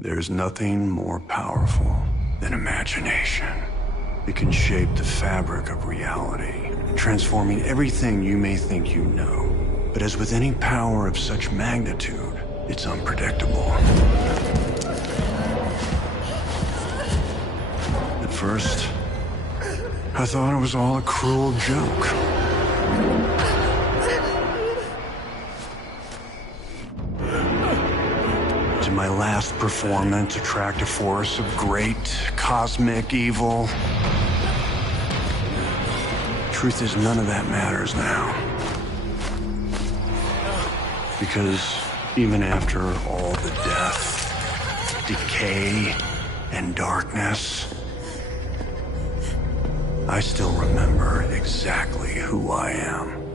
There's nothing more powerful than imagination. It can shape the fabric of reality, transforming everything you may think you know. But as with any power of such magnitude, it's unpredictable. At first, I thought it was all a cruel joke. Did my last performance attract a force of great cosmic evil? Truth is, none of that matters now. Because even after all the death, decay, and darkness, I still remember exactly who I am.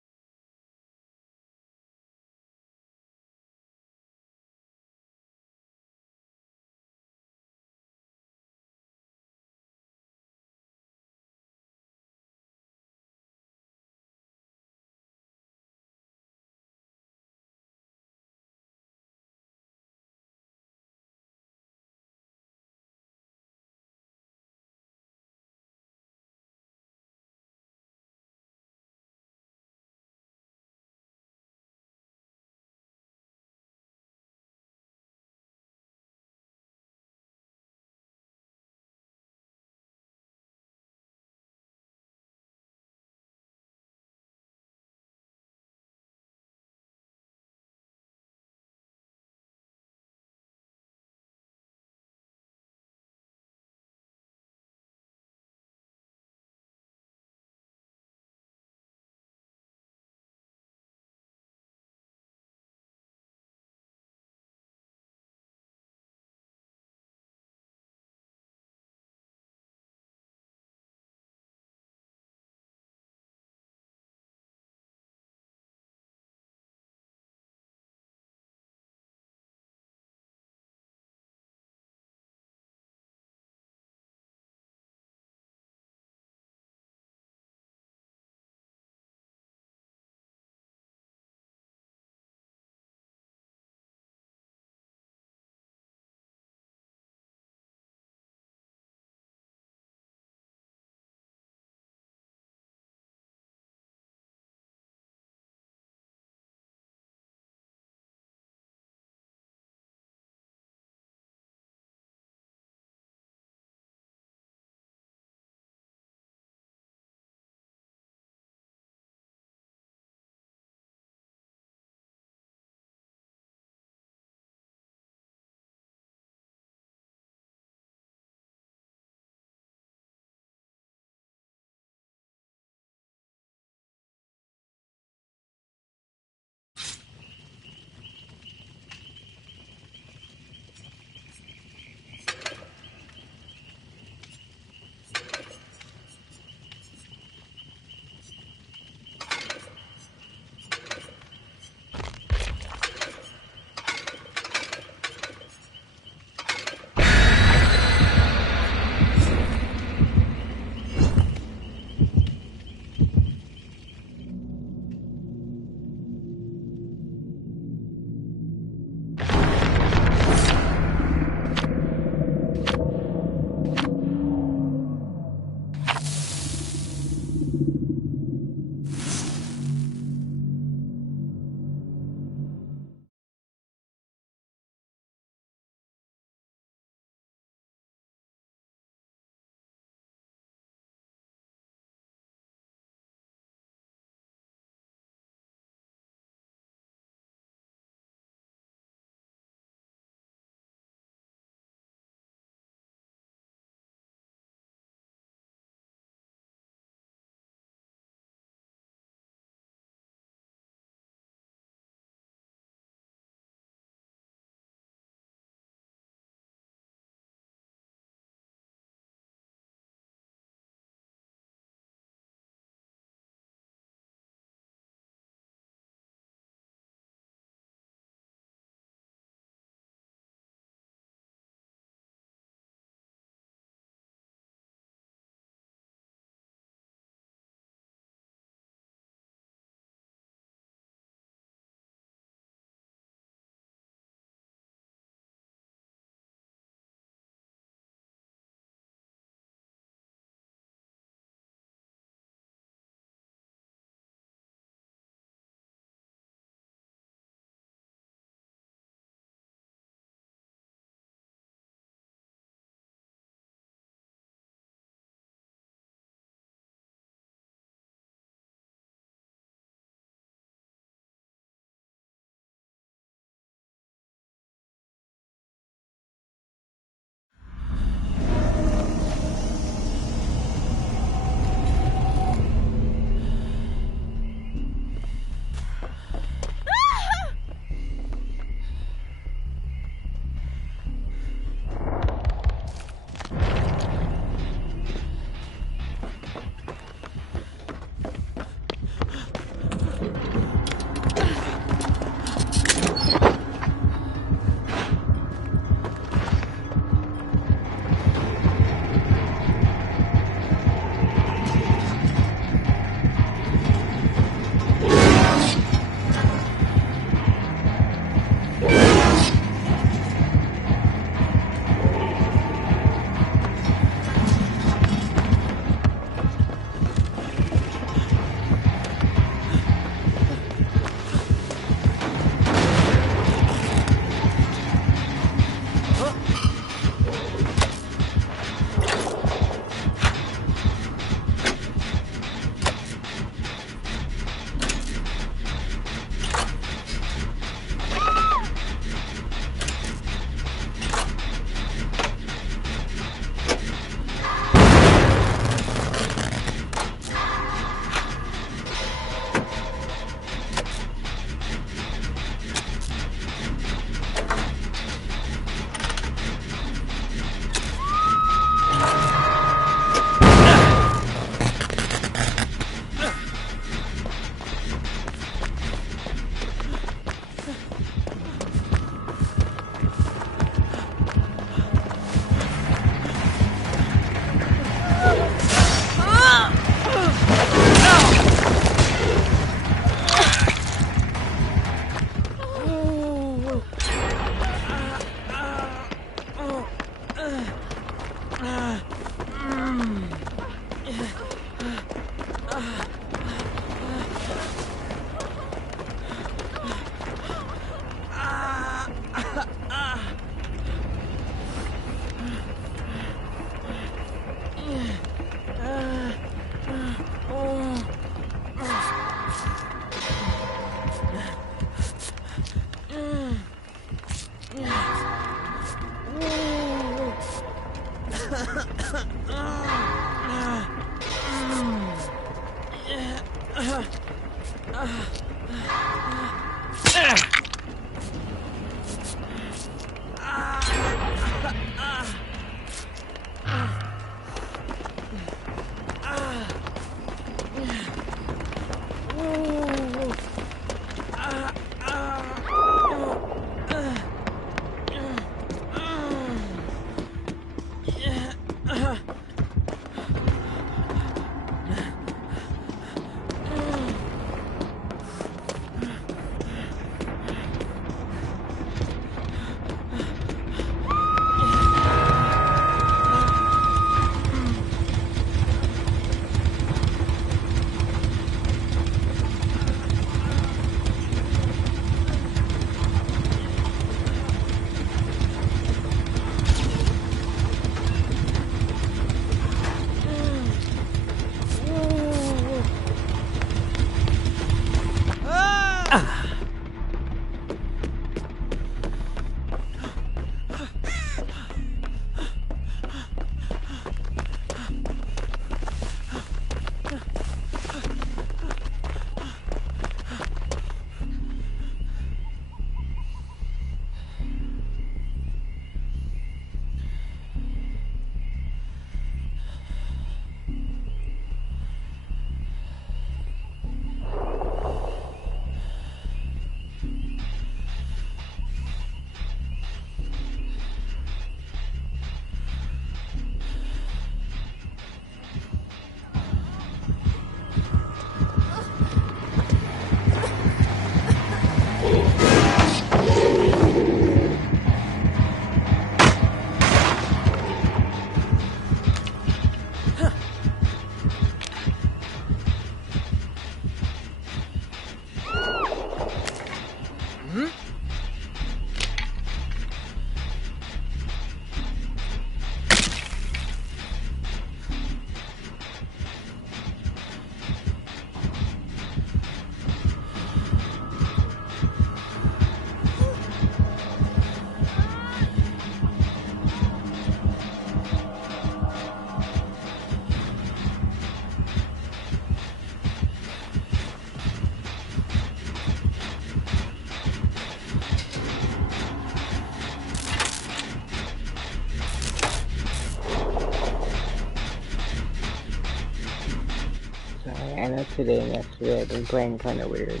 I know today and yesterday I've been playing kind of weird.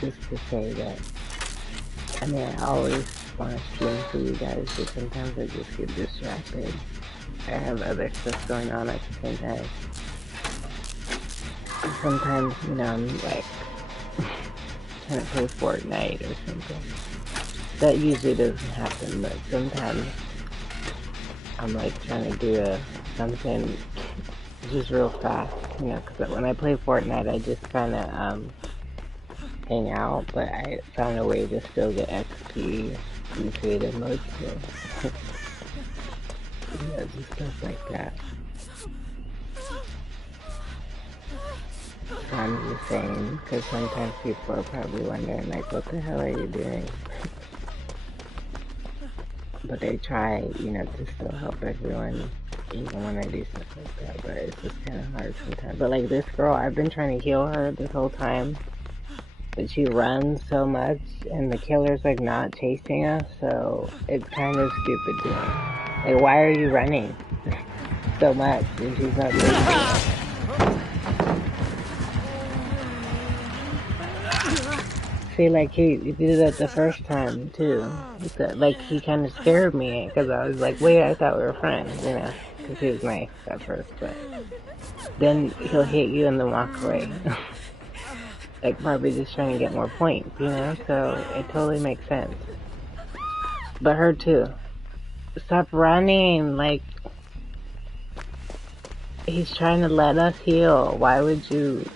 Just to say that, I mean, I always want to stream for you guys, but sometimes I just get distracted. I have other stuff going on at the same time. Sometimes, you know, I'm like trying to play Fortnite or something. That usually doesn't happen, but sometimes I'm like trying to do something just real fast, you know, because when I play Fortnite, I just kind of hang out, but I found a way to still get XP in creative mode, so yeah, just stuff like that. I'm just saying, because sometimes people are probably wondering, like, what the hell are you doing? But I try, you know, to still help everyone, even when I do stuff like that, but it's just kind of hard sometimes. But like this girl, I've been trying to heal her this whole time, but she runs so much, and the killer's like not chasing us, so it's kind of stupid to me. Like, why are you running so much if she's not chasing us? See, like, he did that the first time, too. Like, he kind of scared me, because I was like, wait, I thought we were friends, you know, because he was nice at first, but then he'll hit you and then walk away. Like, probably just trying to get more points, you know, so it totally makes sense. But her, too. Stop running, like, he's trying to let us heal. Why would you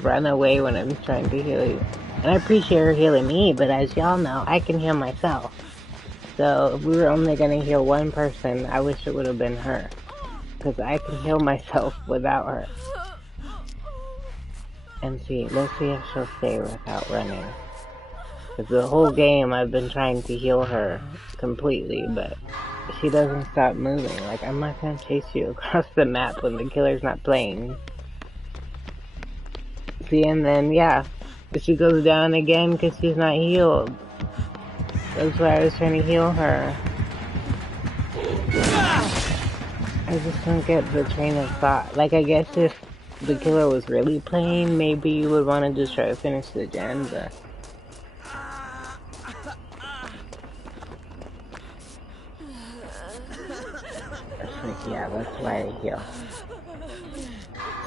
run away when I'm trying to heal you? And I appreciate her healing me, but as y'all know, I can heal myself. So if we were only gonna heal one person, I wish it would have been her. Because I can heal myself without her. And see, let's see if she'll stay without running. Because the whole game I've been trying to heal her completely, but she doesn't stop moving. Like, I'm not gonna chase you across the map when the killer's not playing. See, and then, yeah, she goes down again because she's not healed. That's why I was trying to heal her. I just don't get the train of thought. Like, I guess if the killer was really playing, maybe you would want to just try to finish the gen, but... It's like, yeah, that's why I heal.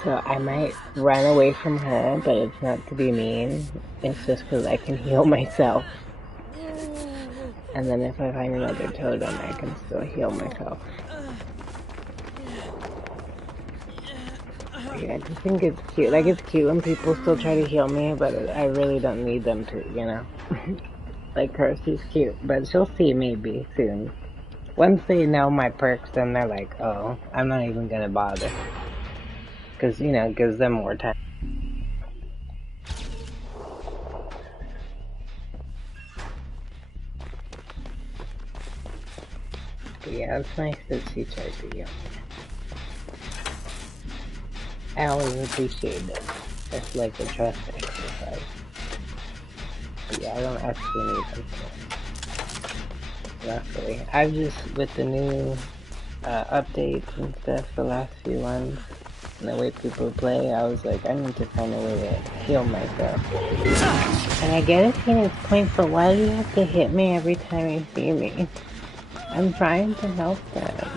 So I might run away from her, but it's not to be mean. It's just because I can heal myself. And then if I find another totem, I can still heal myself. Yeah, I just think it's cute. Like, it's cute when people still try to heal me, but I really don't need them to, you know? Like her, she's cute, but she'll see maybe soon. Once they know my perks, then they're like, oh, I'm not even gonna bother. Because, you know, it gives them more time. But yeah, it's nice that she tried to heal me. I always appreciate it. It's like a trust exercise. But yeah, I don't actually need them to. Luckily. I've just, with the new updates and stuff, the last few ones, and the way people play, I was like, I need to find a way to heal myself. And I get it, Phoenix Point, but why do you have to hit me every time you see me? I'm trying to help them.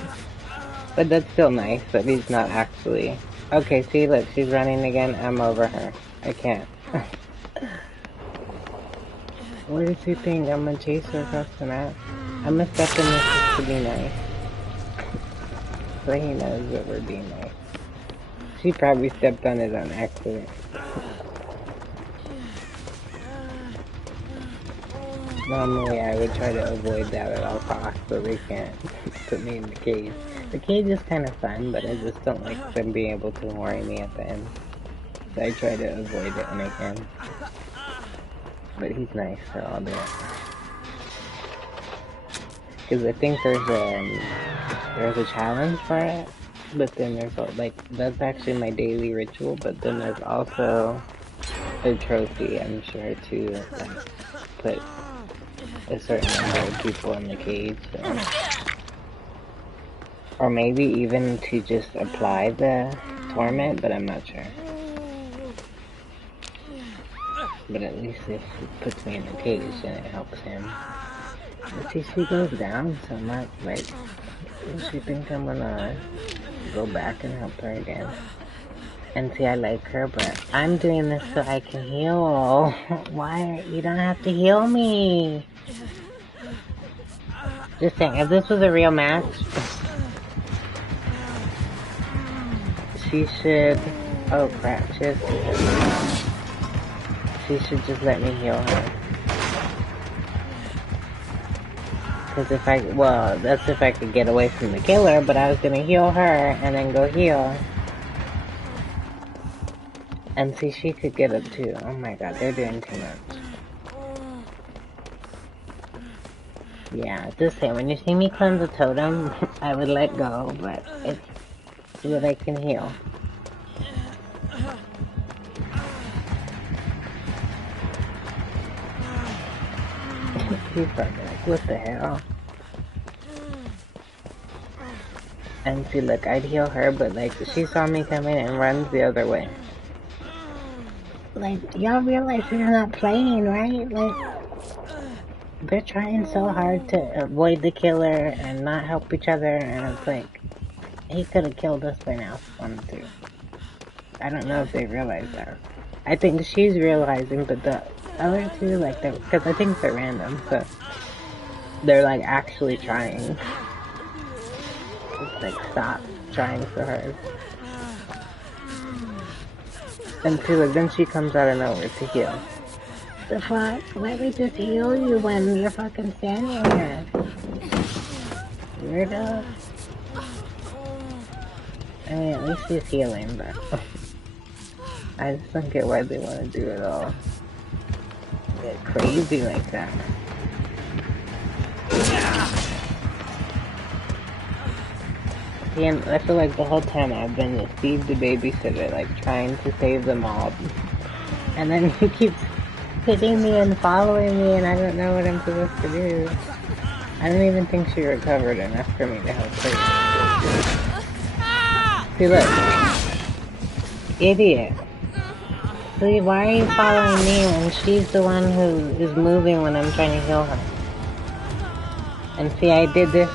But that's still nice that he's not actually... Okay, see, look, she's running again. I'm over her. I can't. What does he think? I'm gonna chase her across the map? I'm gonna step in this just to be nice. So he knows that we're being nice. She probably stepped on it on accident. Normally I would try to avoid that at all costs so they can't put me in the cage. The cage is kind of fun, but I just don't like them being able to worry me at the end. So I try to avoid it when I can. But he's nice, so I'll do it. Because I think there's a challenge for it, but then there's, like, that's actually my daily ritual, but then there's also a trophy, I'm sure, to, like, put a certain number of people in the cage, so. Or maybe even to just apply the torment, but I'm not sure. But at least if he puts me in the cage, then it helps him. But see, she goes down so much, like, she thinks I'm gonna go back and help her again. And see, I like her, but I'm doing this so I can heal. Why? You don't have to heal me. Just saying, if this was a real match, she should... Oh crap, she should just let me heal her. Because if I... Well, that's if I could get away from the killer, but I was gonna heal her and then go heal. And see, she could get up too. Oh my god, they're doing too much. Yeah, just say, when you see me cleanse a totem, I would let go, but it's so that I can heal. She's probably like, what the hell? And see, look, I'd heal her, but like, she saw me coming and runs the other way. Like, y'all realize they're not playing, right? Like, they're trying so hard to avoid the killer and not help each other, and it's like, he could have killed us by now if he wanted to. I don't know if they realize that. I think she's realizing, but the other two, like, because I think they're random, so they're like actually trying. It's like, stop trying so hard. And see, like, then she comes out of nowhere to heal. The fuck? Let me just heal you when you're fucking standing there. Weirdo. I mean, at least she's healing, but I just don't get why they want to do it all. Get crazy like that. And I feel like the whole time I've been Steve the babysitter, like trying to save them all. And then he keeps hitting me and following me, and I don't know what I'm supposed to do. I don't even think she recovered enough for me to help her. See, look. Idiot. See, why are you following me when she's the one who is moving when I'm trying to heal her? And see, I did this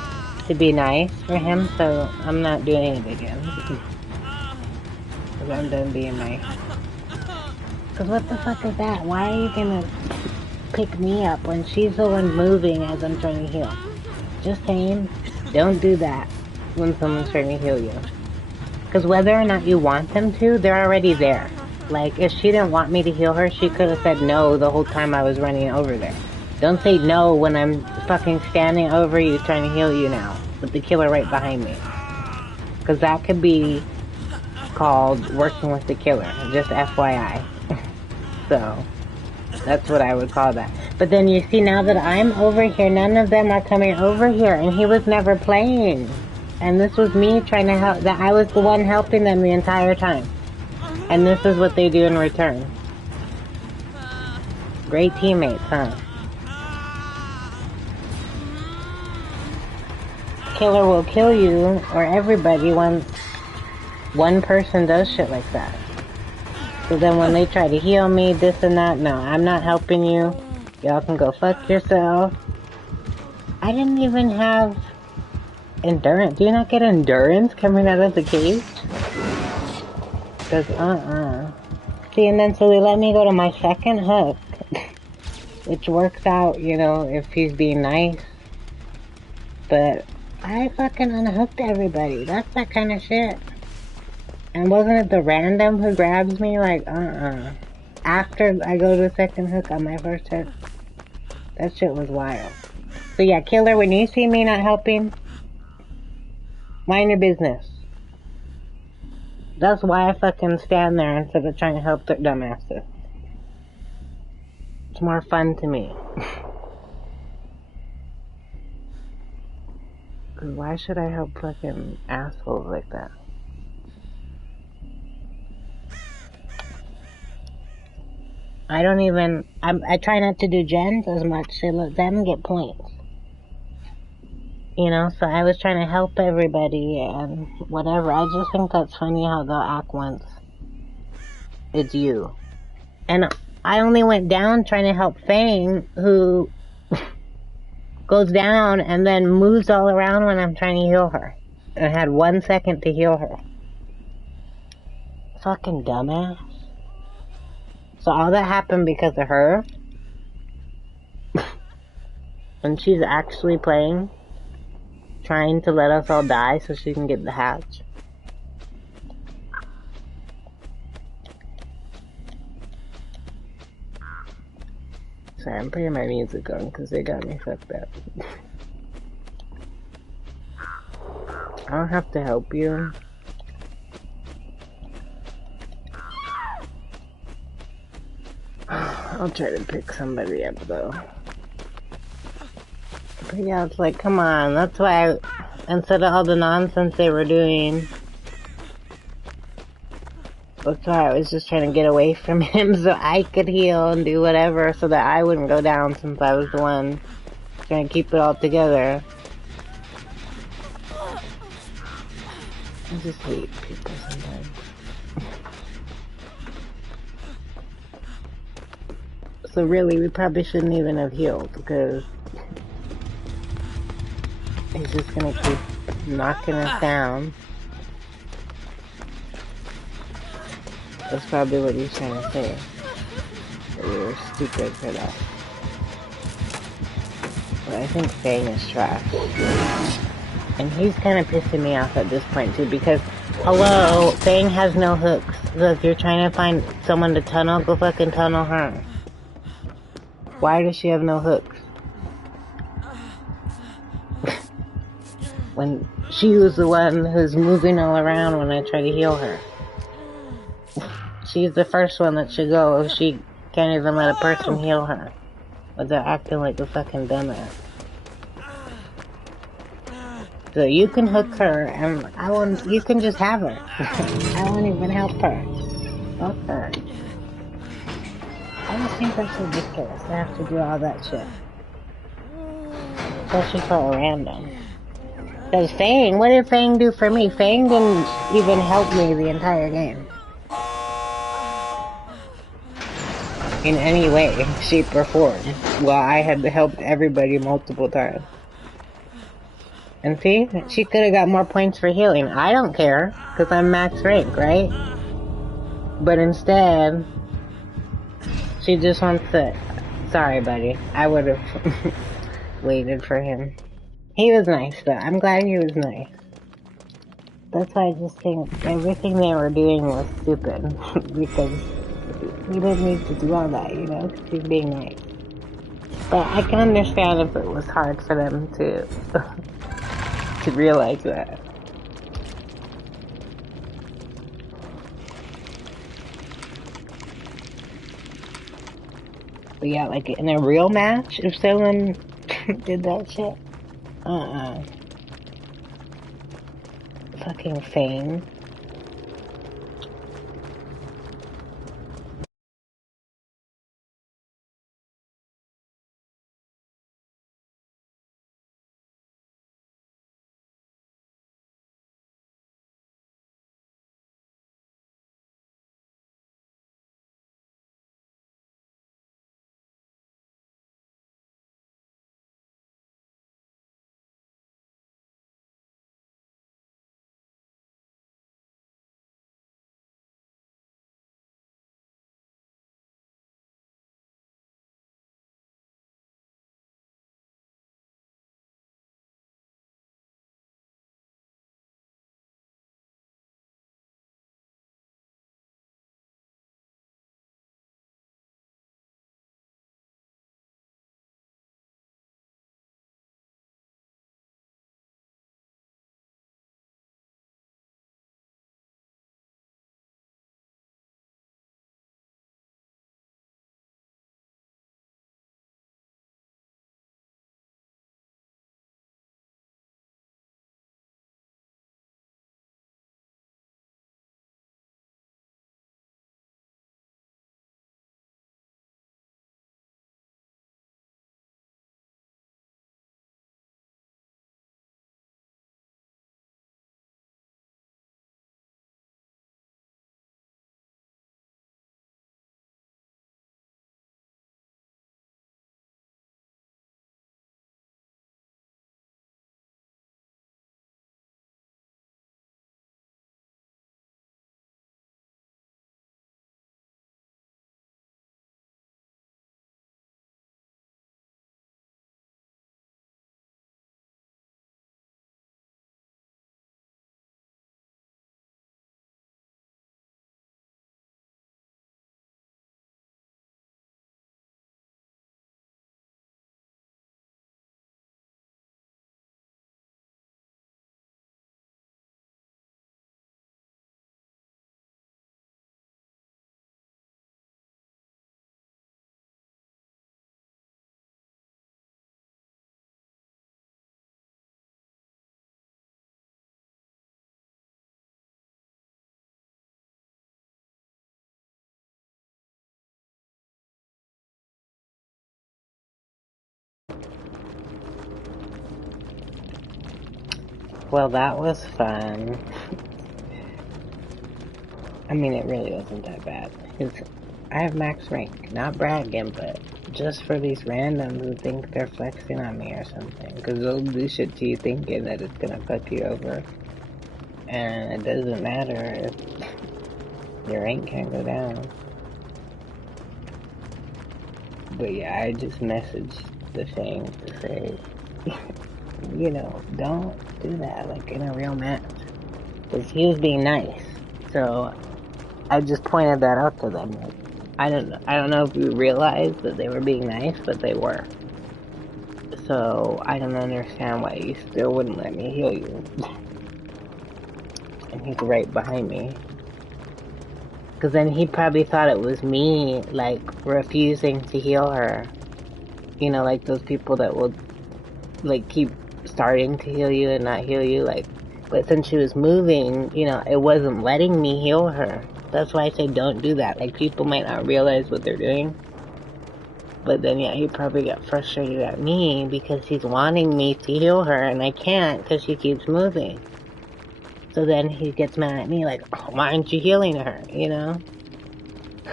to be nice for him, so I'm not doing it again. Because I'm done being nice. Because what the fuck is that? Why are you gonna pick me up when she's the one moving as I'm trying to heal? Just saying, don't do that when someone's trying to heal you. Because whether or not you want them to, they're already there. Like, if she didn't want me to heal her, she could have said no the whole time I was running over there. Don't say no when I'm fucking standing over you trying to heal you now, with the killer right behind me. Because that could be called working with the killer, just FYI. So, that's what I would call that. But then you see, now that I'm over here, none of them are coming over here, and he was never playing. And this was me trying to help, that I was the one helping them the entire time. And this is what they do in return. Great teammates, huh? Killer will kill you, or everybody, when one person does shit like that. So then when they try to heal me, this and that, no, I'm not helping you. Y'all can go fuck yourself. I didn't even have endurance. Do you not get endurance coming out of the cage? Because, See, and then so they let me go to my second hook. Which works out, you know, if he's being nice. But I fucking unhooked everybody. That's that kind of shit. And wasn't it the random who grabs me? Like, After I go to the second hook on my first hook. That shit was wild. So yeah, killer, when you see me not helping, mind your business. That's why I fucking stand there instead of trying to help their dumbasses. It's more fun to me. Why should I help fucking assholes like that? I don't even, I try not to do gens as much to let them get points. You know, so I was trying to help everybody and whatever. I just think that's funny how they'll act once it's you. And I only went down trying to help Fang, who goes down and then moves all around when I'm trying to heal her. And I had 1 second to heal her. Fucking dumbass. So all that happened because of her. And she's actually playing, trying to let us all die so she can get the hatch. Sorry, I'm putting my music on because they got me fucked up. I don't have to help you. I'll try to pick somebody up though. But yeah, it's like, come on, that's why instead of all the nonsense they were doing, that's why I was just trying to get away from him so I could heal and do whatever so that I wouldn't go down since I was the one trying to keep it all together. I just hate people sometimes. So really, we probably shouldn't even have healed because he's just gonna keep knocking us down. That's probably what he's trying to say. That we were stupid for that. But I think Fang is trash. And he's kind of pissing me off at this point too because, hello, Fang has no hooks. So if you're trying to find someone to tunnel, go fucking tunnel her. Why does she have no hooks? When she was the one who's moving all around when I try to heal her. She's the first one that should go if she can't even let a person heal her. But they're acting like a fucking dumbass. So you can hook her and you can just have her. I won't even help her. Fuck her. I just think that's ridiculous to have to do all that shit. Especially for a random. Because Fang, what did Fang do for me? Fang didn't even help me the entire game. In any way, shape, or form. Well, I had helped everybody multiple times. And see, she could have got more points for healing. I don't care, because I'm max rank, right? But instead, she just wants to... Sorry, buddy. I would have waited for him. He was nice, though. I'm glad he was nice. That's why I just think everything they were doing was stupid. Because we didn't need to do all that, you know? She's being nice. But I can understand if it was hard for them to... to realize that. But yeah, like in a real match, if someone did that shit, fucking Fame. Well, that was fun. I mean, it really wasn't that bad. I have max rank. Not bragging, but just for these randoms who think they're flexing on me or something. Because they'll do shit to you thinking that it's gonna fuck you over. And it doesn't matter if your rank can't go down. But yeah, I just messaged the thing to say, you know, don't do that, like, in a real match. Because he was being nice. So, I just pointed that out to them. Like, I don't know if you realized that they were being nice, but they were. So, I don't understand why you still wouldn't let me heal you. And he's right behind me. Because then he probably thought it was me, like, refusing to heal her. You know, like those people that will, like, keep starting to heal you and not heal you, like, but since she was moving, you know, it wasn't letting me heal her. That's why I say don't do that. Like, people might not realize what they're doing. But then, yeah, he probably got frustrated at me because he's wanting me to heal her and I can't because she keeps moving. So then he gets mad at me like, oh, why aren't you healing her, you know?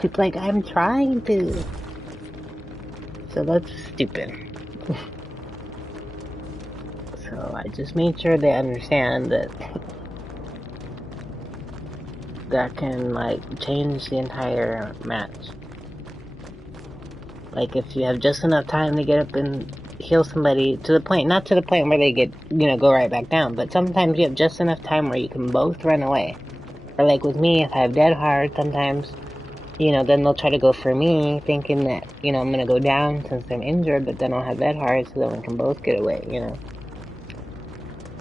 It's like, I'm trying to. So that's stupid. So I just made sure they understand that that can, like, change the entire match. Like, if you have just enough time to get up and heal somebody to the point, not to the point where they get, go right back down, but sometimes you have just enough time where you can both run away. Or like with me, if I have dead hard, sometimes, then they'll try to go for me, thinking that, I'm gonna go down since I'm injured, but then I'll have dead hard, so then we can both get away.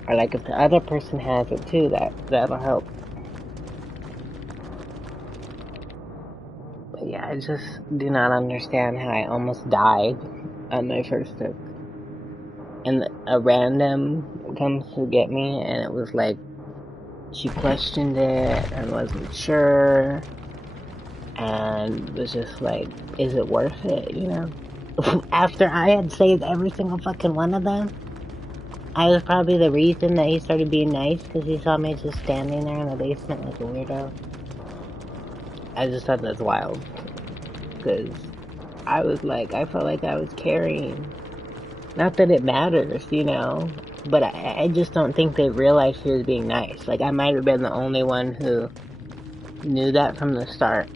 Or like if the other person has it too, that'll help. But yeah, I just do not understand how I almost died on my first trip. And a random comes to get me, and it was like, she questioned it and wasn't sure, and was just like, is it worth it? After I had saved every single fucking one of them, I was probably the reason that he started being nice, because he saw me just standing there in the basement like a weirdo. I just thought that's wild, because I felt like I was carrying. Not that it matters, but I just don't think they realized he was being nice. Like, I might have been the only one who knew that from the start.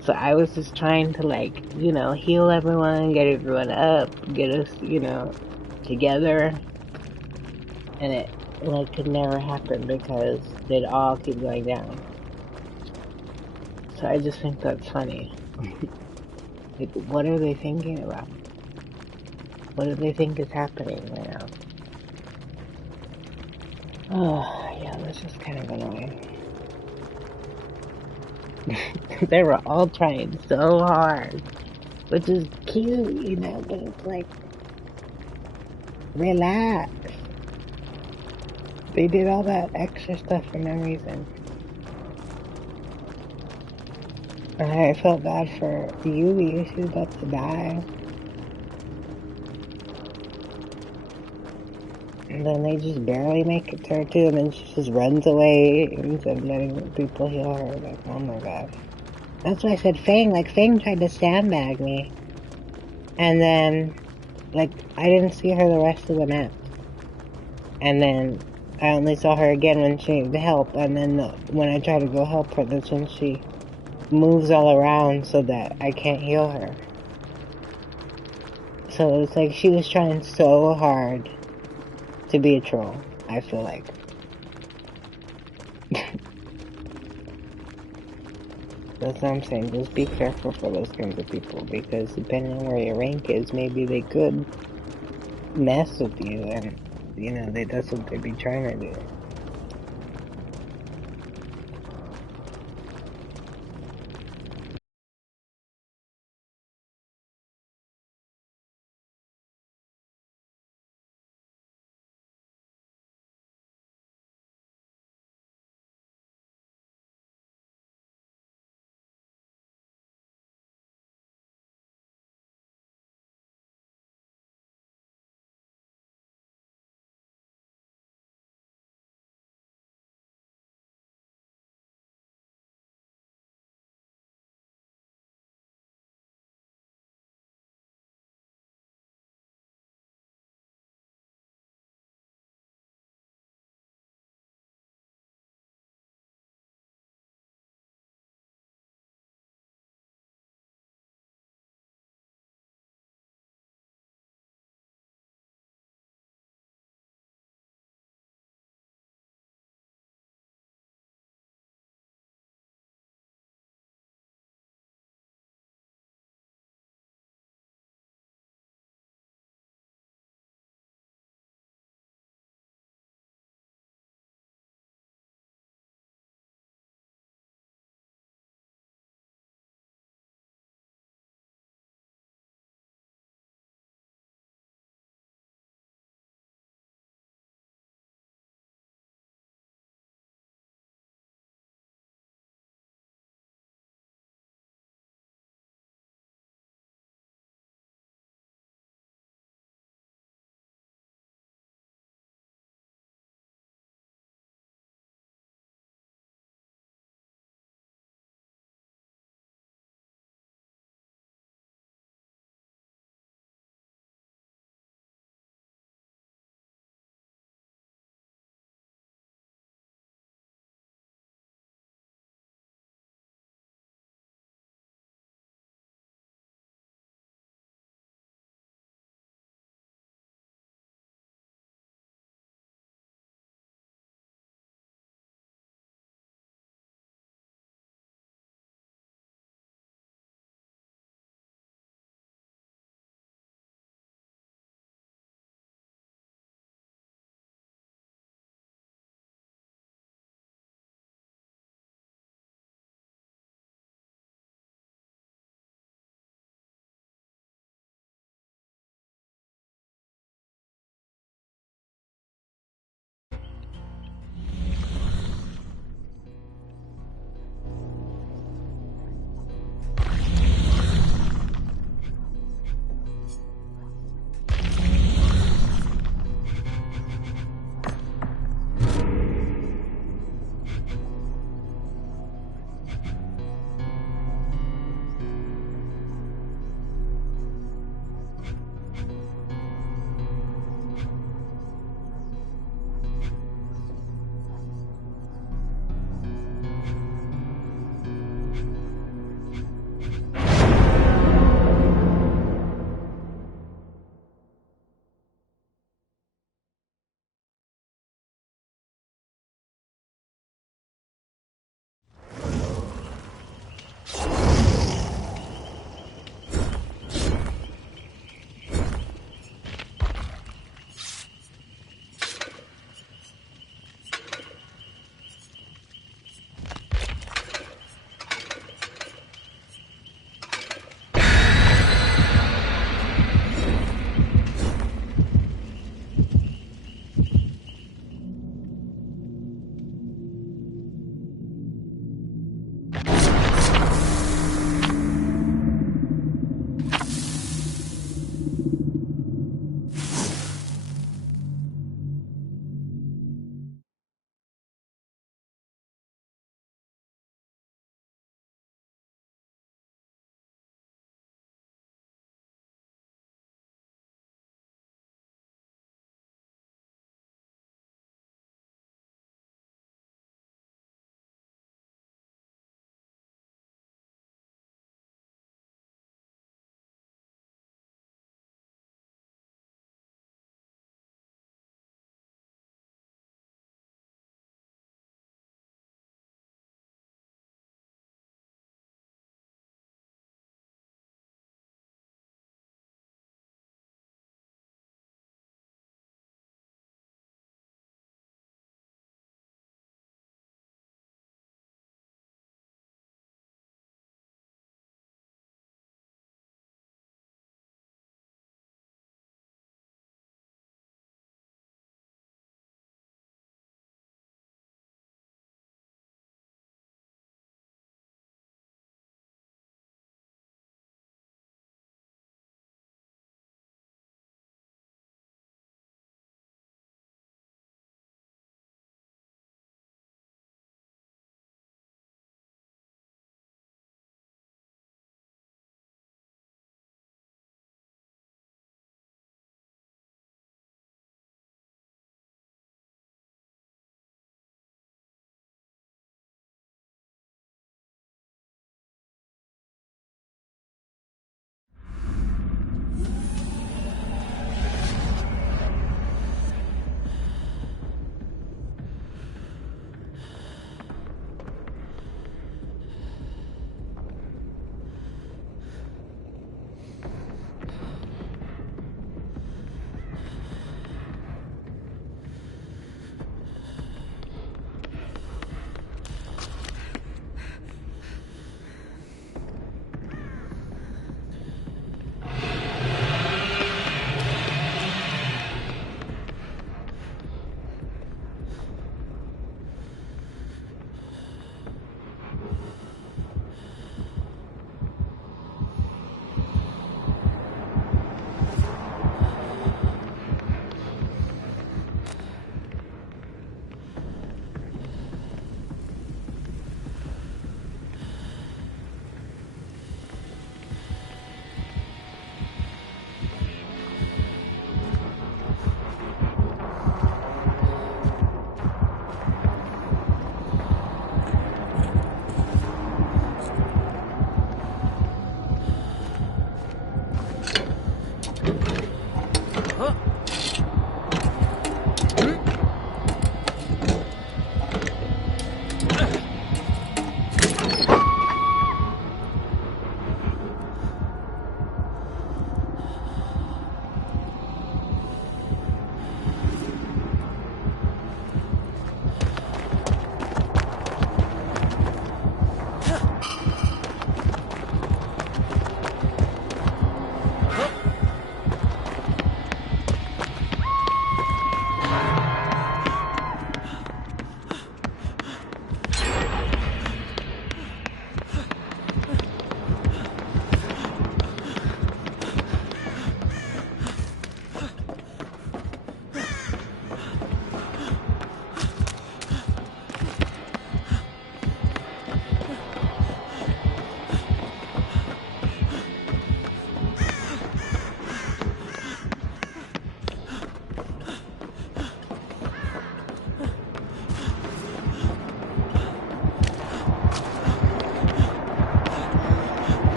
So I was just trying to, like, heal everyone, get everyone up, get us, together. And it, like, could never happen because they'd all keep going down. So I just think that's funny. Like, what are they thinking about? What do they think is happening right now? Oh, yeah, that's just kind of annoying. They were all trying so hard, which is cute, but it's like, relax. They did all that extra stuff for no reason. And I felt bad for Yui. She was about to die. And then they just barely make it to her too, and then she just runs away instead of letting people heal her. Like, oh my god. That's why I said Fang. Like, Fang tried to sandbag me. And then, like, I didn't see her the rest of the match. And then I only saw her again when she needed help. And then when I try to go help her, that's when she moves all around so that I can't heal her. So it's like she was trying so hard to be a troll, I feel like. That's what I'm saying. Just be careful for those kinds of people, because depending on where your rank is, maybe they could mess with you, and that's what they'd be trying to do.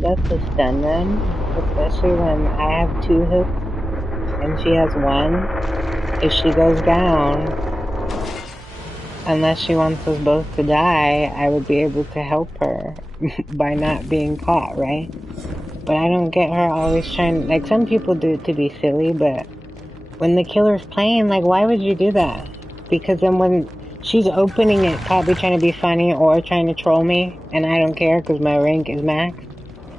That's a stun then, especially when I have 2 hits and she has 1. If she goes down, unless she wants us both to die, I would be able to help her by not being caught, right? But I don't get her always trying, like some people do it to be silly, but when the killer's playing, like why would you do that? Because then when she's opening it, probably trying to be funny or trying to troll me, and I don't care because my rank is max.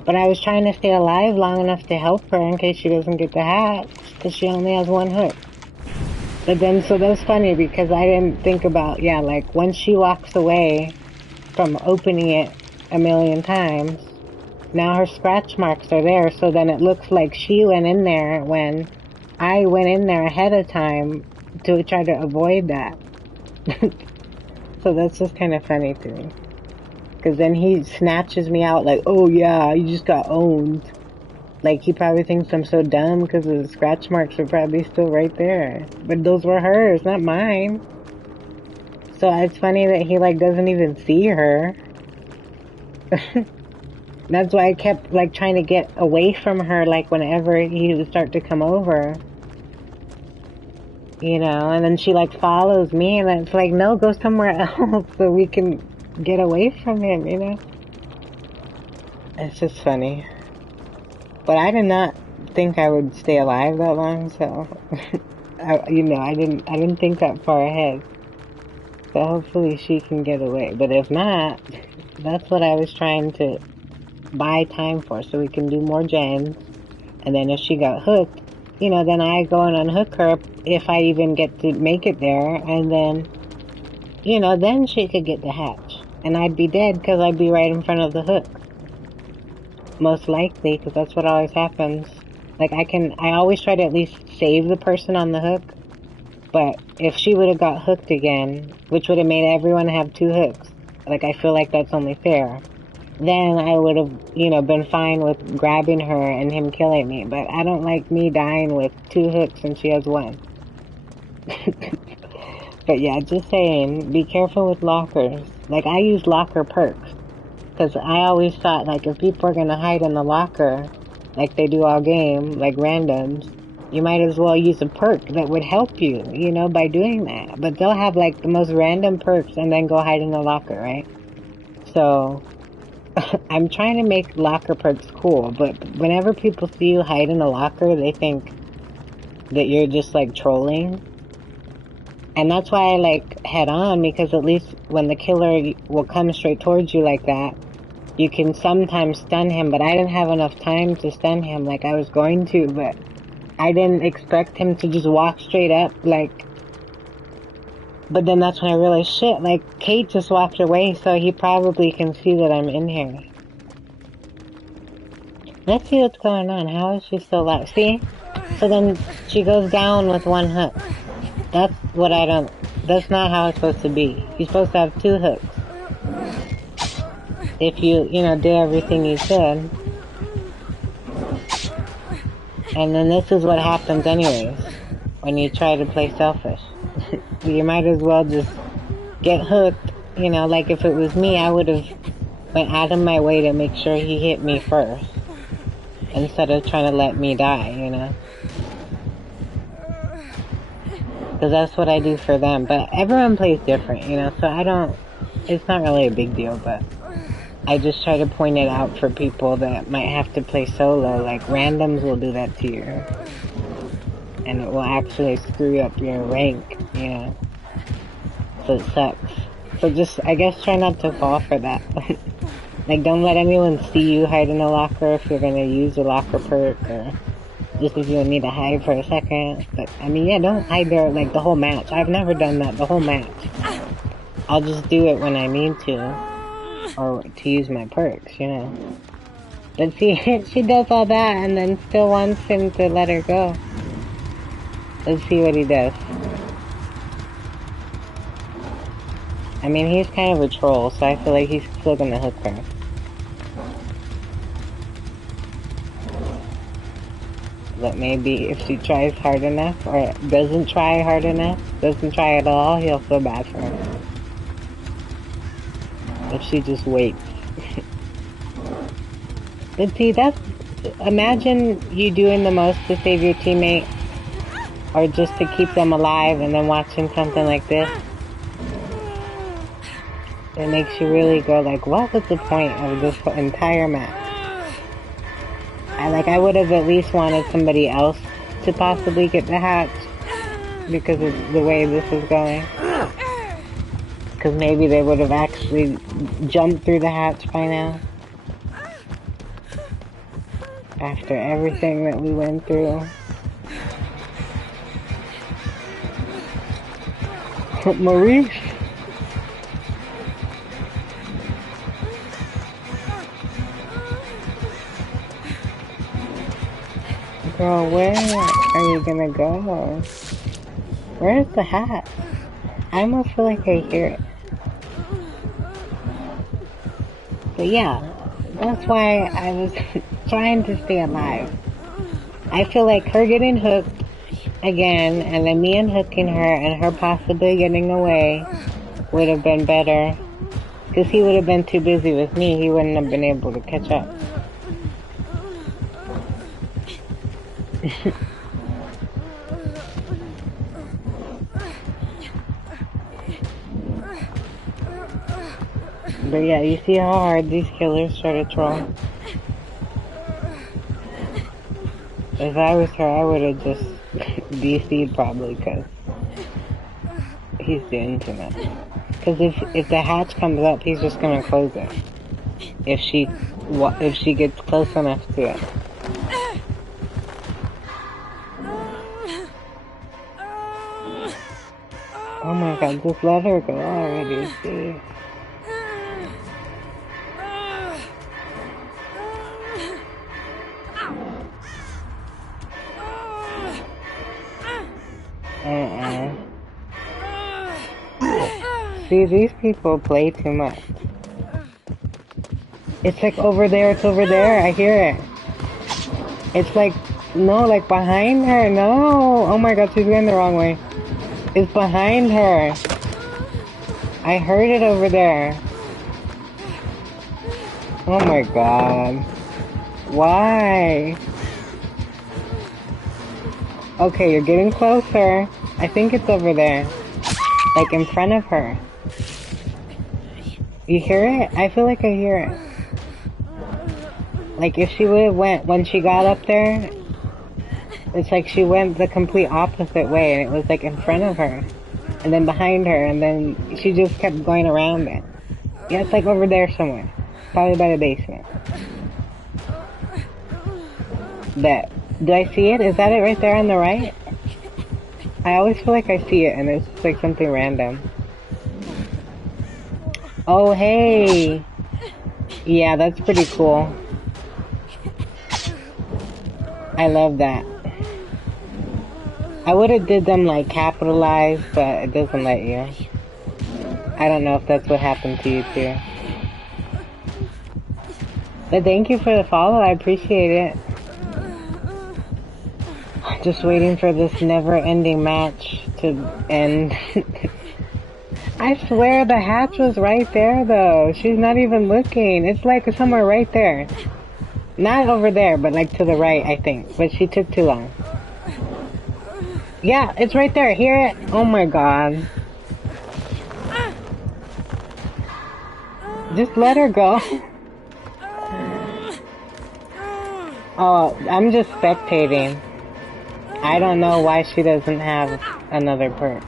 But I was trying to stay alive long enough to help her in case she doesn't get the hatch, because she only has one hook. But then, so that's funny because I didn't think about, yeah, like once she walks away from opening it a million times, now her scratch marks are there, so then it looks like she went in there when I went in there ahead of time to try to avoid that. So that's just kind of funny to me. Because then he snatches me out like, oh yeah, you just got owned. Like, he probably thinks I'm so dumb because the scratch marks are probably still right there. But those were hers, not mine. So it's funny that he, like, doesn't even see her. That's why I kept, like, trying to get away from her, like, whenever he would start to come over. You know, and then she, like, follows me, and it's like, no, go somewhere else so we can get away from him, you know? It's just funny. But I did not think I would stay alive that long, so, you know, I didn't think that far ahead. So hopefully she can get away. But if not, that's what I was trying to buy time for, so we can do more gens. And then if she got hooked, you know, then I go and unhook her if I even get to make it there. And then, you know, then she could get the hatch. And I'd be dead because I'd be right in front of the hook. Most likely, because that's what always happens. Like, I always try to at least save the person on the hook. But if she would have got hooked again, which would have made everyone have 2 hooks, like, I feel like that's only fair, then I would have, you know, been fine with grabbing her and him killing me. But I don't like me dying with 2 hooks and she has 1. But yeah, just saying, be careful with lockers. Like, I use locker perks. Because I always thought, like, if people are going to hide in the locker, like they do all game, like randoms, you might as well use a perk that would help you, you know, by doing that. But they'll have, like, the most random perks and then go hide in the locker, right? So, I'm trying to make locker perks cool, but whenever people see you hide in a locker, they think that you're just, like, trolling. And that's why I, like, head on, because at least when the killer will come straight towards you like that, you can sometimes stun him, but I didn't have enough time to stun him like I was going to, but I didn't expect him to just walk straight up, like, but then that's when I realized, shit, like, Kate just walked away, so he probably can see that I'm in here. Let's see what's going on. How is she still alive? See? So then she goes down with 1 hook. That's what I don't, that's not how it's supposed to be. You're supposed to have 2 hooks. If you know, do everything you should. And then this is what happens anyways, when you try to play selfish. You might as well just get hooked, you know, like if it was me, I would have went out of my way to make sure he hit me first, instead of trying to let me die, you know. Because that's what I do for them, but everyone plays different, you know, so it's not really a big deal, but I just try to point it out for people that might have to play solo. Like, randoms will do that to you. And it will actually screw up your rank, you know. So it sucks. So just, I guess, try not to fall for that. Like, don't let anyone see you hide in a locker if you're gonna use a locker perk, or just if you need to hide for a second. But, I mean, yeah, don't hide there, like, the whole match. I've never done that, the whole match. I'll just do it when I need to. Or to use my perks, you know. But see, she does all that and then still wants him to let her go. Let's see what he does. I mean, he's kind of a troll, so I feel like he's still gonna hook her. But maybe if she tries hard enough, or doesn't try hard enough, doesn't try at all, he'll feel bad for her. If she just waits. But see, imagine you doing the most to save your teammate, or just to keep them alive, and then watching something like this. It makes you really go like, what was the point of this entire match? I would have at least wanted somebody else to possibly get the hatch, because of the way this is going. Because maybe they would have actually jumped through the hatch by now. After everything that we went through. Maurice? Girl, where are you gonna go? Where's the hat? I almost feel like I hear it. But yeah, that's why I was trying to stay alive. I feel like her getting hooked again, and then me unhooking her, and her possibly getting away would have been better. Because he would have been too busy with me, he wouldn't have been able to catch up. But yeah, you see how hard these killers try to troll? If I was her, I would have just DC'd probably, because he's doing too much. Because if the hatch comes up, he's just gonna close it. If she gets close enough to it. Oh my god, just let her go already, see. See, these people play too much. It's like over there, it's over there, I hear it. It's like, no, like behind her, no. Oh my god, she's going the wrong way. It's behind her. I heard it over there. Oh my god. Why? Okay, you're getting closer. I think it's over there. Like in front of her. You hear it? I feel like I hear it. Like if she would have went, when she got up there, it's like she went the complete opposite way, and it was like in front of her. And then behind her, and then she just kept going around it. Yeah, it's like over there somewhere. Probably by the basement. That. Do I see it? Is that it right there on the right? I always feel like I see it, and it's just like something random. Oh, hey! Yeah, that's pretty cool. I love that. I would have did them like capitalized, but it doesn't let you. I don't know if that's what happened to you too. But thank you for the follow, I appreciate it. Just waiting for this never-ending match to end. I swear the hatch was right there though. She's not even looking. It's like somewhere right there. Not over there, but like to the right, I think. But she took too long. Yeah, it's right there. Hear it? Oh my god. Just let her go. Oh, I'm just spectating. I don't know why she doesn't have another perk.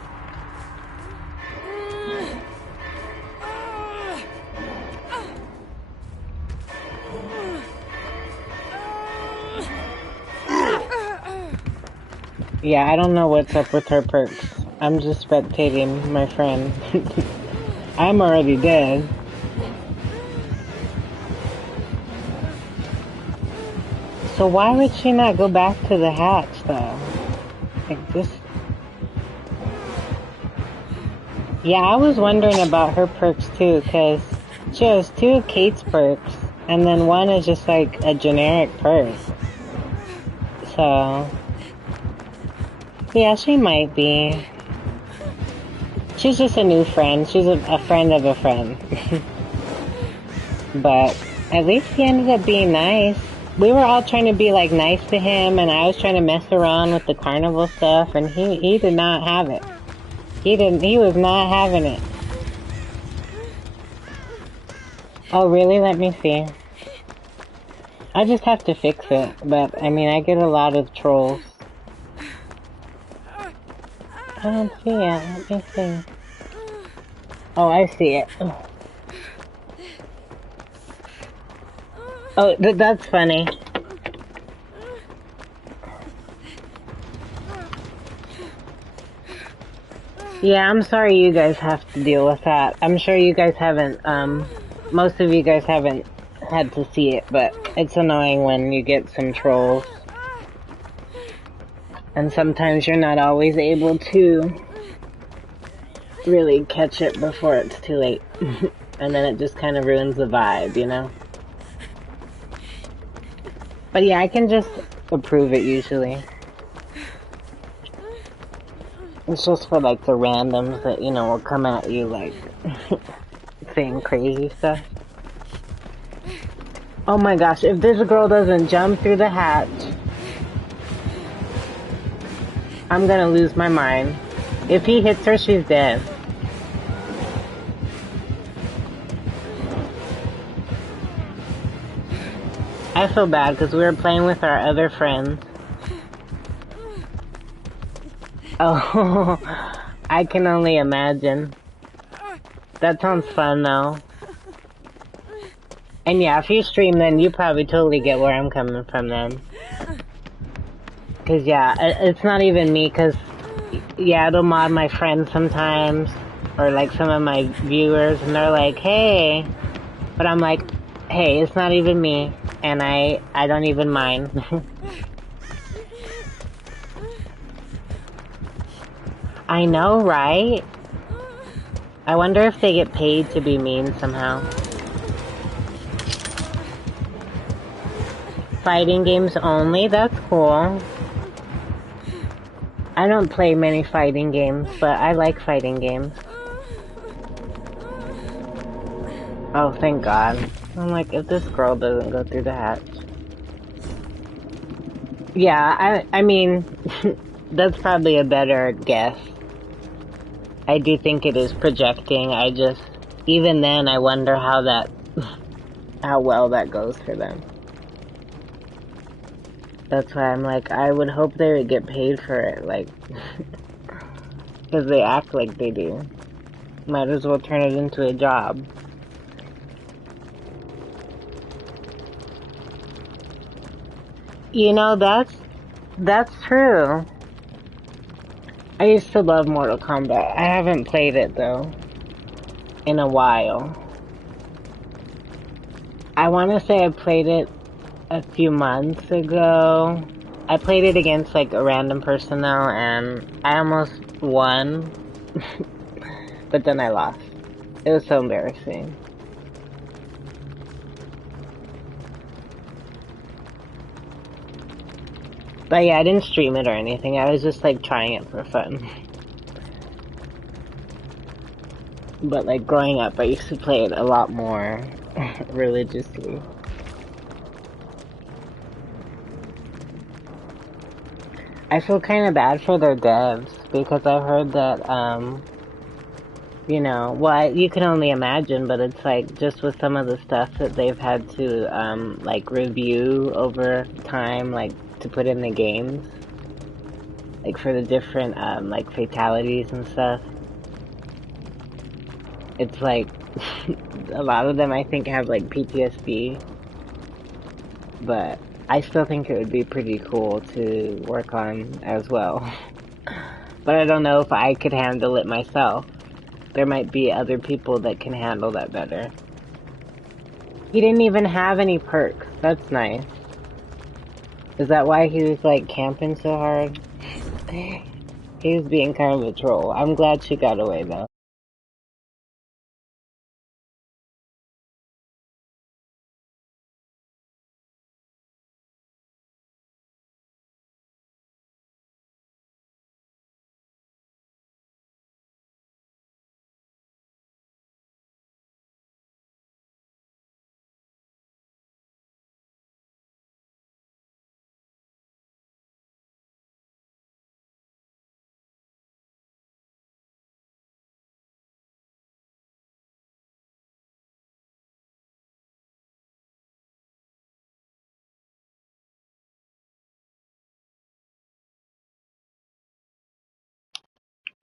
Yeah, I don't know what's up with her perks. I'm just spectating my friend. I'm already dead. So why would she not go back to the hatch though? Like this. Yeah, I was wondering about her perks too, cause she has 2 of Kate's perks, and then one is just like a generic perk. So, yeah, she might be. She's just a new friend. She's a friend of a friend. But at least he ended up being nice. We were all trying to be like nice to him, and I was trying to mess around with the carnival stuff, and he did not have it. He was not having it. Oh really? Let me see. I just have to fix it, but I mean I get a lot of trolls. I don't see it. Let me see. Oh, I see it. Oh, that's funny. Yeah, I'm sorry you guys have to deal with that. I'm sure you guys haven't, most of you guys haven't had to see it, but it's annoying when you get some trolls. And sometimes you're not always able to really catch it before it's too late. And then it just kind of ruins the vibe, you know? But yeah, I can just approve it usually. It's just for like the randoms that, you know, will come at you like saying crazy stuff. Oh my gosh, if this girl doesn't jump through the hatch, I'm gonna lose my mind. If he hits her, she's dead. I feel bad because we were playing with our other friends. Oh, I can only imagine. That sounds fun though. And yeah, if you stream then you probably totally get where I'm coming from then. Cause yeah, it's not even me cause yeah, it'll mod my friends sometimes. Or like some of my viewers and they're like, hey. But I'm like, hey, it's not even me. And I don't even mind. I know, right? I wonder if they get paid to be mean somehow. Fighting games only? That's cool. I don't play many fighting games, but I like fighting games. Oh, thank God. I'm like, if this girl doesn't go through the hatch. Yeah, I mean, that's probably a better guess. I do think it is projecting. I just, even then, I wonder how well that goes for them. That's why I'm like, I would hope they would get paid for it, like, because they act like they do. Might as well turn it into a job. You know, that's true. I used to love Mortal Kombat. I haven't played it though in a while. I want to say I played it a few months ago. I played it against like a random person though, and I almost won, but then I lost. It was so embarrassing. But yeah, I didn't stream it or anything. I was just like trying it for fun. But like growing up, I used to play it a lot more religiously. I feel kind of bad for their devs because I heard that, you know, well, you can only imagine, but it's like just with some of the stuff that they've had to, like review over time, like to put in the games, like for the different, like fatalities and stuff. It's like a lot of them I think have like PTSD, but I still think it would be pretty cool to work on as well. But I don't know if I could handle it myself. There might be other people that can handle that better. He didn't even have any perks. That's nice. Is that why he was like camping so hard? He was being kind of a troll. I'm glad she got away though.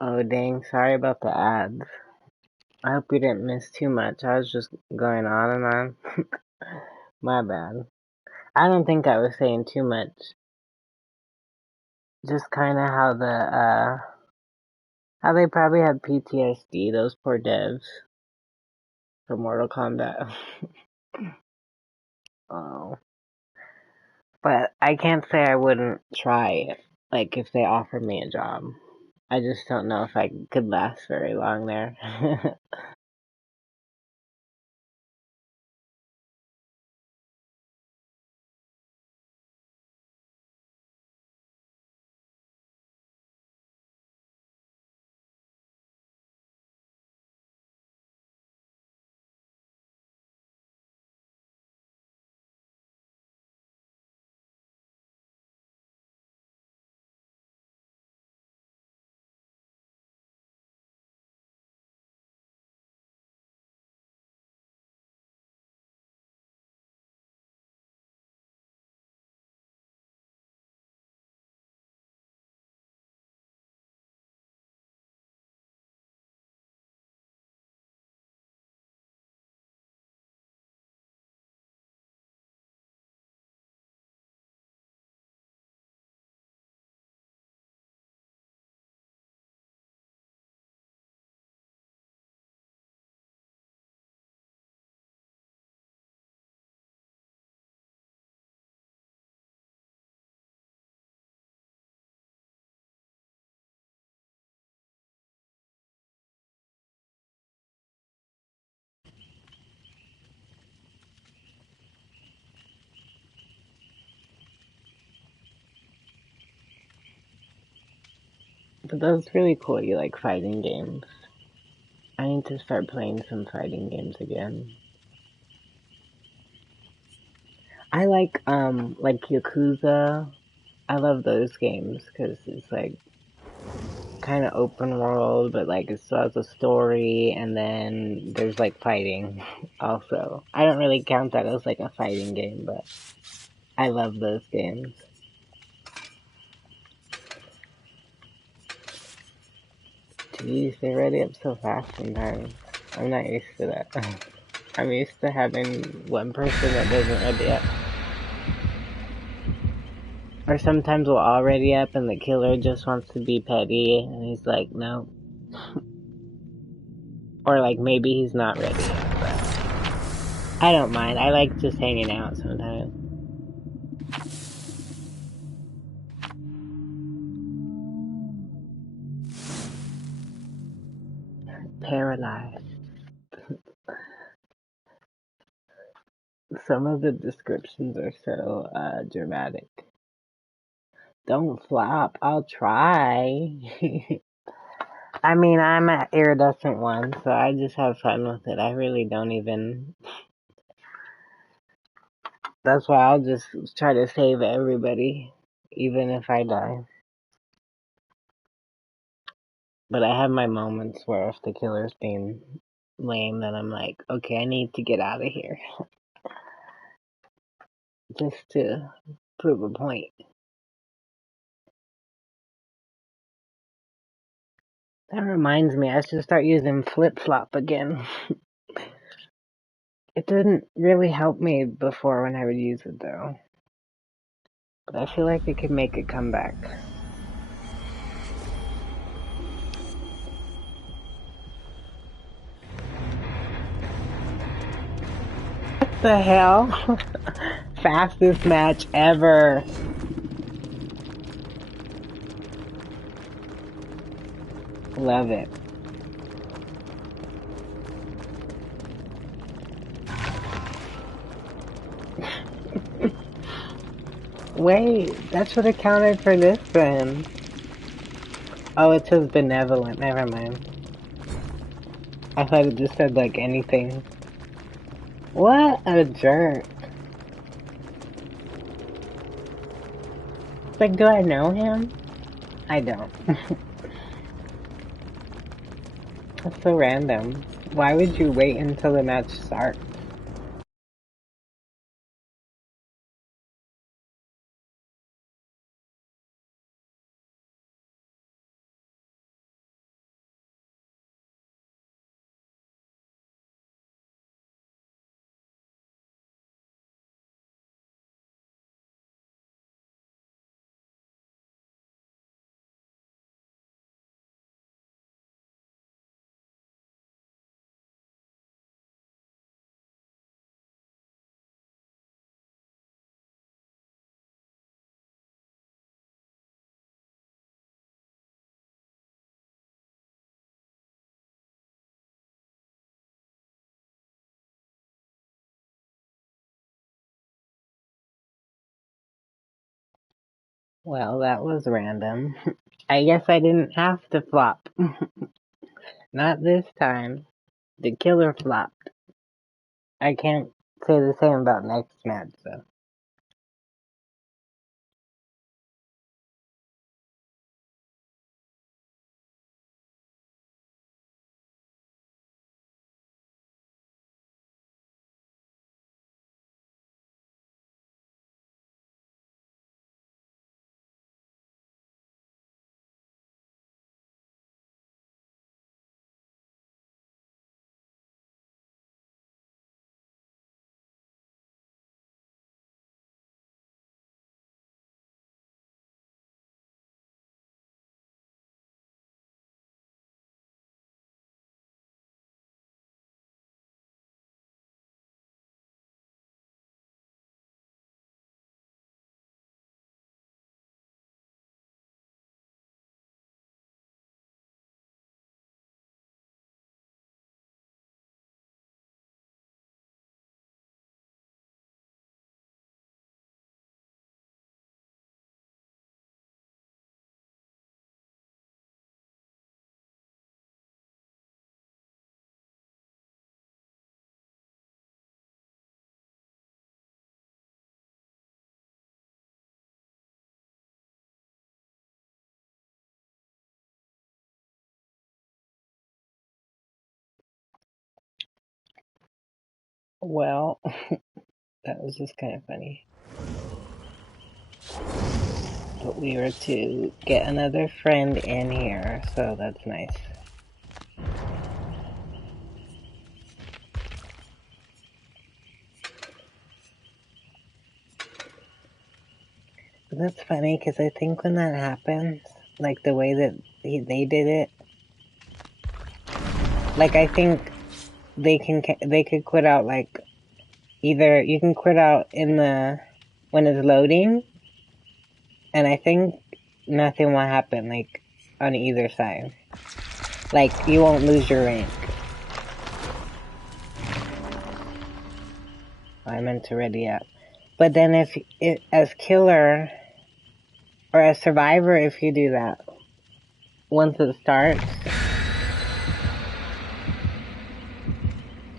Oh dang, sorry about the ads. I hope you didn't miss too much. I was just going on and on. My bad. I don't think I was saying too much. Just kind of how they probably had PTSD, those poor devs for Mortal Kombat. Oh. But I can't say I wouldn't try it, like if they offered me a job. I just don't know if I could last very long there. But that's really cool. You like fighting games. I need to start playing some fighting games again. I like Yakuza. I love those games because it's like kind of open world, but like it still has a story, and then there's like fighting also. I don't really count that as like a fighting game, but I love those games. Jeez, they ready up so fast sometimes. I'm not used to that. I'm used to having one person that doesn't ready up. Or sometimes we'll all ready up and the killer just wants to be petty and he's like, no. Or like maybe he's not ready yet, but I don't mind. I like just hanging out sometimes. Paralyzed. Some of the descriptions are so dramatic. Don't flop. I'll try. I mean, I'm an iridescent one, so I just have fun with it. I really don't even. That's why I'll just try to save everybody, even if I die. But I have my moments where if the killer's being lame, then I'm like, okay, I need to get out of here. Just to prove a point. That reminds me, I should start using flip-flop again. It didn't really help me before when I would use it though. But I feel like it could make a comeback. What the hell? Fastest match ever. Love it. Wait, that should have counted for this then. Oh, it says benevolent. Never mind. I thought it just said like anything. What a jerk. It's like, do I know him? I don't. That's so random. Why would you wait until the match starts? Well, that was random. I guess I didn't have to flop. Not this time. The killer flopped. I can't say the same about next match, though. Well, that was just kind of funny. But we were to get another friend in here, so that's nice. But that's funny, because I think when that happens, like the way that they did it, like I think they could quit out, like, either you can quit out in the, when it's loading, and I think nothing will happen, like, on either side. Like, you won't lose your rank. I meant to ready up. But then if it, as killer, or as survivor, if you do that, once it starts,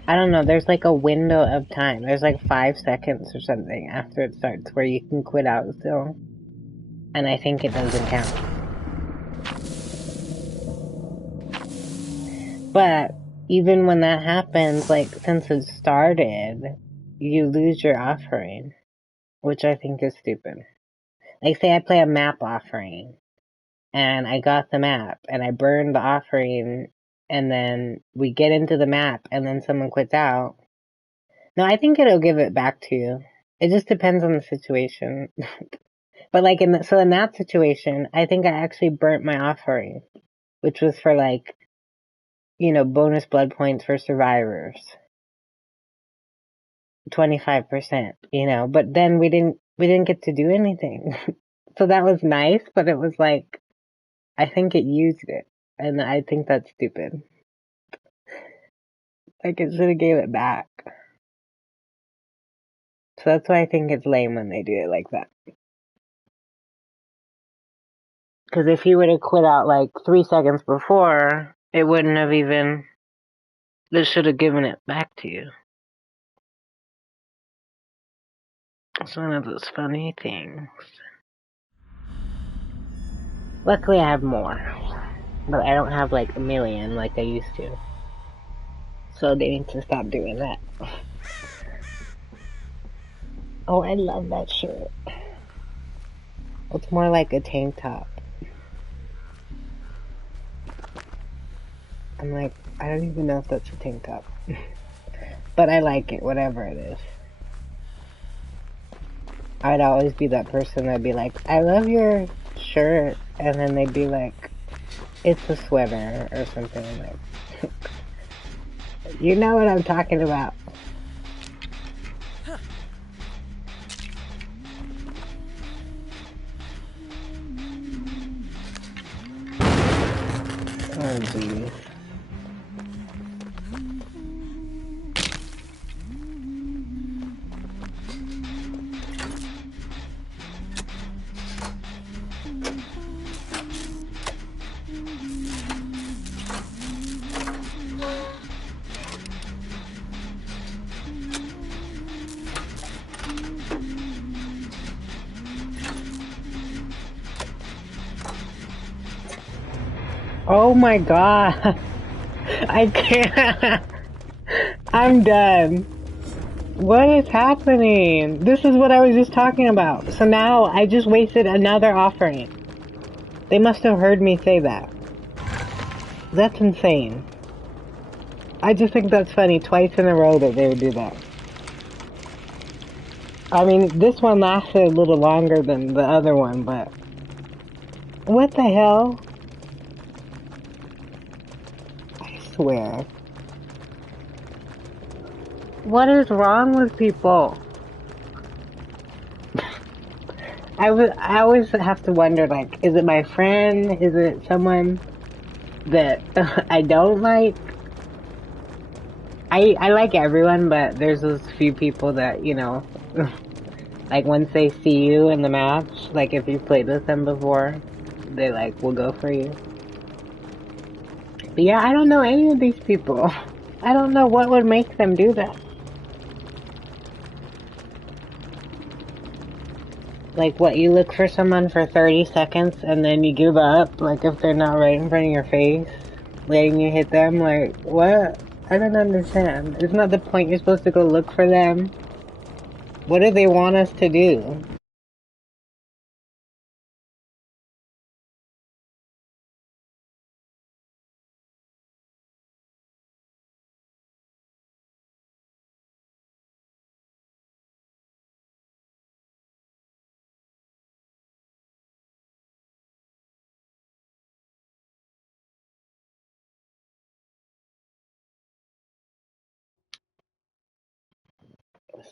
I don't know, there's like a window of time. There's like 5 seconds or something after it starts where you can quit out still. And I think it doesn't count. But even when that happens, like, since it started, you lose your offering, which I think is stupid. Like, say I play a map offering, and I got the map, and I burned the offering, and then we get into the map, and then someone quits out. No, I think it'll give it back to you. It just depends on the situation. But like in that situation, I think I actually burnt my offering, which was for like, bonus blood points for survivors. 25%, but then we didn't get to do anything. So that was nice, but it was like, I think it used it, and I think that's stupid. Like, it should have gave it back. So that's why I think it's lame when they do it like that. Because if you would have quit out like 3 seconds before, it wouldn't have even, they should have given it back to you. It's one of those funny things. Luckily I have more, but I don't have like a million like I used to. So they need to stop doing that. Oh, I love that shirt. It's more like a tank top. I'm like, I don't even know if that's a tank top. But I like it, whatever it is. I'd always be that person that'd be like, I love your shirt. And then they'd be like, it's a sweater or something. I'm like, you know what I'm talking about. Oh, geez. Oh my god. I can't. I'm done. What is happening? This is what I was just talking about. So now I just wasted another offering. They must have heard me say that. That's insane. I just think that's funny twice in a row that they would do that. I mean, this one lasted a little longer than the other one, but what the hell? I swear. What is wrong with people? I always have to wonder, like, is it my friend? Is it someone that I don't like? I like everyone, but there's those few people that, you know, like once they see you in the match, like if you've played with them before, they like will go for you. But yeah, I don't know any of these people. I don't know what would make them do that. Like what, you look for someone for 30 seconds and then you give up, like if they're not right in front of your face, letting you hit them, like, what? I don't understand. Isn't that the point? You're supposed to go look for them? What do they want us to do?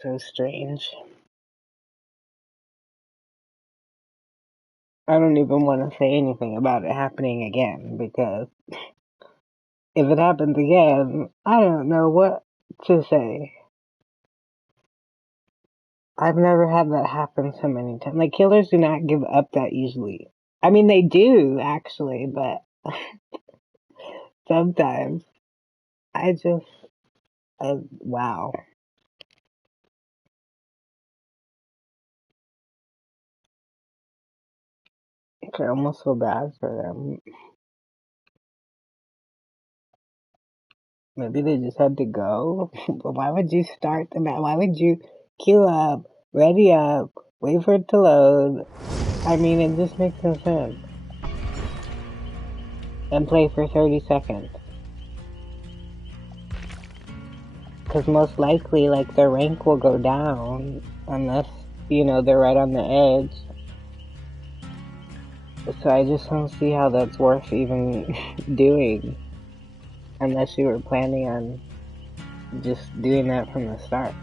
So strange. I don't even want to say anything about it happening again, because if it happens again, I don't know what to say. I've never had that happen so many times. Like, killers do not give up that easily. I mean, they do, actually, but sometimes I just, wow. I almost feel bad for them. Maybe they just had to go. But why would you start the match? Why would you queue up, ready up, wait for it to load? I mean, it just makes no sense. And play for 30 seconds. Because most likely, like, their rank will go down unless, you know, they're right on the edge. So I just don't see how that's worth even doing. Unless you were planning on just doing that from the start.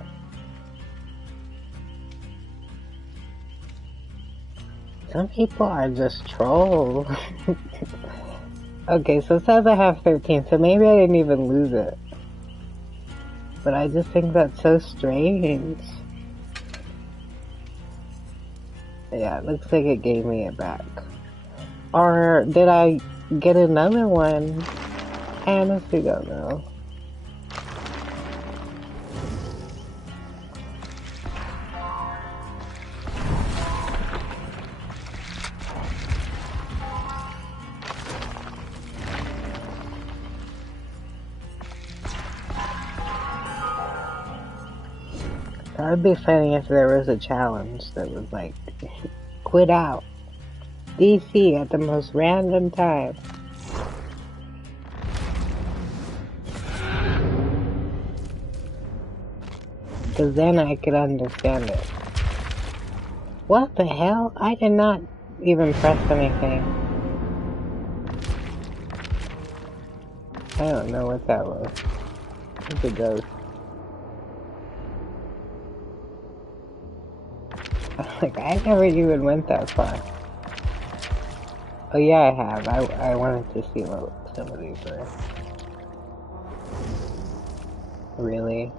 Some people are just trolls. Okay, so it says I have 13, so maybe I didn't even lose it. But I just think that's so strange. Yeah, it looks like it gave me it back. Or did I get another one? I honestly don't know. That would be funny if there was a challenge that was like, quit out. DC at the most random time. Because then I could understand it. What the hell? I did not even press anything. I don't know what that was. It's a ghost. Like, I never even went that far. Oh yeah, I have. I wanted to see what some of these were. Really?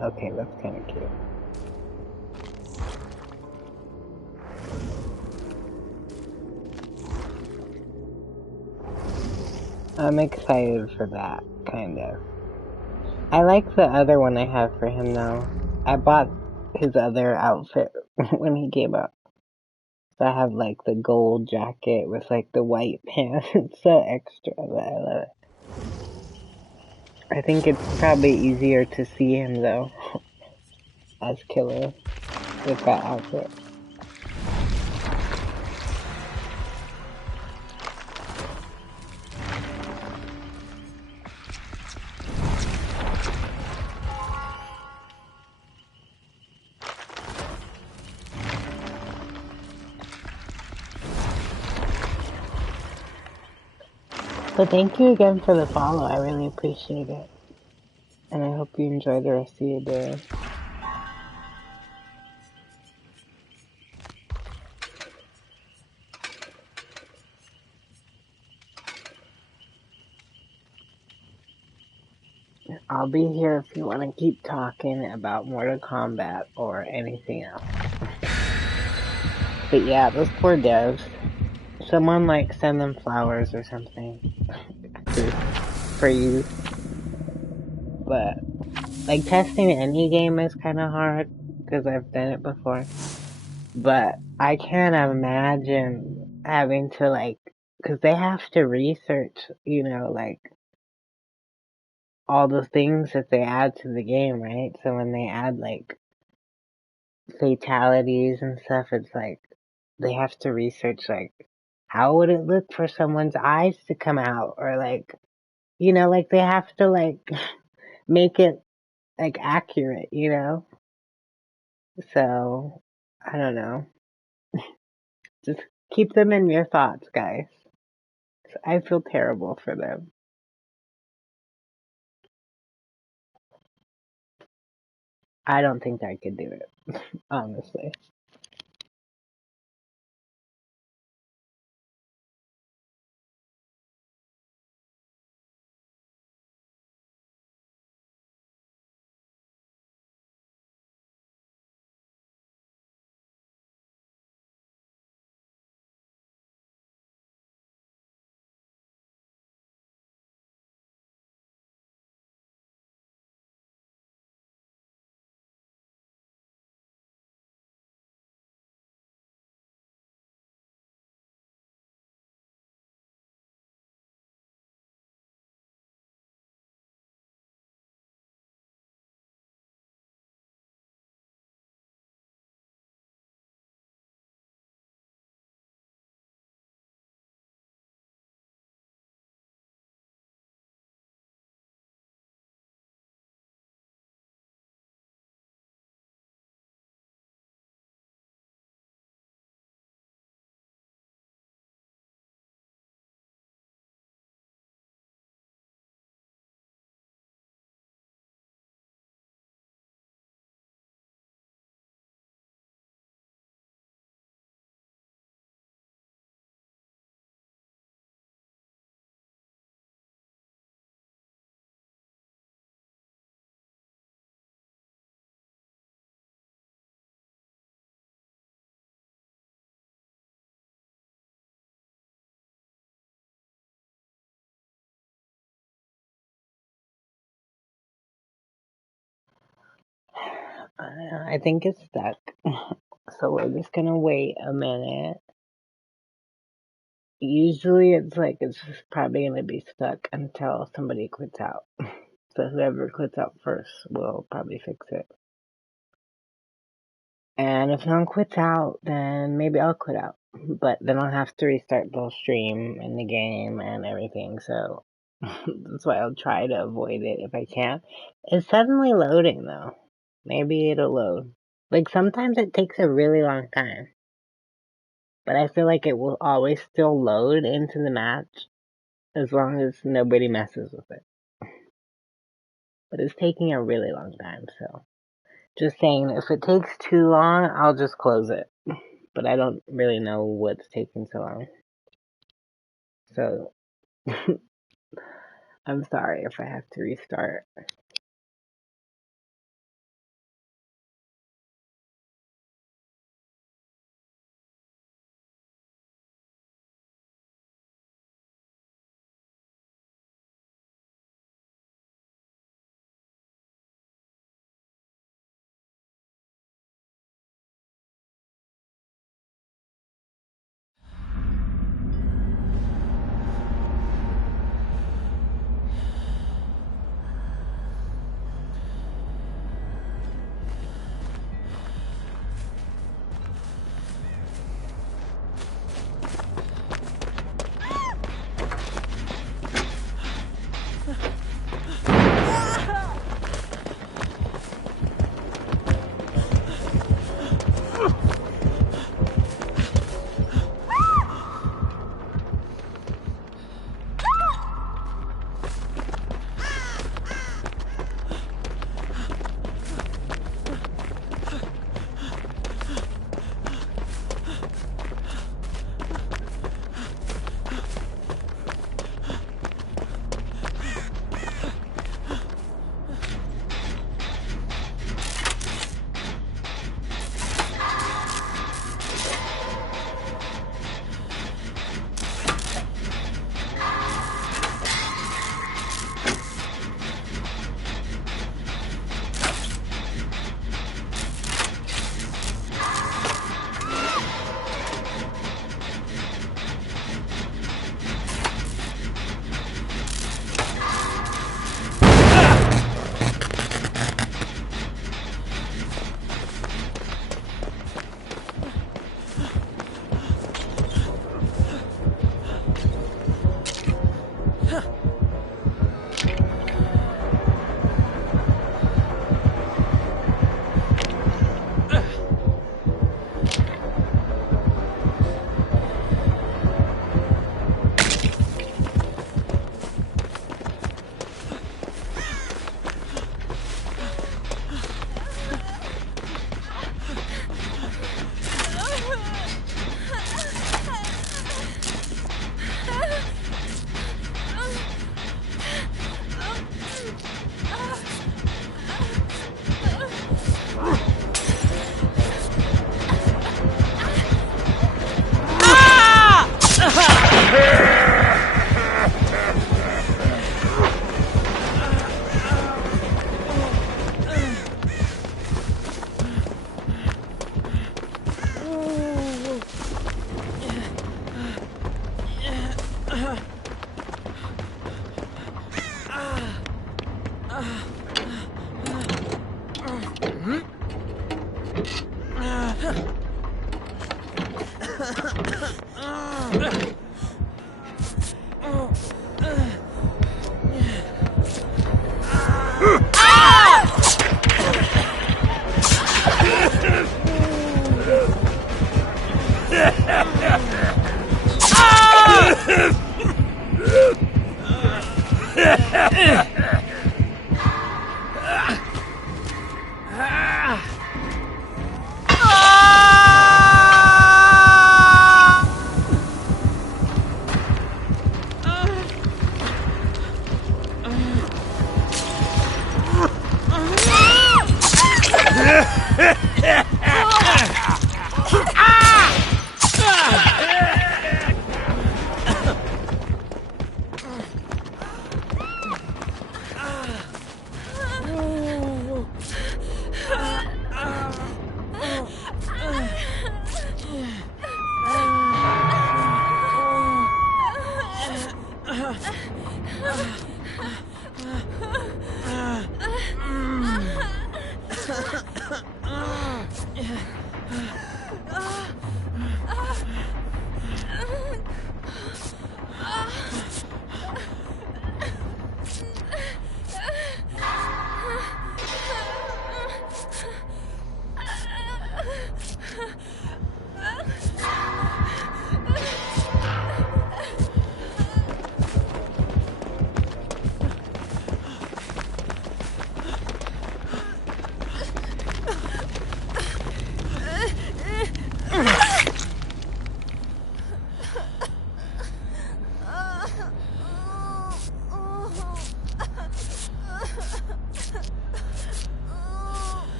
Okay, that's kind of cute. I'm excited for that, kind of. I like the other one I have for him, though. I bought his other outfit when he came out. So I have like the gold jacket with like the white pants. It's so extra, but I love it. I think it's probably easier to see him though as Killer with that outfit. But thank you again for the follow. I really appreciate it. And I hope you enjoy the rest of your day. I'll be here if you want to keep talking about Mortal Kombat or anything else. But yeah, those poor devs. Someone like send them flowers or something for you. But like testing any game is kind of hard because I've done it before. But I can't imagine having to like, because they have to research, like all the things that they add to the game, right? So when they add like fatalities and stuff, it's like they have to research like how would it look for someone's eyes to come out, or like like they have to like make it like accurate, So I don't know. Just keep them in your thoughts, guys. I feel terrible for them. I don't think I could do it, honestly. I think it's stuck. So we're just gonna wait a minute. Usually it's just probably gonna be stuck until somebody quits out. So whoever quits out first will probably fix it. And if no one quits out, then maybe I'll quit out. But then I'll have to restart the stream and the game and everything, so that's why I'll try to avoid it if I can. It's suddenly loading though. Maybe it'll load. Like sometimes it takes a really long time. But I feel like it will always still load into the match as long as nobody messes with it. But it's taking a really long time, so just saying if it takes too long, I'll just close it. But I don't really know what's taking so long. So I'm sorry if I have to restart.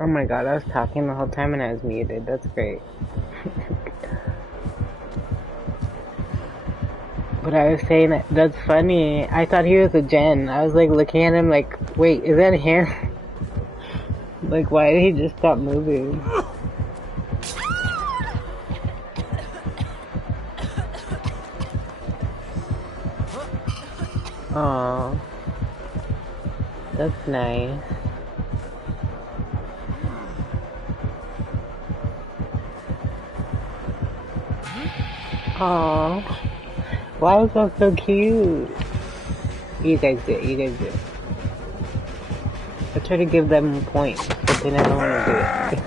Oh my god, I was talking the whole time and I was muted. That's great. But I was saying, that's funny. I thought he was a gen. I was like looking at him like, wait, is that him? Like, why did he just stop moving? Aww. That's nice. Aww. Why is that so cute? You guys do it, you guys do it. I try to give them points, but they never want to do it.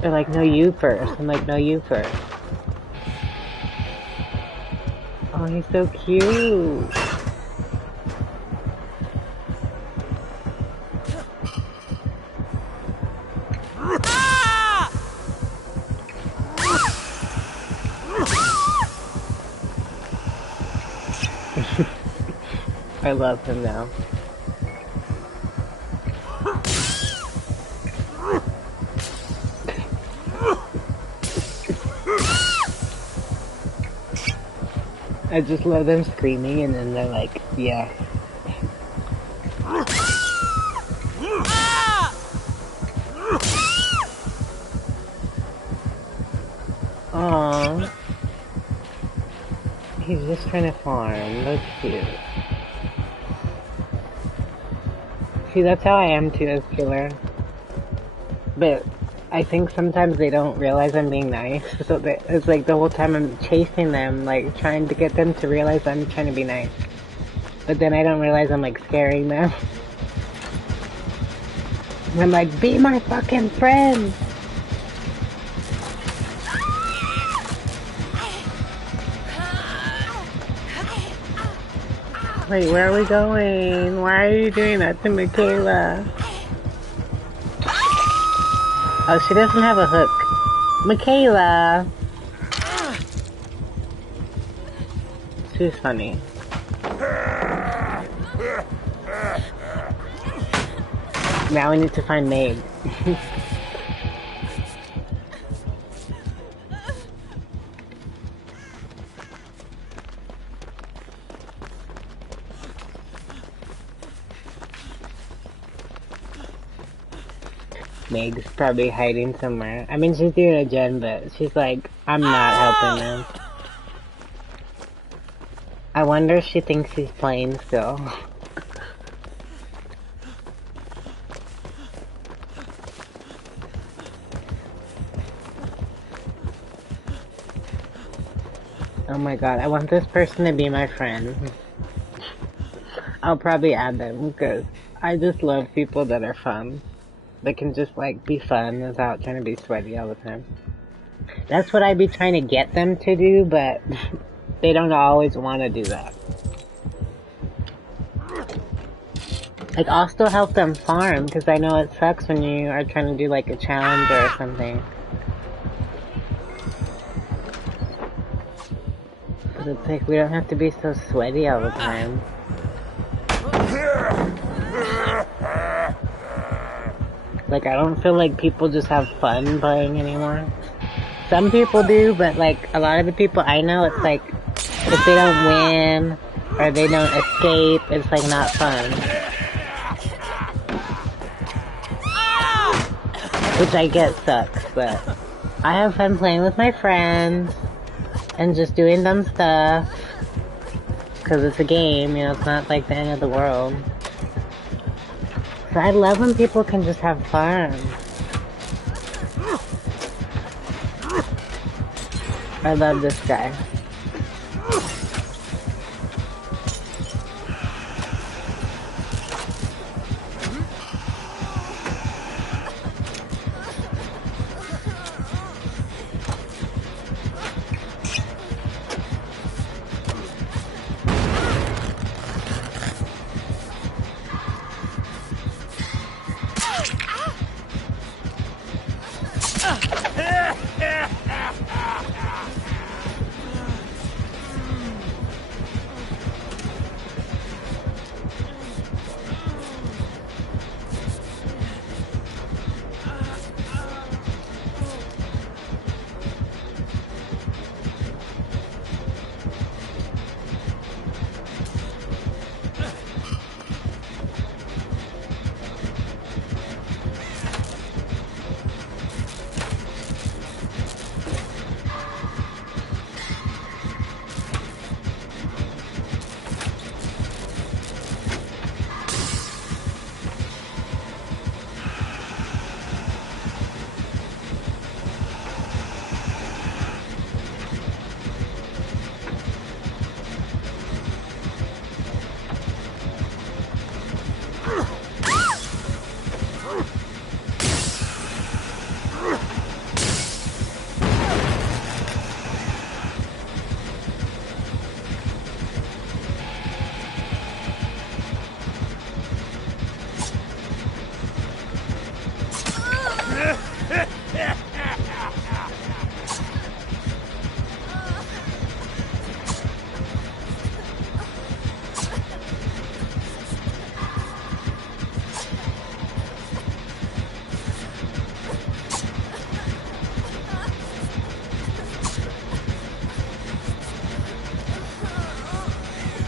They're like, no, you first. I'm like, no, you first. Oh, he's so cute. I love him now. I just love them screaming and then they're like, yeah. Aww. He's just trying to farm. That's cute. See, that's how I am too as killer. But I think sometimes they don't realize I'm being nice. So it's like the whole time I'm chasing them, like trying to get them to realize I'm trying to be nice. But then I don't realize I'm like scaring them. And I'm like, be my fucking friend! Wait, where are we going? Why are you doing that to Michaela? Oh, she doesn't have a hook. Michaela! She's funny. Now we need to find Meg. Meg's probably hiding somewhere. I mean, she's doing a gen, but she's like, I'm not helping them. I wonder if she thinks he's playing still. Oh my god, I want this person to be my friend. I'll probably add them, because I just love people that are fun. They can just, like, be fun without trying to be sweaty all the time. That's what I'd be trying to get them to do, but they don't always want to do that. Like, I'll still help them farm, because I know it sucks when you are trying to do, like, a challenge or something. But it's like, we don't have to be so sweaty all the time. Like, I don't feel like people just have fun playing anymore. Some people do, but, like, a lot of the people I know, it's like, if they don't win, or they don't escape, it's, like, not fun. Which I get sucks, but I have fun playing with my friends, and just doing dumb stuff. Because it's a game, you know, it's not, like, the end of the world. So I love when people can just have fun. I love this guy.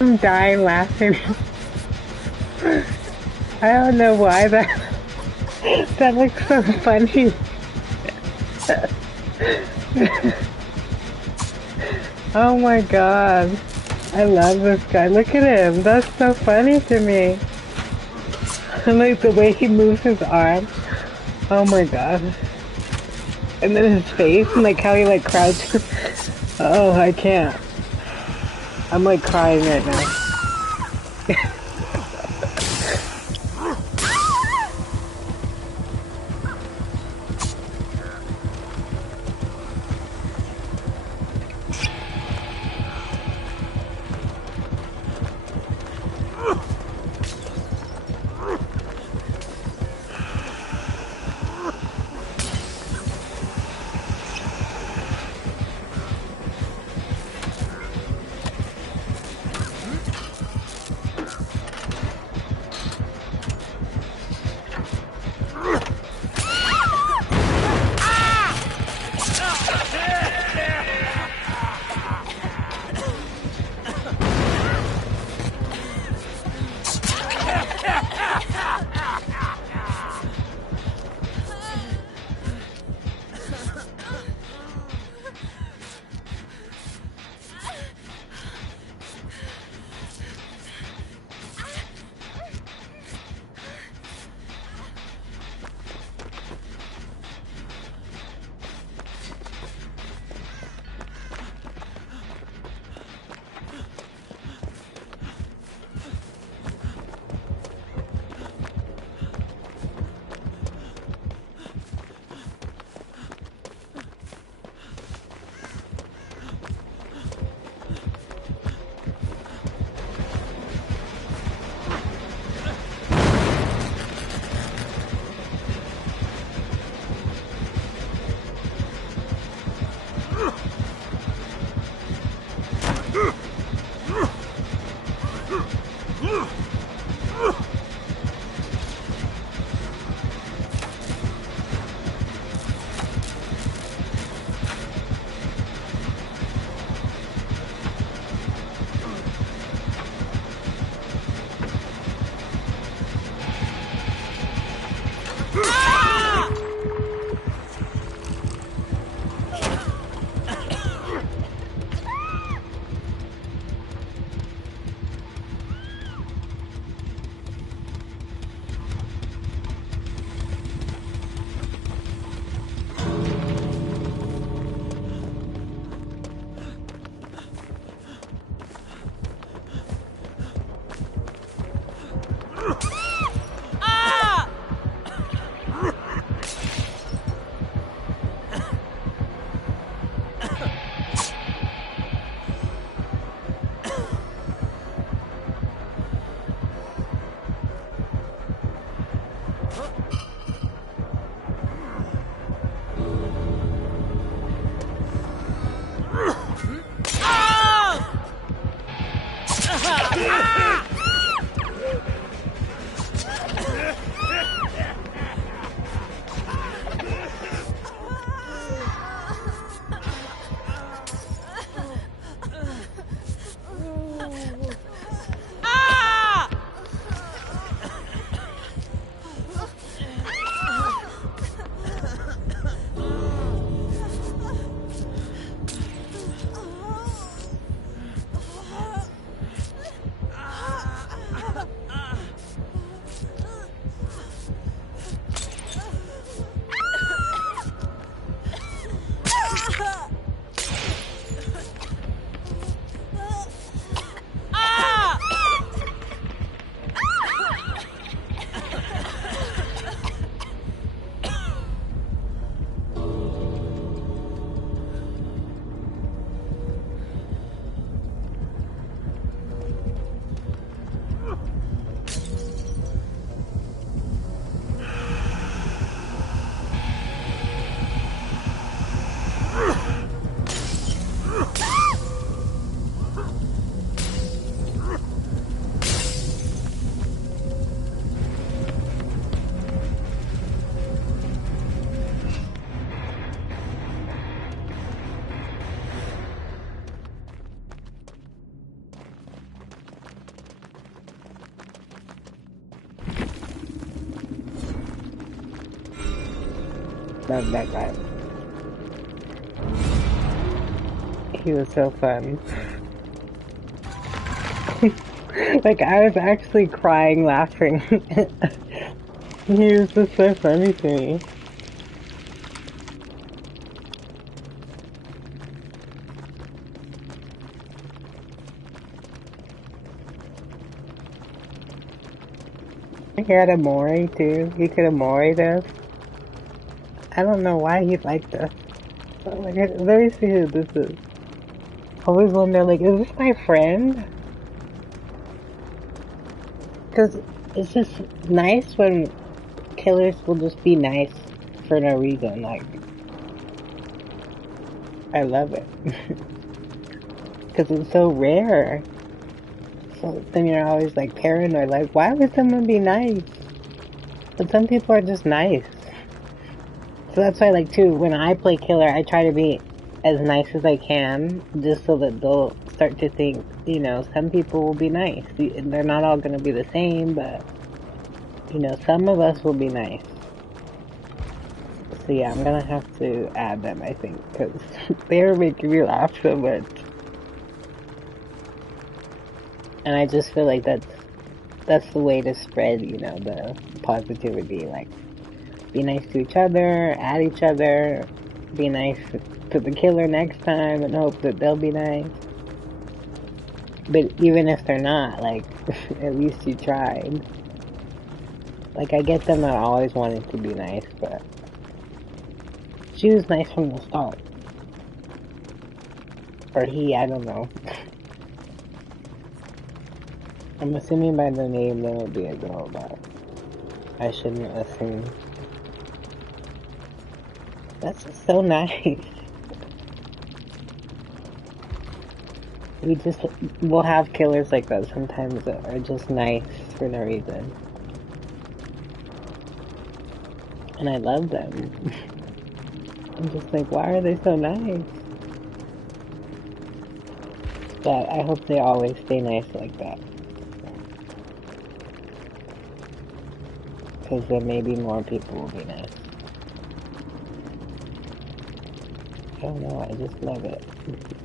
I'm dying laughing. I don't know why that looks so funny. Oh my god. I love this guy. Look at him. That's so funny to me. Like the way he moves his arm. Oh my god. And then his face and like how he like crouches. Oh, I can't. I'm like crying right now. Love that guy. He was so fun. Like, I was actually crying laughing. He was just so funny to me. He had a Mori too. He could have Mori'd us. I don't know why he liked us. Like, let me see who this is. I always wonder, like, is this my friend? Because it's just nice when killers will just be nice for no reason. Like, I love it. Because it's so rare. So then you're always like paranoid, like, why would someone be nice? But some people are just nice. So that's why, like, too, when I play killer, I try to be as nice as I can, just so that they'll start to think, you know, some people will be nice. They're not all going to be the same, but, you know, some of us will be nice. So yeah, I'm going to have to add them, I think, because they're making me laugh so much. And I just feel like that's the way to spread, you know, the positivity, like, be nice to each other, at each other, be nice to the killer next time and hope that they'll be nice. But even if they're not, like, at least you tried. Like, I get them not always wanting to be nice, but she was nice from the start. Or he, I don't know. I'm assuming by the name that would be a girl, but I shouldn't assume. That's just so nice. We'll have killers like that sometimes that are just nice for no reason. And I love them. I'm just like, why are they so nice? But I hope they always stay nice like that. Because then maybe more people will be nice. I don't know, I just love it.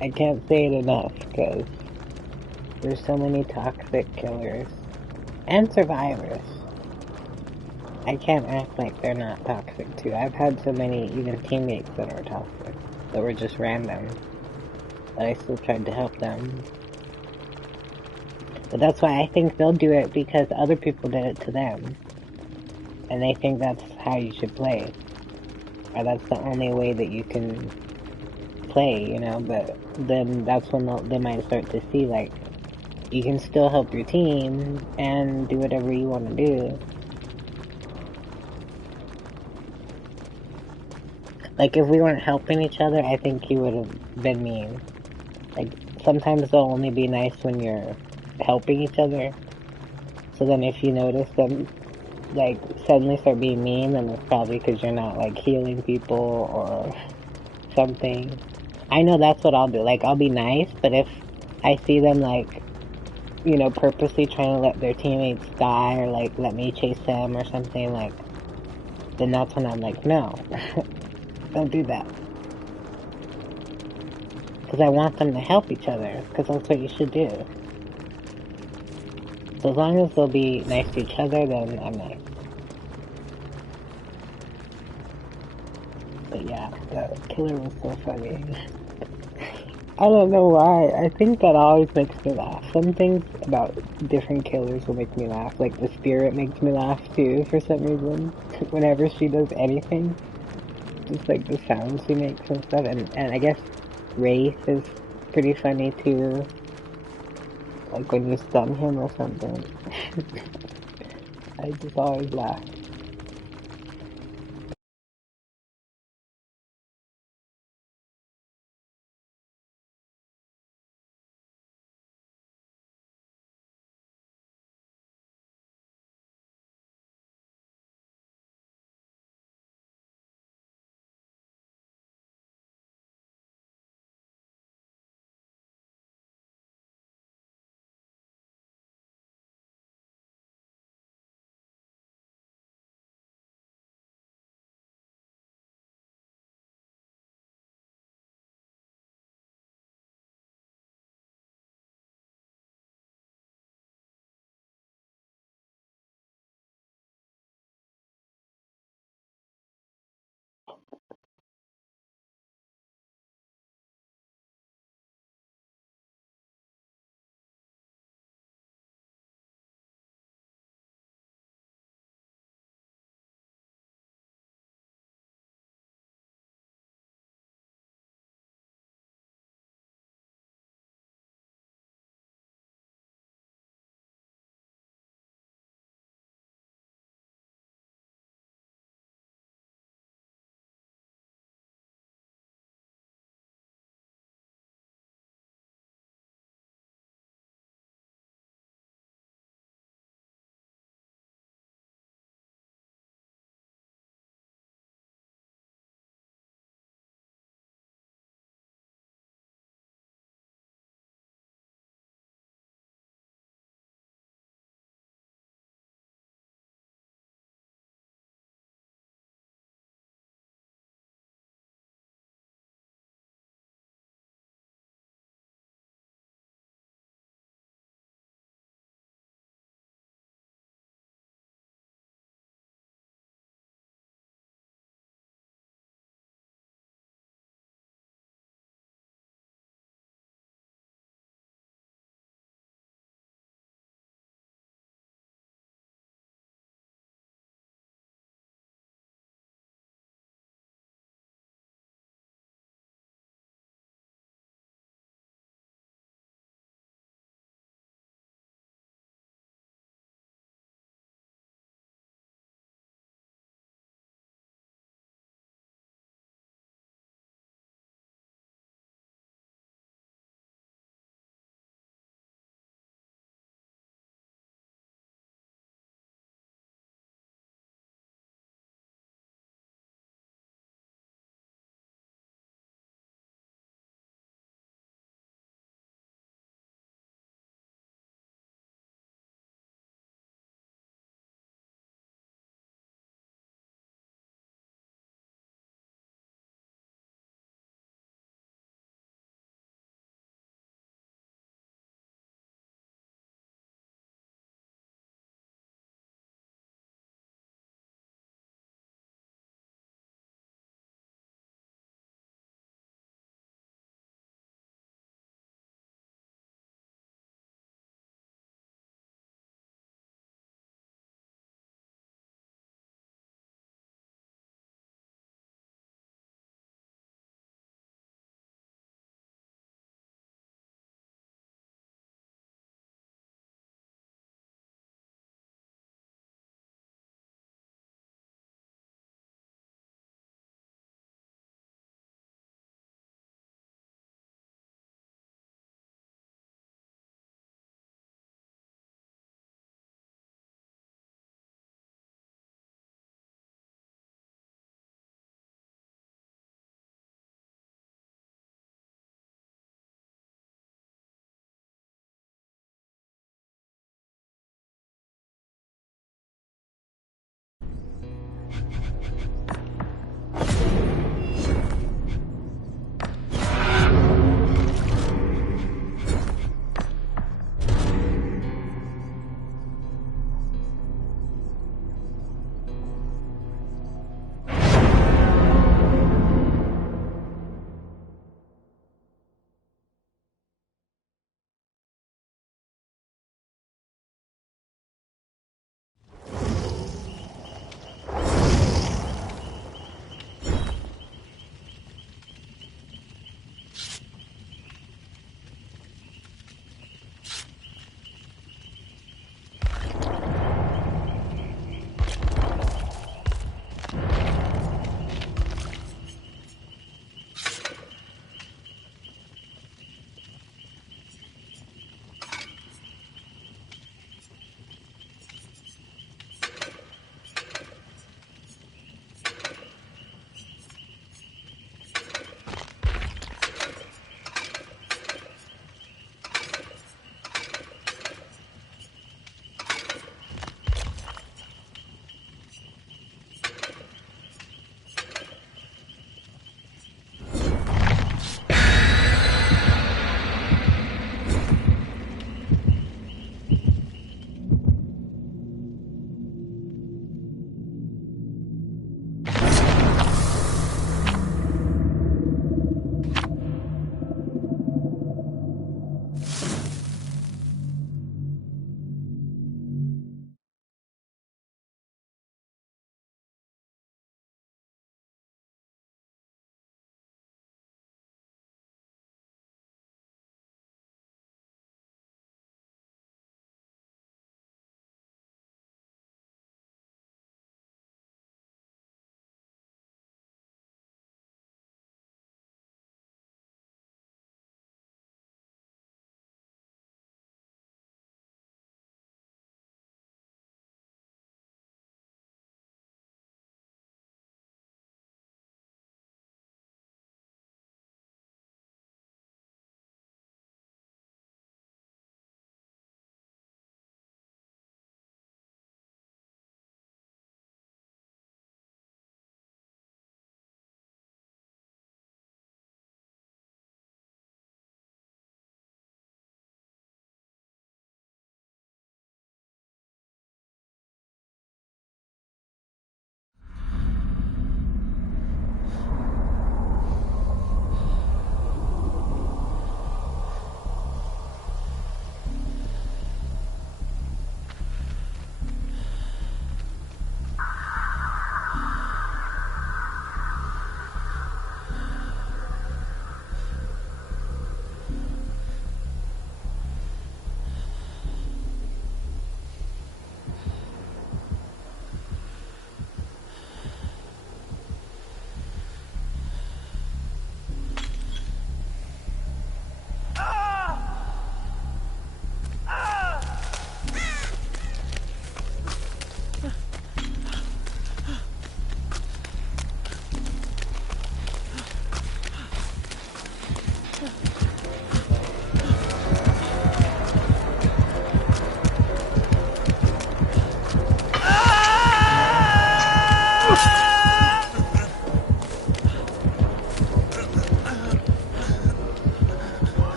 I can't say it enough, because there's so many toxic killers. And survivors. I can't act like they're not toxic too. I've had so many, even teammates that are toxic. That were just random. But I still tried to help them. But that's why I think they'll do it because other people did it to them. And they think that's how you should play. Or that's the only way that you can play, you know? But then that's when they might start to see, like, you can still help your team and do whatever you want to do. Like, if we weren't helping each other, I think he would have been mean. Like, sometimes they'll only be nice when you're helping each other. So then if you notice them, like, suddenly start being mean, then it's probably because you're not, like, healing people or something. I know that's what I'll do. Like, I'll be nice, but if I see them, like, you know, purposely trying to let their teammates die or, like, let me chase them or something, like, then that's when I'm like, no, don't do that. Because I want them to help each other, because that's what you should do. So as long as they'll be nice to each other, then I'm nice. But yeah, the killer was so funny. I don't know why. I think that always makes me laugh. Some things about different killers will make me laugh. Like the spirit makes me laugh too for some reason. Whenever she does anything, just like the sounds she makes and stuff. And I guess Wraith is pretty funny too. Like when you stun him or something. I just always laugh.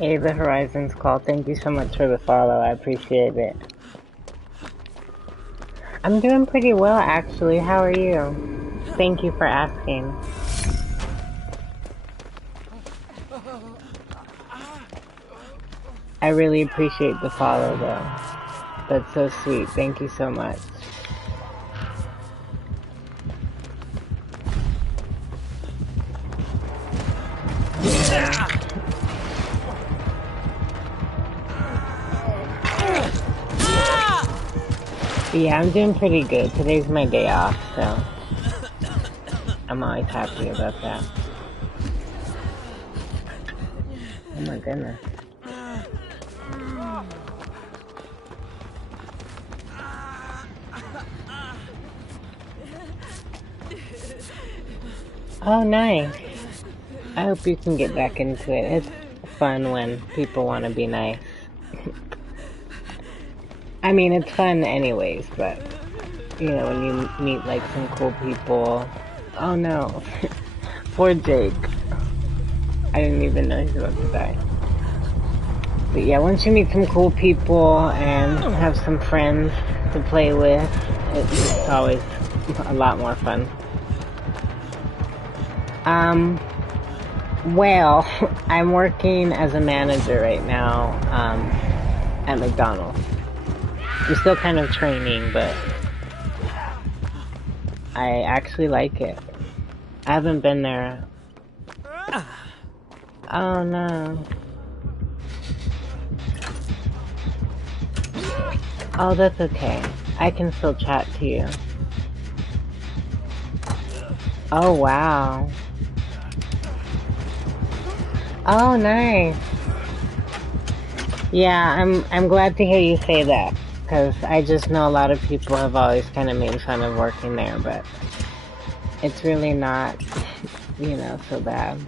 Hey, the Horizons call. Thank you so much for the follow. I appreciate it. I'm doing pretty well, actually. How are you? Thank you for asking. I really appreciate the follow, though. That's so sweet. Thank you so much. Yeah, I'm doing pretty good. Today's my day off, so I'm always happy about that. Oh my goodness. Oh, nice. I hope you can get back into it. It's fun when people want to be nice. I mean, it's fun anyways, but, you know, when you meet, like, some cool people... Oh, no. Poor Jake. I didn't even know he was about to die. But yeah, once you meet some cool people and have some friends to play with, it's always a lot more fun. Well, I'm working as a manager right now, at McDonald's. I'm still kind of training, but I actually like it. I haven't been there. Oh no. Oh, that's okay. I can still chat to you. Oh wow. Oh nice. Yeah, I'm glad to hear you say that, because I just know a lot of people have always kind of made fun of working there, but it's really not, you know, so bad.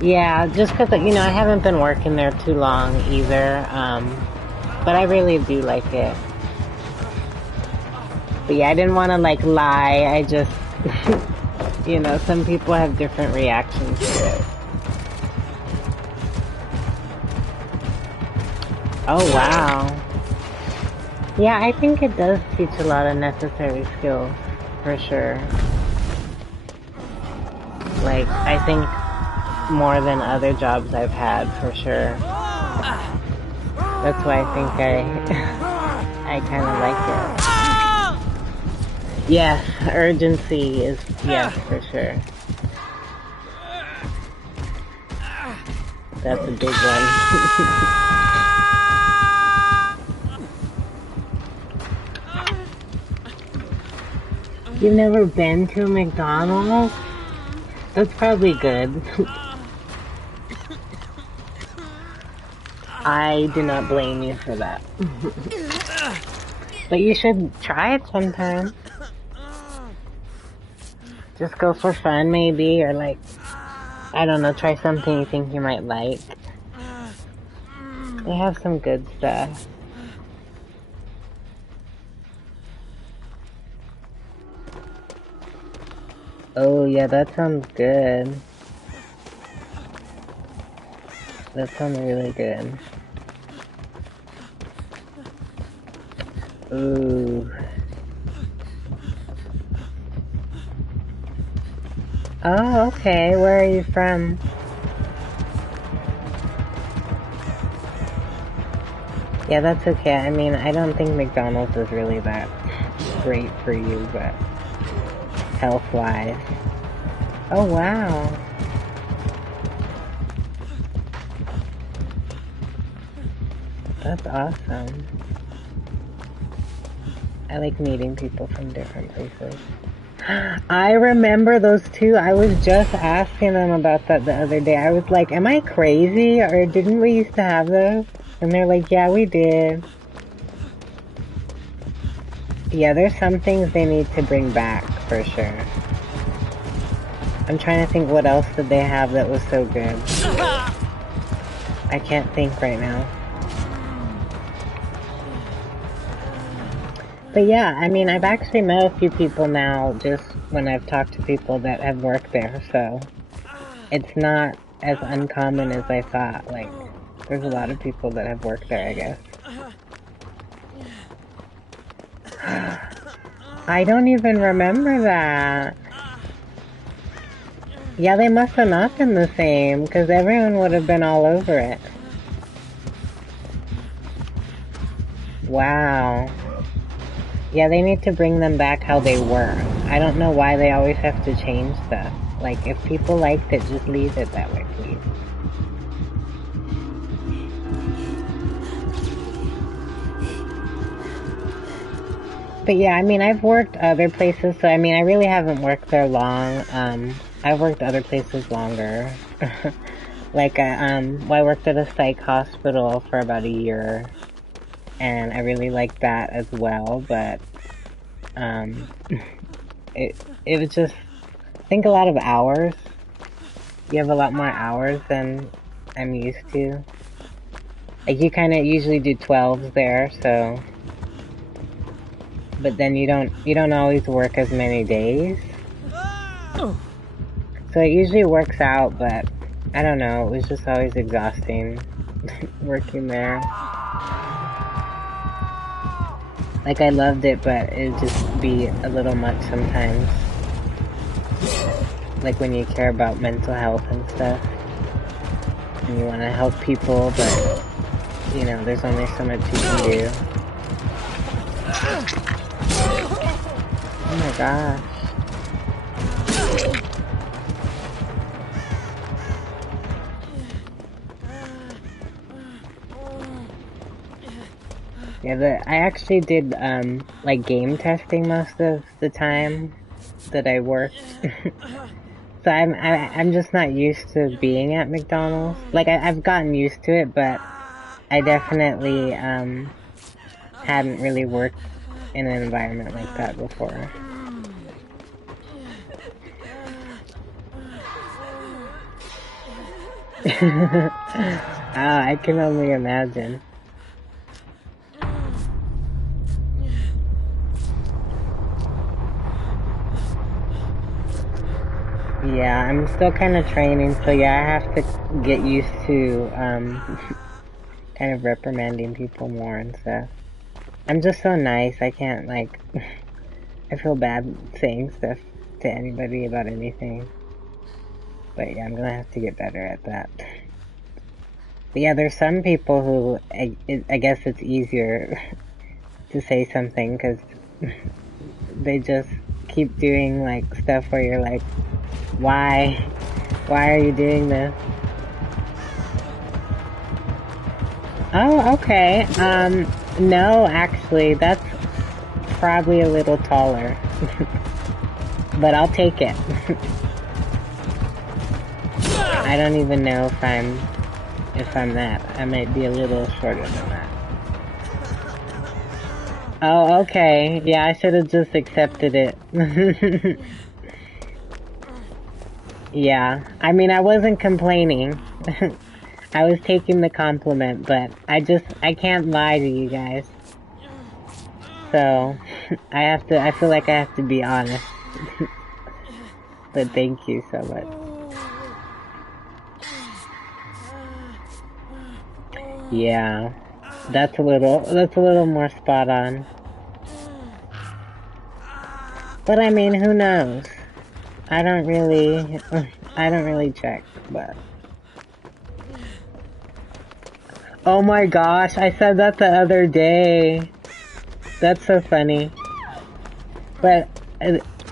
Yeah, just because, you know, I haven't been working there too long either, but I really do like it. But yeah, I didn't want to, like, lie. I just, you know, some people have different reactions to it. Oh, wow. Yeah, I think it does teach a lot of necessary skills, for sure. Like, I think more than other jobs I've had, for sure. That's why I think I kind of like it. Yes, urgency is, yes, for sure. That's a big one. You've never been to a McDonald's? That's probably good. I do not blame you for that. But you should try it sometime. Just go for fun, maybe, or like, I don't know, try something you think you might like. They have some good stuff. Oh yeah, that sounds good. That sounds really good. Ooh. Oh, okay. Where are you from? Yeah, that's okay. I mean, I don't think McDonald's is really that great for you, but health-wise. Oh, wow. That's awesome. I like meeting people from different places. I remember those two. I was just asking them about that the other day. I was like, am I crazy? Or didn't we used to have those? And they're like, yeah, we did. Yeah, there's some things they need to bring back, for sure. I'm trying to think what else did they have that was so good. I can't think right now. But yeah, I mean, I've actually met a few people now just when I've talked to people that have worked there, so it's not as uncommon as I thought. Like, there's a lot of people that have worked there, I guess. I don't even remember that. Yeah, they must have not been the same, because everyone would have been all over it. Wow. Yeah, they need to bring them back how they were. I don't know why they always have to change stuff. Like, if people liked it, just leave it that way, please. But yeah, I mean, I've worked other places, so I mean, I really haven't worked there long. I've worked other places longer. Like, I worked at a psych hospital for about a year, and I really liked that as well, but, it was just, I think a lot of hours. You have a lot more hours than I'm used to. Like, you kind of usually do 12s there, so, but then you don't always work as many days. So it usually works out, but I don't know, it was just always exhausting working there. Like, I loved it, but it'd just be a little much sometimes. Like, when you care about mental health and stuff, and you want to help people, but, you know, there's only so much you can do. Oh my gosh. Yeah, I actually did, like, game testing most of the time that I worked. So I'm just not used to being at McDonald's. Like, I've gotten used to it, but I definitely, hadn't really worked in an environment like that before. I can only imagine. Yeah, I'm still kind of training, so yeah, I have to get used to, kind of reprimanding people more and stuff. I'm just so nice, I can't, like, I feel bad saying stuff to anybody about anything. But yeah, I'm gonna have to get better at that. But yeah, there's some people who, I guess it's easier to say something, because they just keep doing, like, stuff where you're like, why are you doing this? Oh, okay. No, actually, that's probably a little taller. But I'll take it. I don't even know if I'm that. I might be a little shorter than that. Oh, okay. Yeah, I should have just accepted it. Yeah. I mean, I wasn't complaining. I was taking the compliment, but I can't lie to you guys. So, I feel like I have to be honest. But thank you so much. Yeah. That's a little more spot on. But I mean, who knows? I don't really check, but... Oh my gosh, I said that the other day. That's so funny. But,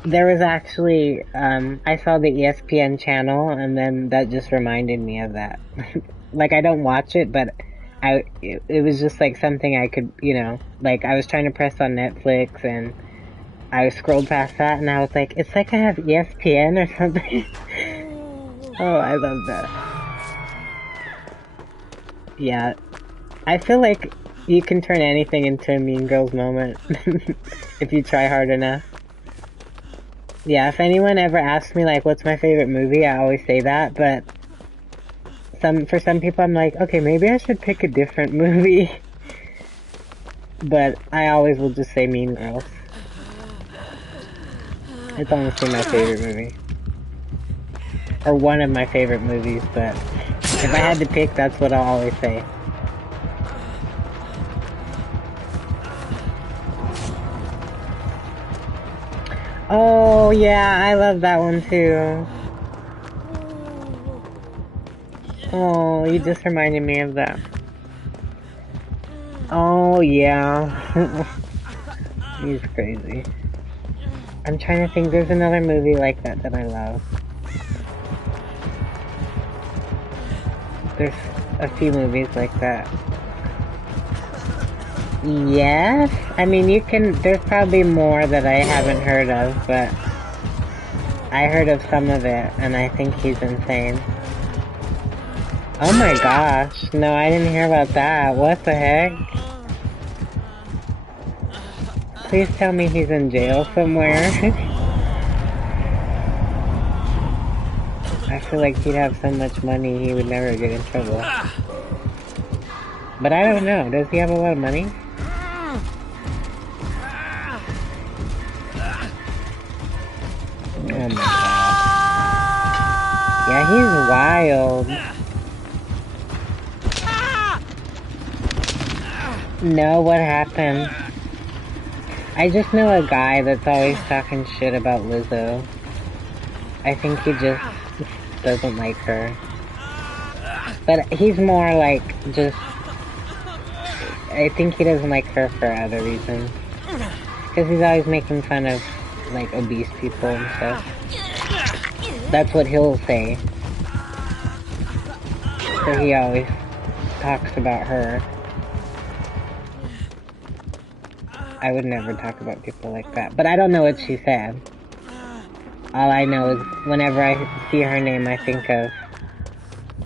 there was actually, I saw the ESPN channel, and then that just reminded me of that. Like, I don't watch it, but it was just like something I could, like, I was trying to press on Netflix, and I scrolled past that, and I was like, it's like I have ESPN or something. Oh, I love that. Yeah. I feel like you can turn anything into a Mean Girls moment. If you try hard enough. Yeah, if anyone ever asks me, like, what's my favorite movie, I always say that, but for some people, I'm like, okay, maybe I should pick a different movie. But I always will just say Mean Girls. It's honestly my favorite movie. Or one of my favorite movies, but if I had to pick, that's what I'll always say. Oh, yeah, I love that one too. Oh, you just reminded me of that. Oh, yeah. He's crazy. I'm trying to think, there's another movie like that I love. There's a few movies like that. Yes? I mean, there's probably more that I haven't heard of, but I heard of some of it, and I think he's insane. Oh my gosh, no, I didn't hear about that. What the heck? Please tell me he's in jail somewhere. I feel like he'd have so much money he would never get in trouble. But I don't know, does he have a lot of money? Oh my god. Yeah, he's wild. No, what happened? I just know a guy that's always talking shit about Lizzo. I think he just doesn't like her. But he's more like just... I think he doesn't like her for other reasons. Because he's always making fun of, like, obese people and stuff. That's what he'll say. So he always talks about her. I would never talk about people like that. But I don't know what she said. All I know is whenever I see her name, I think of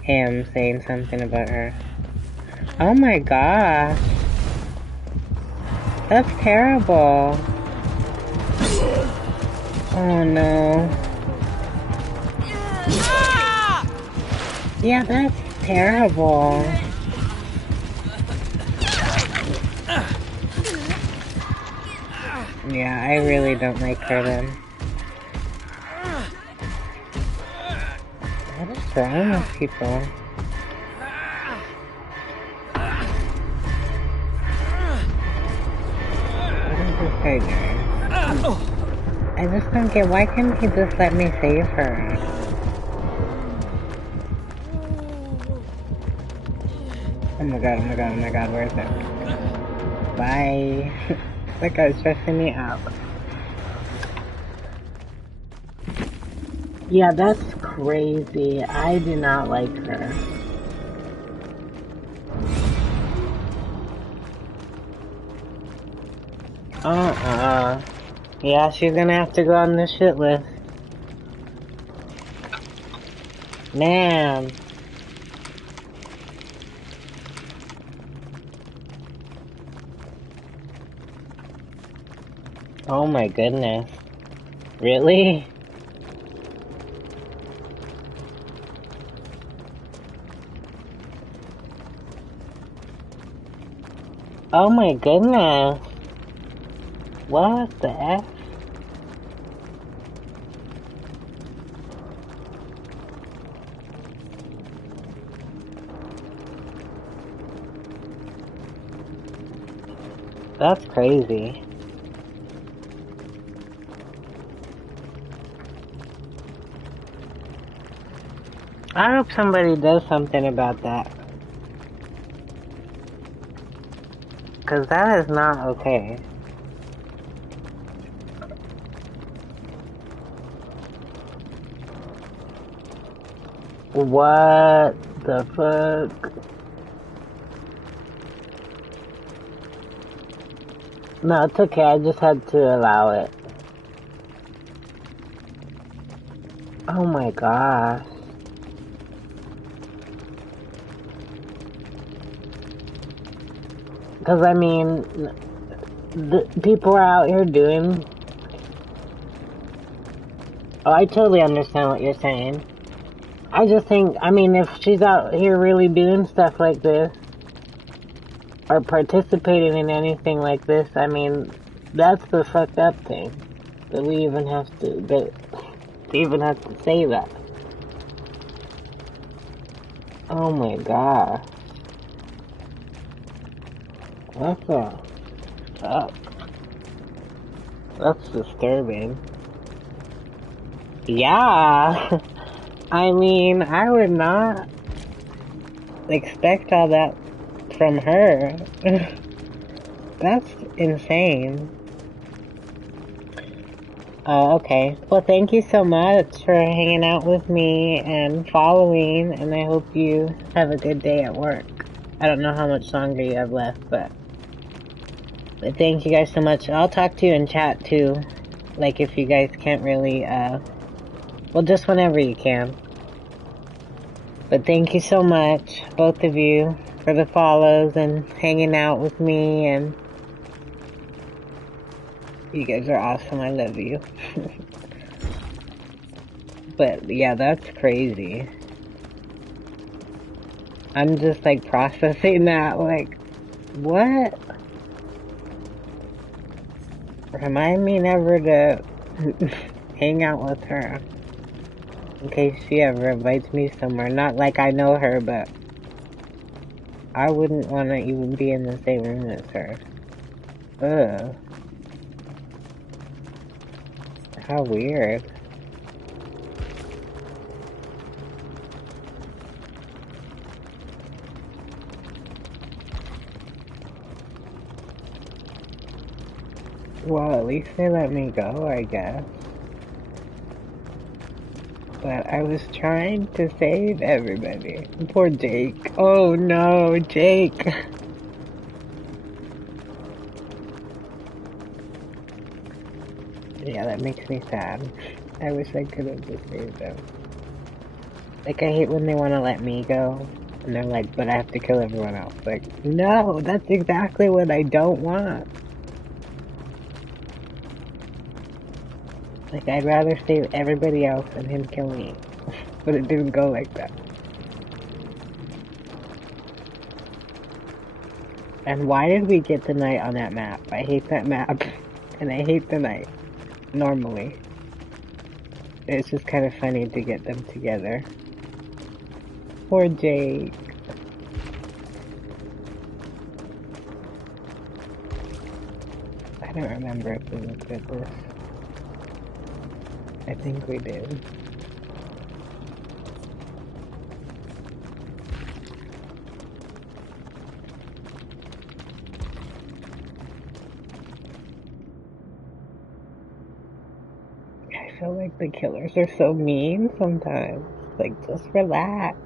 him saying something about her. Oh my gosh. That's terrible. Oh no. Yeah, that's terrible. Yeah, I really don't like her then. What is wrong with people? What is this guy doing? I just don't get, why can't he just let me save her? Oh my god, oh my god, oh my god, where is it? Bye. That guy's stressing me out. Yeah, that's crazy. I do not like her. Yeah, she's gonna have to go on the shit list. Man. Oh my goodness. Really? Oh my goodness. What the F? That's crazy. I hope somebody does something about that. 'Cause that is not okay. What the fuck? No, it's okay. I just had to allow it. Oh my gosh. Because, I mean, people are out here doing... Oh, I totally understand what you're saying. I just think, I mean, if she's out here really doing stuff like this, or participating in anything like this, I mean, that's the fucked up thing. That we even have to say that. Oh my god. What the fuck? That's disturbing. Yeah. I mean, I would not expect all that from her. That's insane. Oh, okay. Well, thank you so much for hanging out with me and following, and I hope you have a good day at work. I don't know how much longer you have left, but thank you guys so much. I'll talk to you in chat too, like if you guys can't really, well, just whenever you can. But thank you so much, both of you, for the follows and hanging out with me, and you guys are awesome. I love you. But yeah, that's crazy. I'm just like processing that, like, what? Remind me never to hang out with her. In case she ever invites me somewhere. Not like I know her, but I wouldn't want to even be in the same room as her. Ugh. How weird. Well, at least they let me go, I guess. But I was trying to save everybody. Poor Jake. Oh no, Jake. Yeah, that makes me sad. I wish I could have just saved them. Like, I hate when they want to let me go. And they're like, but I have to kill everyone else. Like, no, that's exactly what I don't want. Like, I'd rather save everybody else than him kill me. But it didn't go like that. And why did we get the night on that map? I hate that map. And I hate the night. Normally. It's just kind of funny to get them together. Poor Jake. I don't remember if we looked at this. I think we did. I feel like the killers are so mean sometimes. Like, just relax.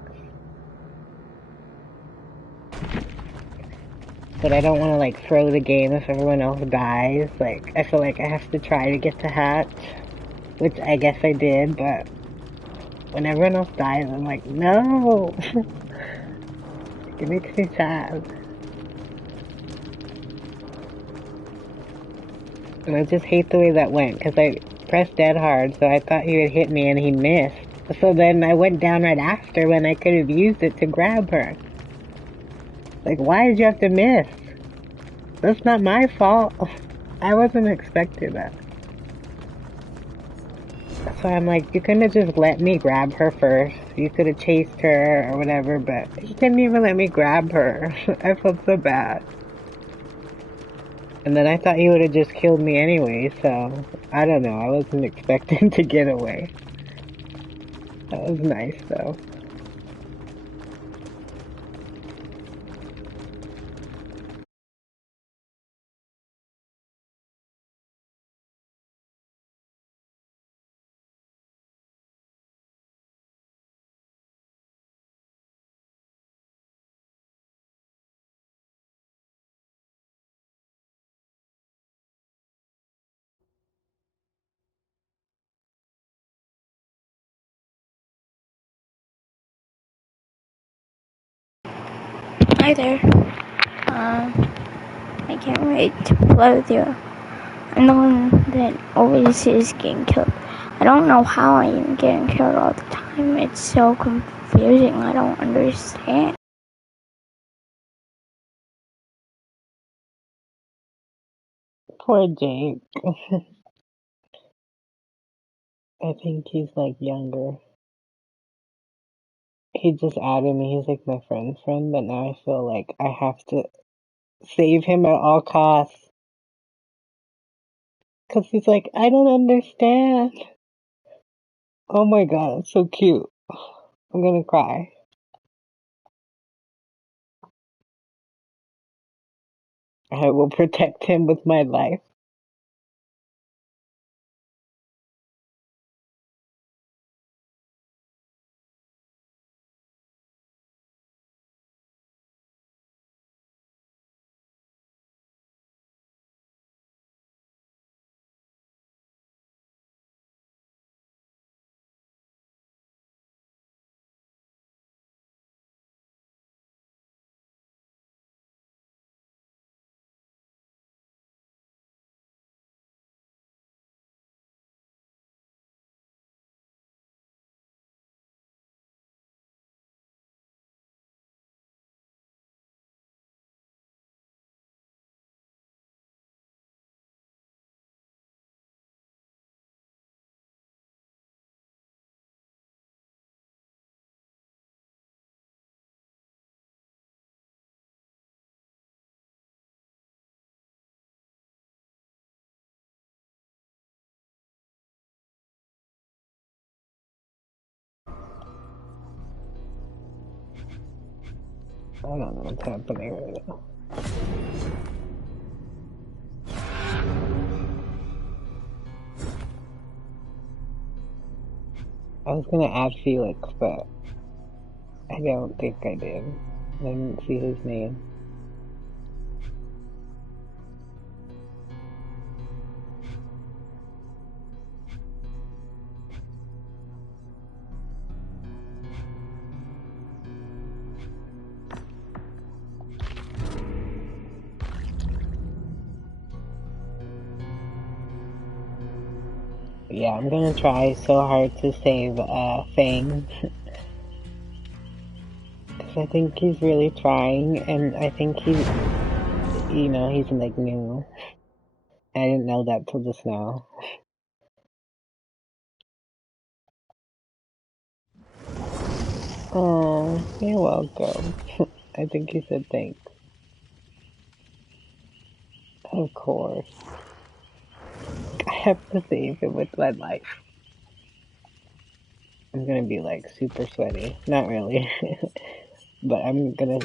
but I don't want to like throw the game if everyone else dies. Like, I feel like I have to try to get to hatch, which I guess I did, but when everyone else dies, I'm like, no! It makes me sad. And I just hate the way that went, because I pressed dead hard, so I thought he would hit me and he missed. So then I went down right after when I could have used it to grab her. Like, why did you have to miss? That's not my fault. I wasn't expecting that. So I'm like, you couldn't have just let me grab her first. You could have chased her or whatever, but you couldn't even let me grab her. I felt so bad. And then I thought he would have just killed me anyway, so I don't know. I wasn't expecting to get away. That was nice, though. Hi there. I can't wait to play with you. I'm the one that always is getting killed. I don't know how I am getting killed all the time. It's so confusing. I don't understand. Poor Jake. I think he's like younger. He just added me. He's like my friend's friend, but now I feel like I have to save him at all costs. Cause he's like, I don't understand. Oh my god, it's so cute. I'm gonna cry. I will protect him with my life. I don't know what's happening right now. I was gonna add Felix, but I don't think I did. I didn't see his name. Yeah, I'm gonna try so hard to save Fang. Because I think he's really trying, and I think he's like new. I didn't know that till just now. Oh, you're welcome. I think he said thanks. Of course. I have to save him with my life. I'm gonna be like super sweaty. Not really. But I'm gonna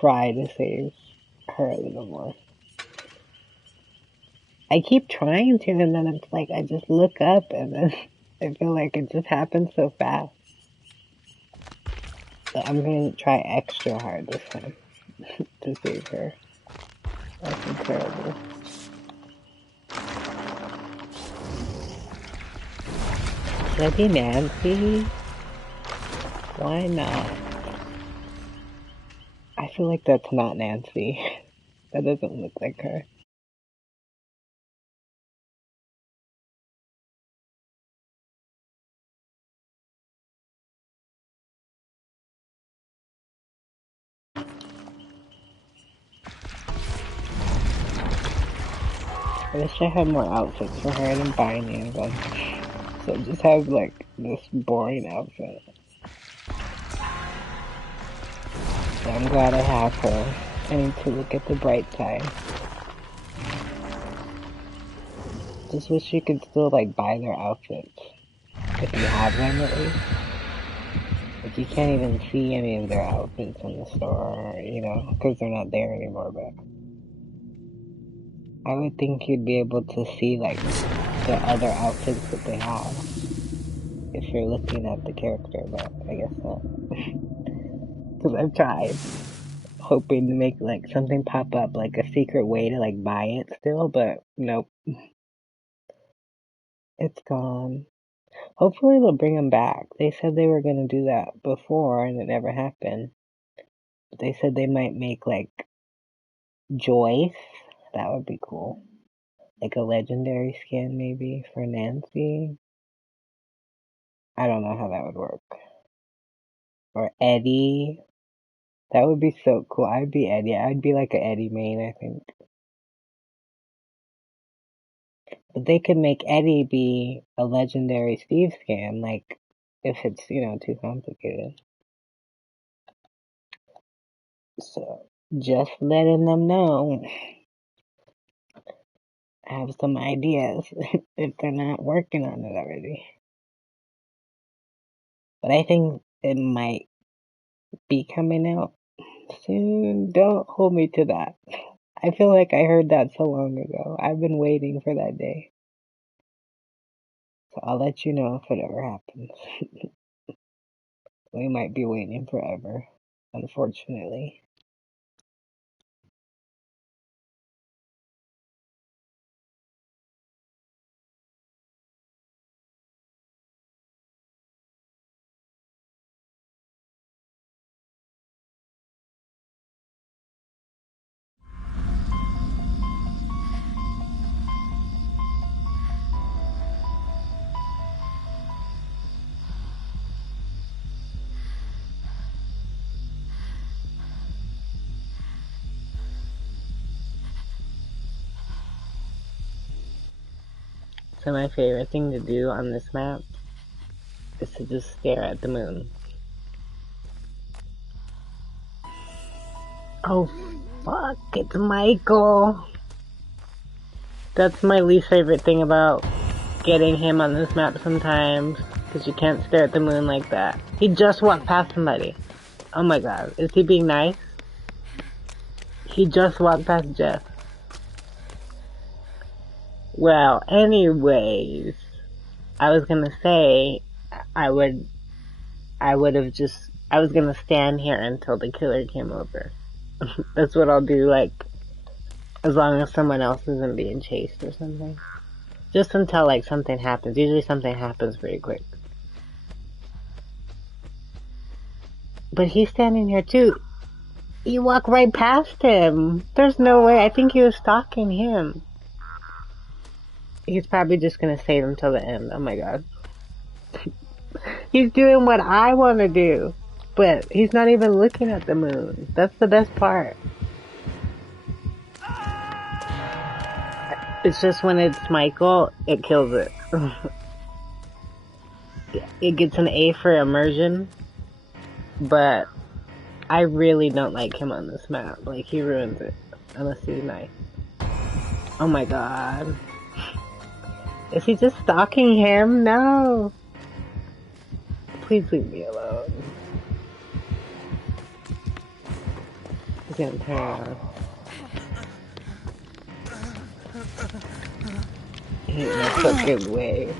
try to save her a little more. I keep trying to, and then it's like I just look up, and then I feel like it just happens so fast. But I'm gonna try extra hard this time to save her. I'm terrible. Should I be Nancy? Why not? I feel like that's not Nancy. That doesn't look like her. I wish I had more outfits for her. I didn't buy any of them. So I just have like this boring outfit. But I'm glad I have her. I need to look at the bright side. Just wish you could still like buy their outfits. If you have them at least. Like you can't even see any of their outfits in the store, you know, because they're not there anymore, but I would think you'd be able to see like the other outfits that they have. If you're looking at the character, but I guess not. Because I've tried. Hoping to make like something pop up, like a secret way to like buy it still, but nope. It's gone. Hopefully they'll bring them back. They said they were gonna do that before and it never happened. But they said they might make like Joyce. That would be cool. Like a legendary skin maybe for Nancy. I don't know how that would work. Or Eddie. That would be so cool. I'd be Eddie. I'd be like an Eddie main, I think. But they could make Eddie be a legendary Steve skin, like, if it's, you know, too complicated. So, just letting them know. I have some ideas, if they're not working on it already. But I think it might be coming out soon. Don't hold me to that. I feel like I heard that so long ago. I've been waiting for that day. So I'll let you know if it ever happens. We might be waiting forever, unfortunately. So my favorite thing to do on this map is to just stare at the moon. Oh, fuck, it's Michael. That's my least favorite thing about getting him on this map sometimes, because you can't stare at the moon like that. He just walked past somebody. Oh my god, is he being nice? He just walked past Jeff. Well, anyways, I was gonna say, I was gonna stand here until the killer came over. That's what I'll do, like, as long as someone else isn't being chased or something. Just until, like, something happens. Usually something happens pretty quick. But he's standing here too. You walk right past him. There's no way. I think he was stalking him. He's probably just gonna save him till the end. Oh my god. He's doing what I want to do. But he's not even looking at the moon. That's the best part. It's just when it's Michael, it kills it. It gets an A for immersion. But I really don't like him on this map. Like, he ruins it. Unless he's nice. Oh my god. Is he just stalking him? No. Please leave me alone. He's gonna turn around. Ain't no fucking way.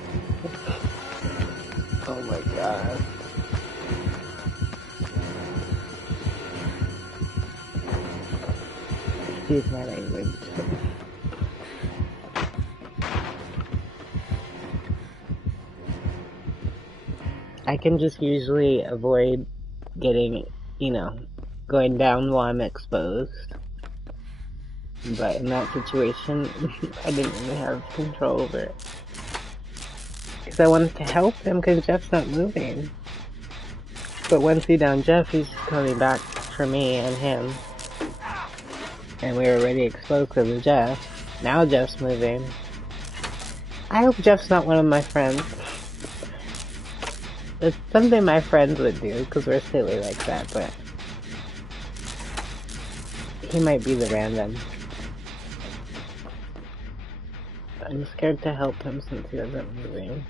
Oh my god. Excuse my language. I can just usually avoid getting, going down while I'm exposed. But in that situation, I didn't really have control over it. Because I wanted to help him because Jeff's not moving. But once he downed Jeff, he's coming back for me and him. And we were already exposed because of Jeff. Now Jeff's moving. I hope Jeff's not one of my friends. It's something my friends would do because we're silly like that, but he might be the random. I'm scared to help him since he isn't moving.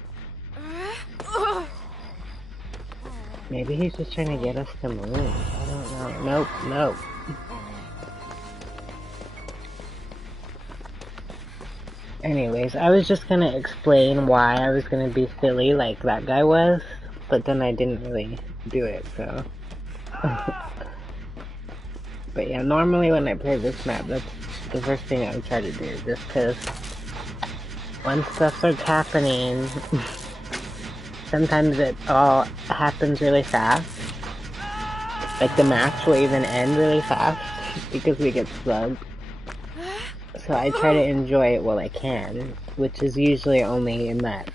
Maybe he's just trying to get us to move. I don't know. Nope. Anyways, I was just gonna explain why I was gonna be silly like that guy was, but then I didn't really do it, so. But yeah, normally when I play this map, that's the first thing I would try to do, just cause when stuff starts happening, sometimes it all happens really fast. Like the match will even end really fast because we get slugged. So I try to enjoy it while I can, which is usually only in that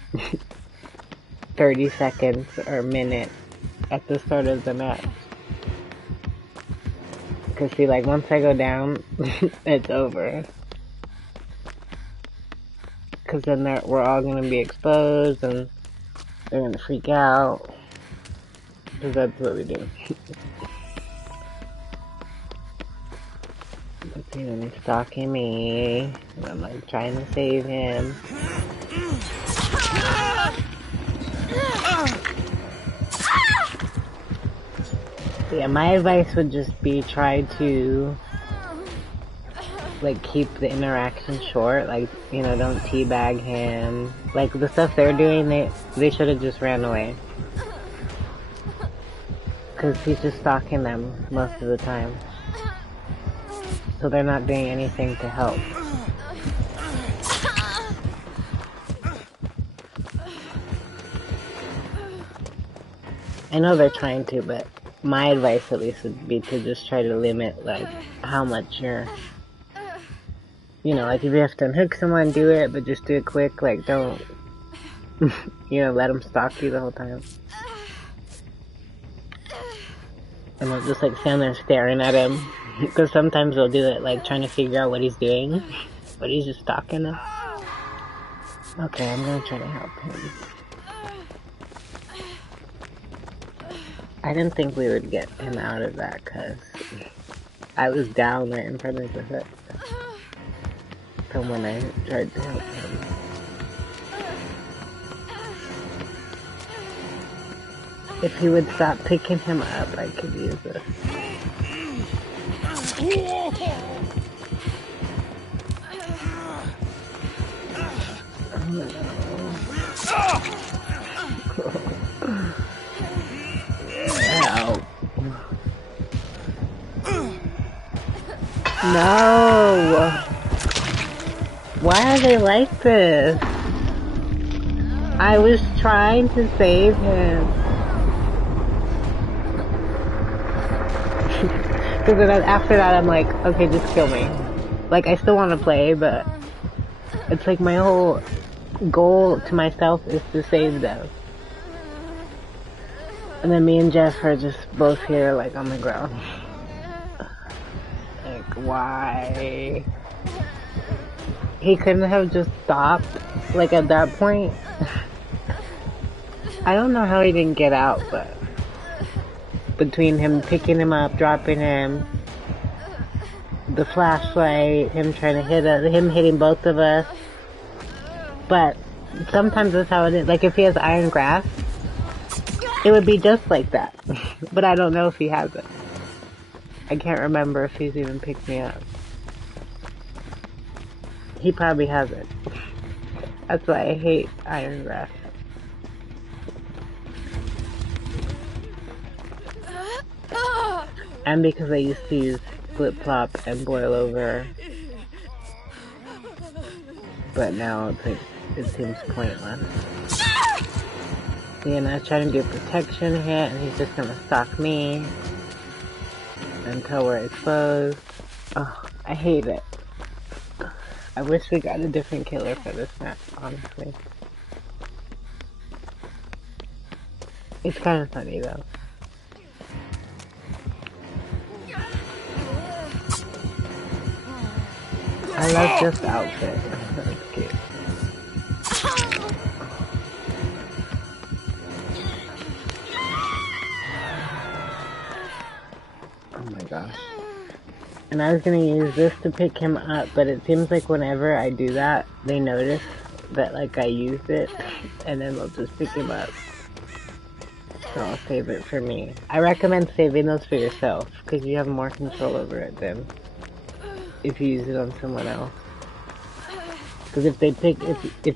30 seconds or minute at the start of the match. Because see, like once I go down, it's over. Because then we're all going to be exposed and they're going to freak out. Because that's what we do. Let's see, when he's stalking me, and I'm like trying to save him. Yeah, my advice would just be try to like keep the interaction short, like, don't teabag him. Like the stuff they're doing, they should have just ran away. Cause he's just stalking them most of the time. So they're not doing anything to help. I know they're trying to, but my advice at least would be to just try to limit, like, how much you're... like if you have to unhook someone, do it, but just do it quick, like, don't... let them stalk you the whole time. And I'll just, like, stand there staring at him. Because sometimes they'll do it, like, trying to figure out what he's doing. But he's just stalking them. Okay, I'm gonna try to help him. I didn't think we would get him out of that, because I was down right in front of the hook. From when I tried to help him. If he would stop picking him up, I could use this. No! Why are they like this? I was trying to save him. Because then after that I'm like, okay, just kill me. Like, I still want to play, but it's like my whole goal to myself is to save them. And then me and Jeff are just both here, like, on the ground. Like, why? He couldn't have just stopped, like, at that point. I don't know how he didn't get out, but between him picking him up, dropping him, the flashlight, him trying to hit us, him hitting both of us. But sometimes that's how it is. Like, if he has iron grasp, it would be just like that. But I don't know if he has it. I can't remember if he's even picked me up. He probably hasn't. That's why I hate iron grasp. And because I used to use flip-flop and boil over. But now it's like, it seems pointless. See, and I was trying to do a protection hit, and he's just gonna stalk me until we're exposed. Oh, I hate it. I wish we got a different killer for this map, honestly. It's kind of funny though. I love this outfit. That's cute. Oh my gosh. And I was gonna use this to pick him up, but it seems like whenever I do that, they notice that like I used it, and then they'll just pick him up. So I'll save it for me. I recommend saving those for yourself, because you have more control over it than if you use it on someone else. Because if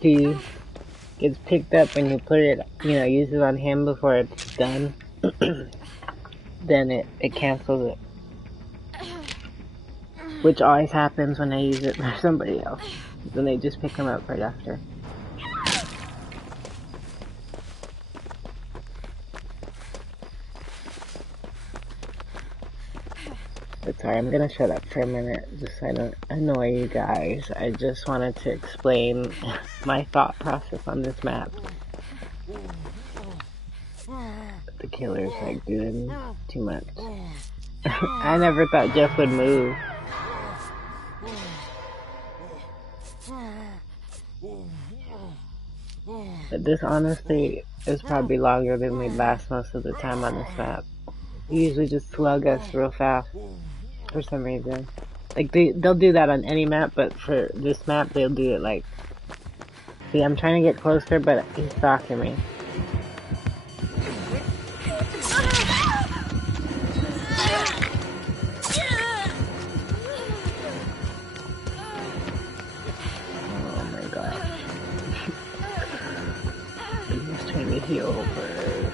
he gets picked up and you put it, use it on him before it's done, then it cancels it. Which always happens when I use it for somebody else. Then they just pick him up right after. But sorry, I'm gonna shut up for a minute, just so I don't annoy you guys. I just wanted to explain my thought process on this map. The killer's like doing too much. I never thought Jeff would move. But this honestly is probably longer than we last most of the time on this map. They usually just slug us real fast for some reason. Like they'll do that on any map, but for this map they'll do it like, see, I'm trying to get closer, but he's stalking me. Heal first.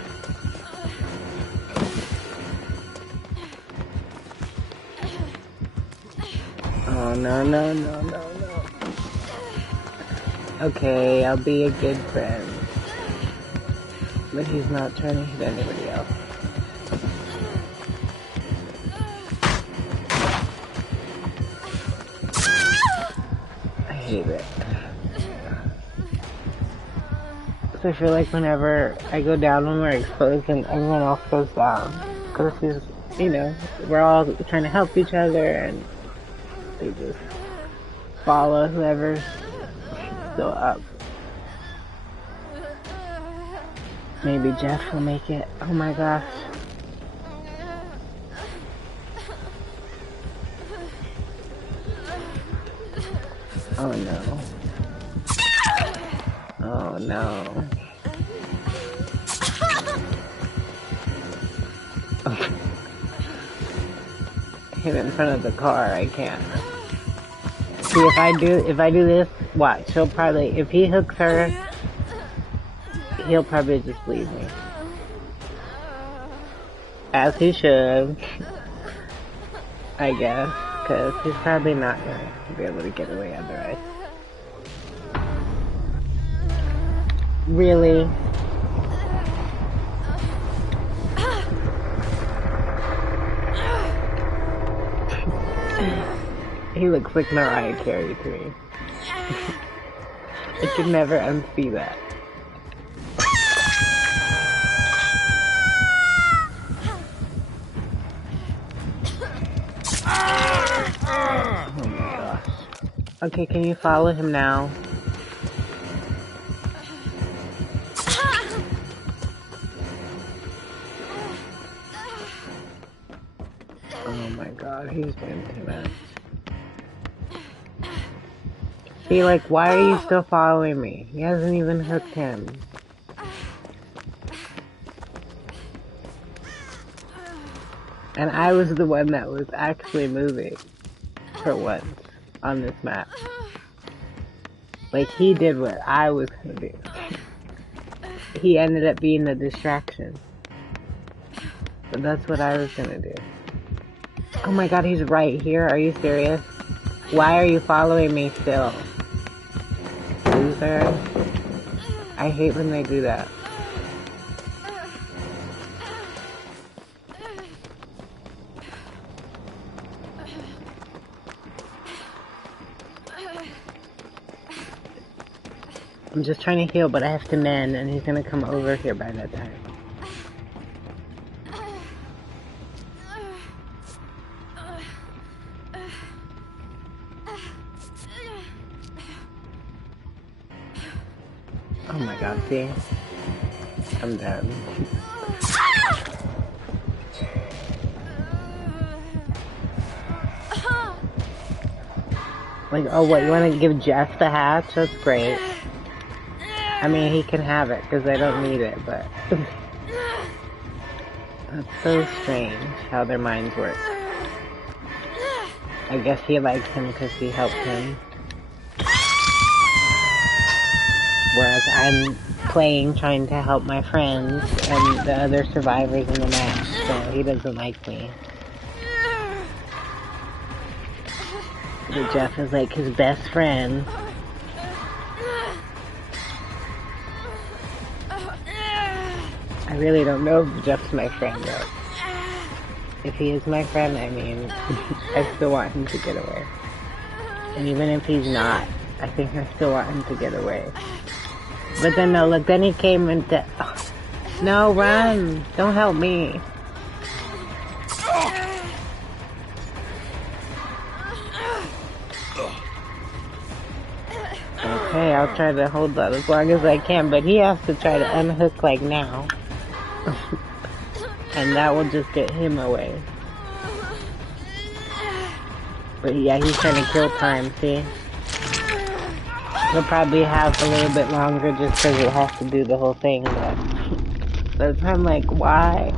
Oh no. Okay, I'll be a good friend. But he's not trying to hit anybody else. I hate it. So I feel like whenever I go down when we're exposed and everyone else goes down, because it's, we're all trying to help each other and they just follow whoever's still up. Maybe Jeff will make it. Oh my gosh. Oh no. Oh no. Hit in front of the car, I can't. See, if I do this, watch, he'll probably, if he hooks her, he'll probably just leave me. As he should. I guess, because he's probably not going to be able to get away otherwise. Really? He looks like Mariah Carey to me. I could never unsee that. Oh my gosh. Okay, can you follow him now? Oh my god, he's doing too much. See, like, why are you still following me? He hasn't even hooked him. And I was the one that was actually moving, for once, on this map. Like, he did what I was gonna do. He ended up being the distraction. But that's what I was gonna do. Oh my god, he's right here. Are you serious? Why are you following me still? Loser. I hate when they do that. I'm just trying to heal, but I have to mend, and he's gonna come over here by that time. Oh my god, see? I'm dead. Like, oh, what, you want to give Jeff the hatch? That's great. I mean, he can have it, because I don't need it, but... That's so strange, how their minds work. I guess he likes him because he helped him. Whereas I'm playing, trying to help my friends, and the other survivors in the match, so he doesn't like me. But Jeff is like his best friend. I really don't know if Jeff's my friend though. If he is my friend, I mean, I still want him to get away. And even if he's not, I think I still want him to get away. But then no, look, then he came into... Oh, no, run! Don't help me. Okay, I'll try to hold that as long as I can, but he has to try to unhook like now. And that will just get him away. But yeah, he's trying to kill time, see? He'll probably have a little bit longer just because it has to do the whole thing, but I'm like, why?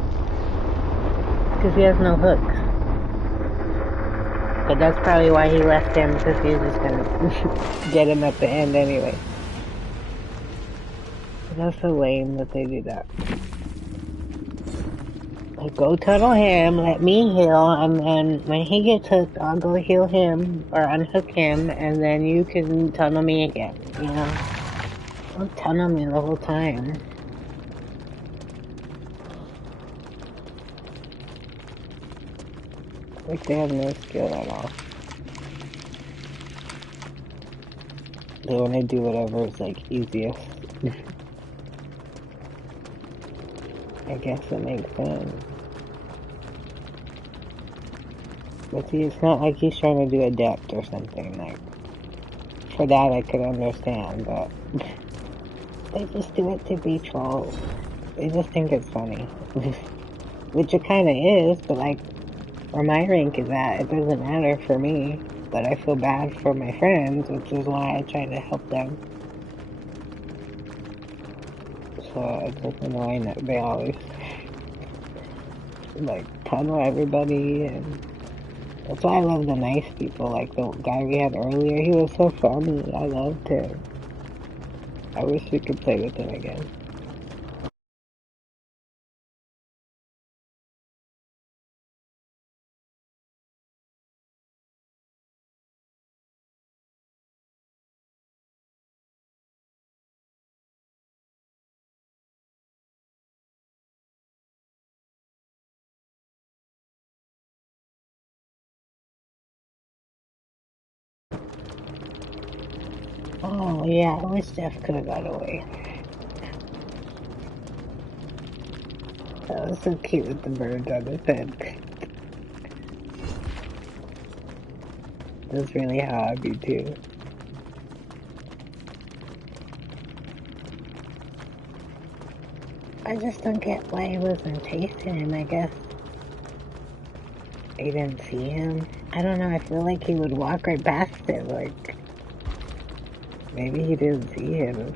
Because he has no hooks. But that's probably why he left him, because he was just gonna get him at the end anyway. But that's so lame that they do that. Like, go tunnel him, let me heal, and then when he gets hooked, I'll go heal him, or unhook him, and then you can tunnel me again, you know? Don't tunnel me the whole time. Like they have no skill at all. They want to do whatever is like easiest. I guess it makes sense. But see, it's not like he's trying to do adept or something, like, for that I could understand, but they just do it to be trolls. They just think it's funny. Which it kinda is, but like, where my rank is at, it doesn't matter for me, but I feel bad for my friends, which is why I try to help them. So it's just annoying that they always, like, tunnel everybody, and that's why I love the nice people, like the guy we had earlier. He was so funny. I loved him. I wish we could play with him again. Oh yeah, I wish Jeff could have got away. That was so cute with the birds on his head. That's really how I'd be too. I just don't get why he wasn't chasing him, I guess. He didn't see him. I don't know, I feel like he would walk right past him, like... Maybe he didn't see him.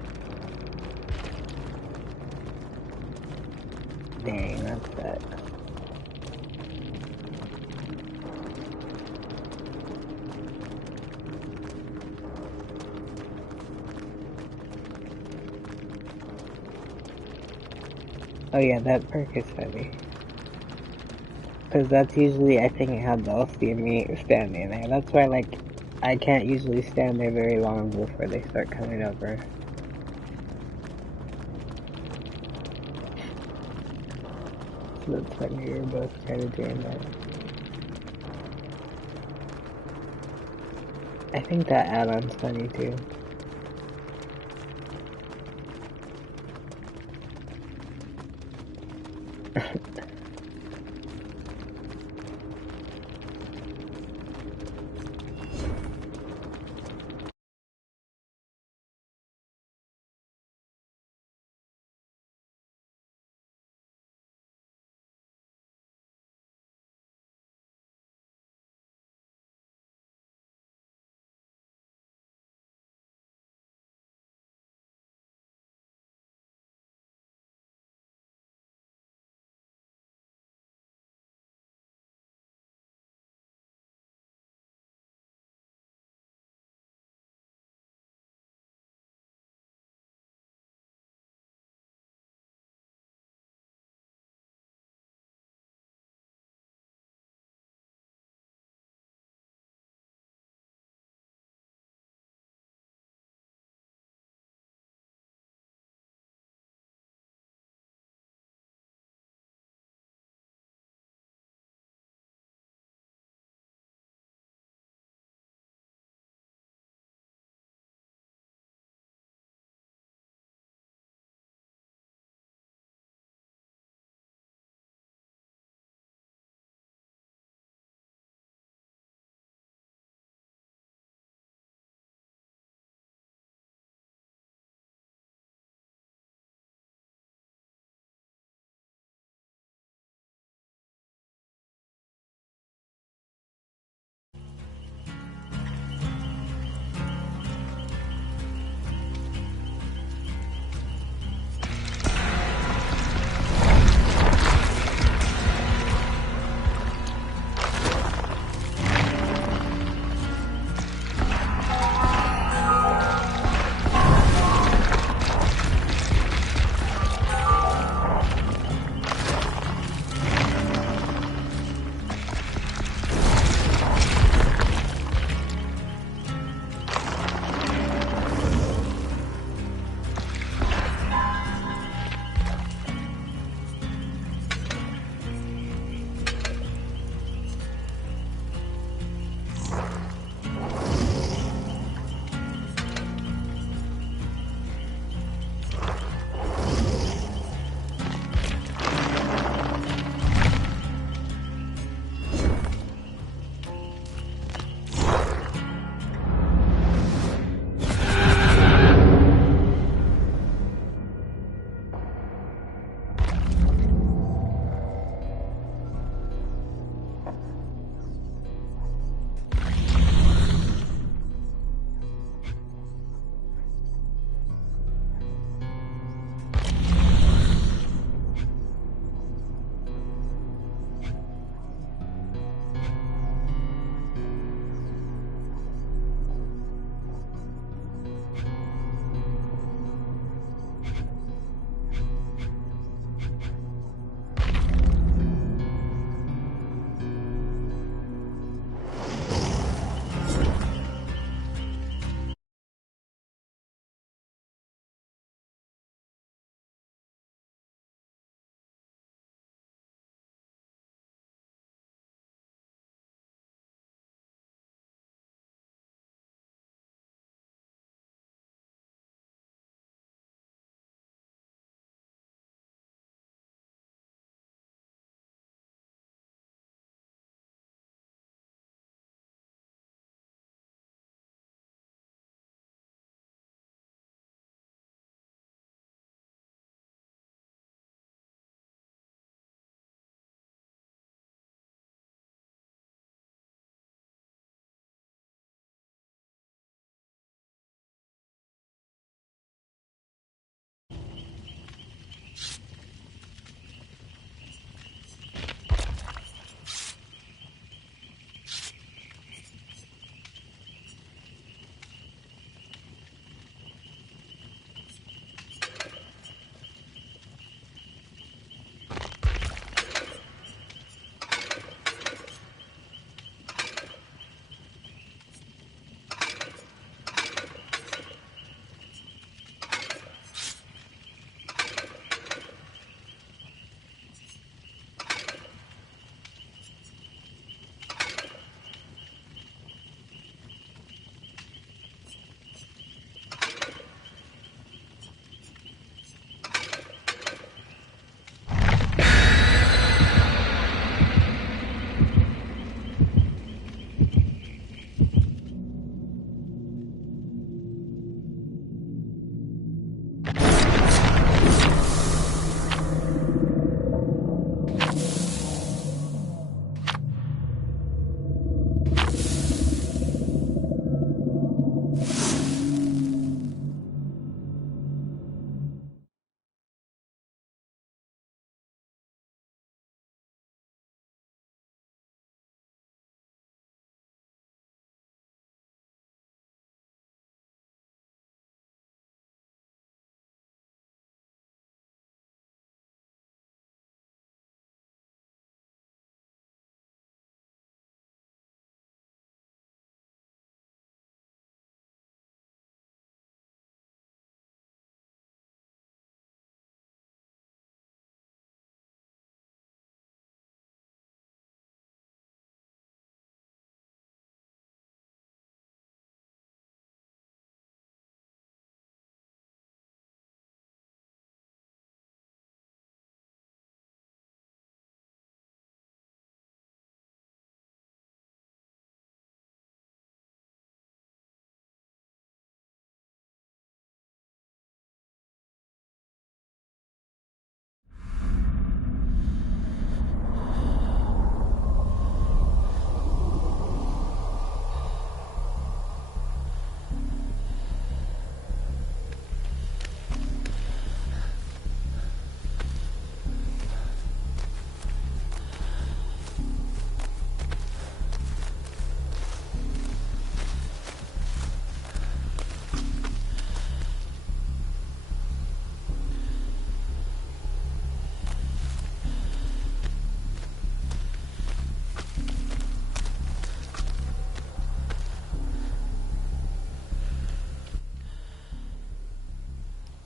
Dang, that sucks. Oh yeah, that perk is funny. Because that's usually, I think, how they'll see me standing there. That's why, like, I can't usually stand there very long before they start coming over. So that's funny, we were both kind of doing that. I think that add-on's funny, too.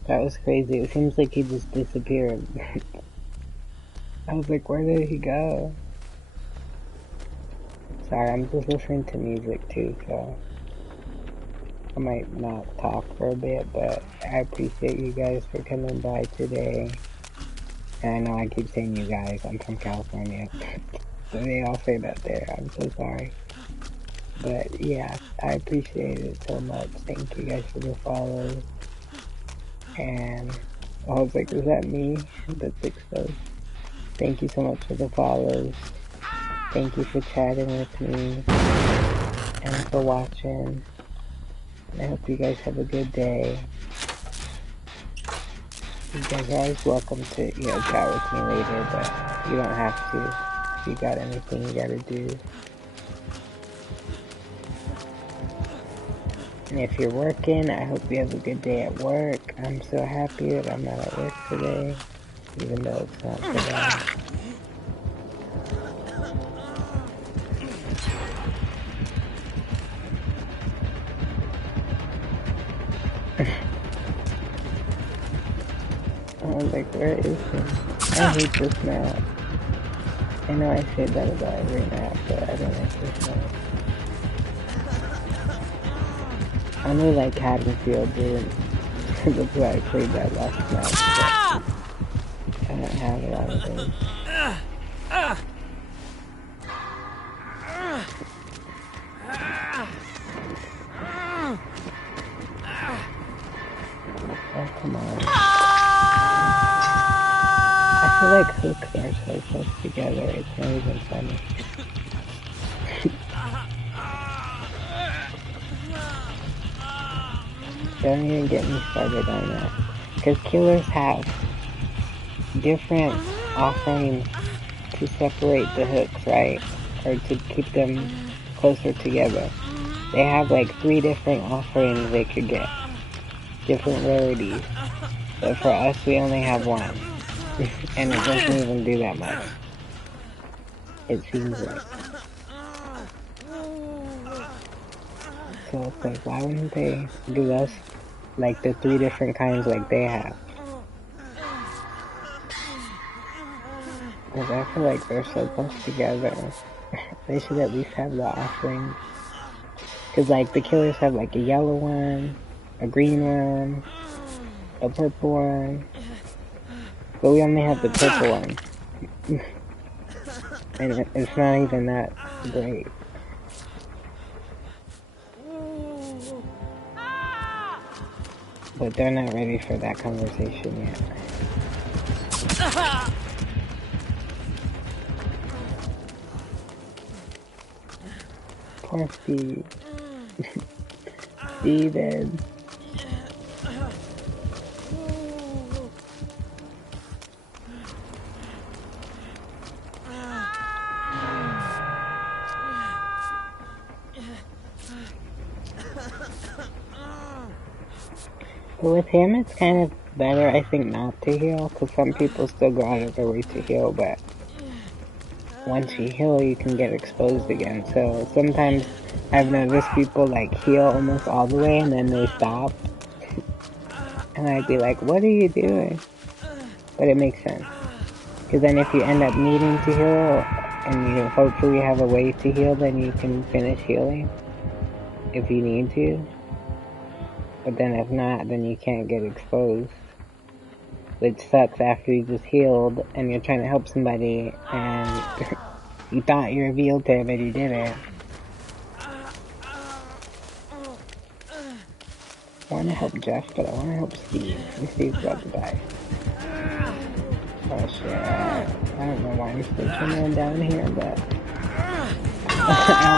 That was crazy. It seems like he just disappeared. I was like, where did he go? Sorry, I'm just listening to music too, so I might not talk for a bit, but I appreciate you guys for coming by today. And I know I keep saying you guys, I'm from California. So they all say that there, I'm so sorry. But yeah, I appreciate it so much. Thank you guys for the follows. And I was like, is that me? The thick stuff. Thank you so much for the follows. Thank you for chatting with me and for watching. I hope you guys have a good day. You guys are always welcome to, chat with me later, but you don't have to. If you got anything you gotta do. And if you're working, I hope you have a good day at work. I'm so happy that I'm not at work today, even though it's not so bad. I was like, where is he? I hate this map. I know I say that about every map, but I don't like this map. I only like Haddonfield, dude. That's why I played that last map, but I don't have a lot of those. Oh, come on. I feel like hooks are so close together, it's not even funny. Don't even get me started on that. Because killers have different offerings to separate the hooks, right? Or to keep them closer together. They have like 3 different offerings they could get. Different rarities. But for us, we only have 1. And it doesn't even do that much. It seems like. So it's like, why wouldn't they do us like the 3 different kinds like they have? Because I feel like they're so close together. They should at least have the offerings. Because like the killers have like a yellow one, a green one, a purple one. But we only have the purple one. And it's not even that great. But they're not ready for that conversation yet. Poor Steve. Steven. But with him, it's kind of better, I think, not to heal, because some people still go out of their way to heal, but once you heal, you can get exposed again. So sometimes I've noticed people like heal almost all the way and then they stop. And I'd be like, what are you doing? But it makes sense. Because then if you end up needing to heal, and you hopefully have a way to heal, then you can finish healing. If you need to. But then if not, then you can't get exposed. Which sucks after you just healed and you're trying to help somebody and you thought you revealed to him and you didn't. I want to help Jeff, but I want to help Steve. And Steve's about to die. Oh shit. I don't know why I'm still turning down here, but I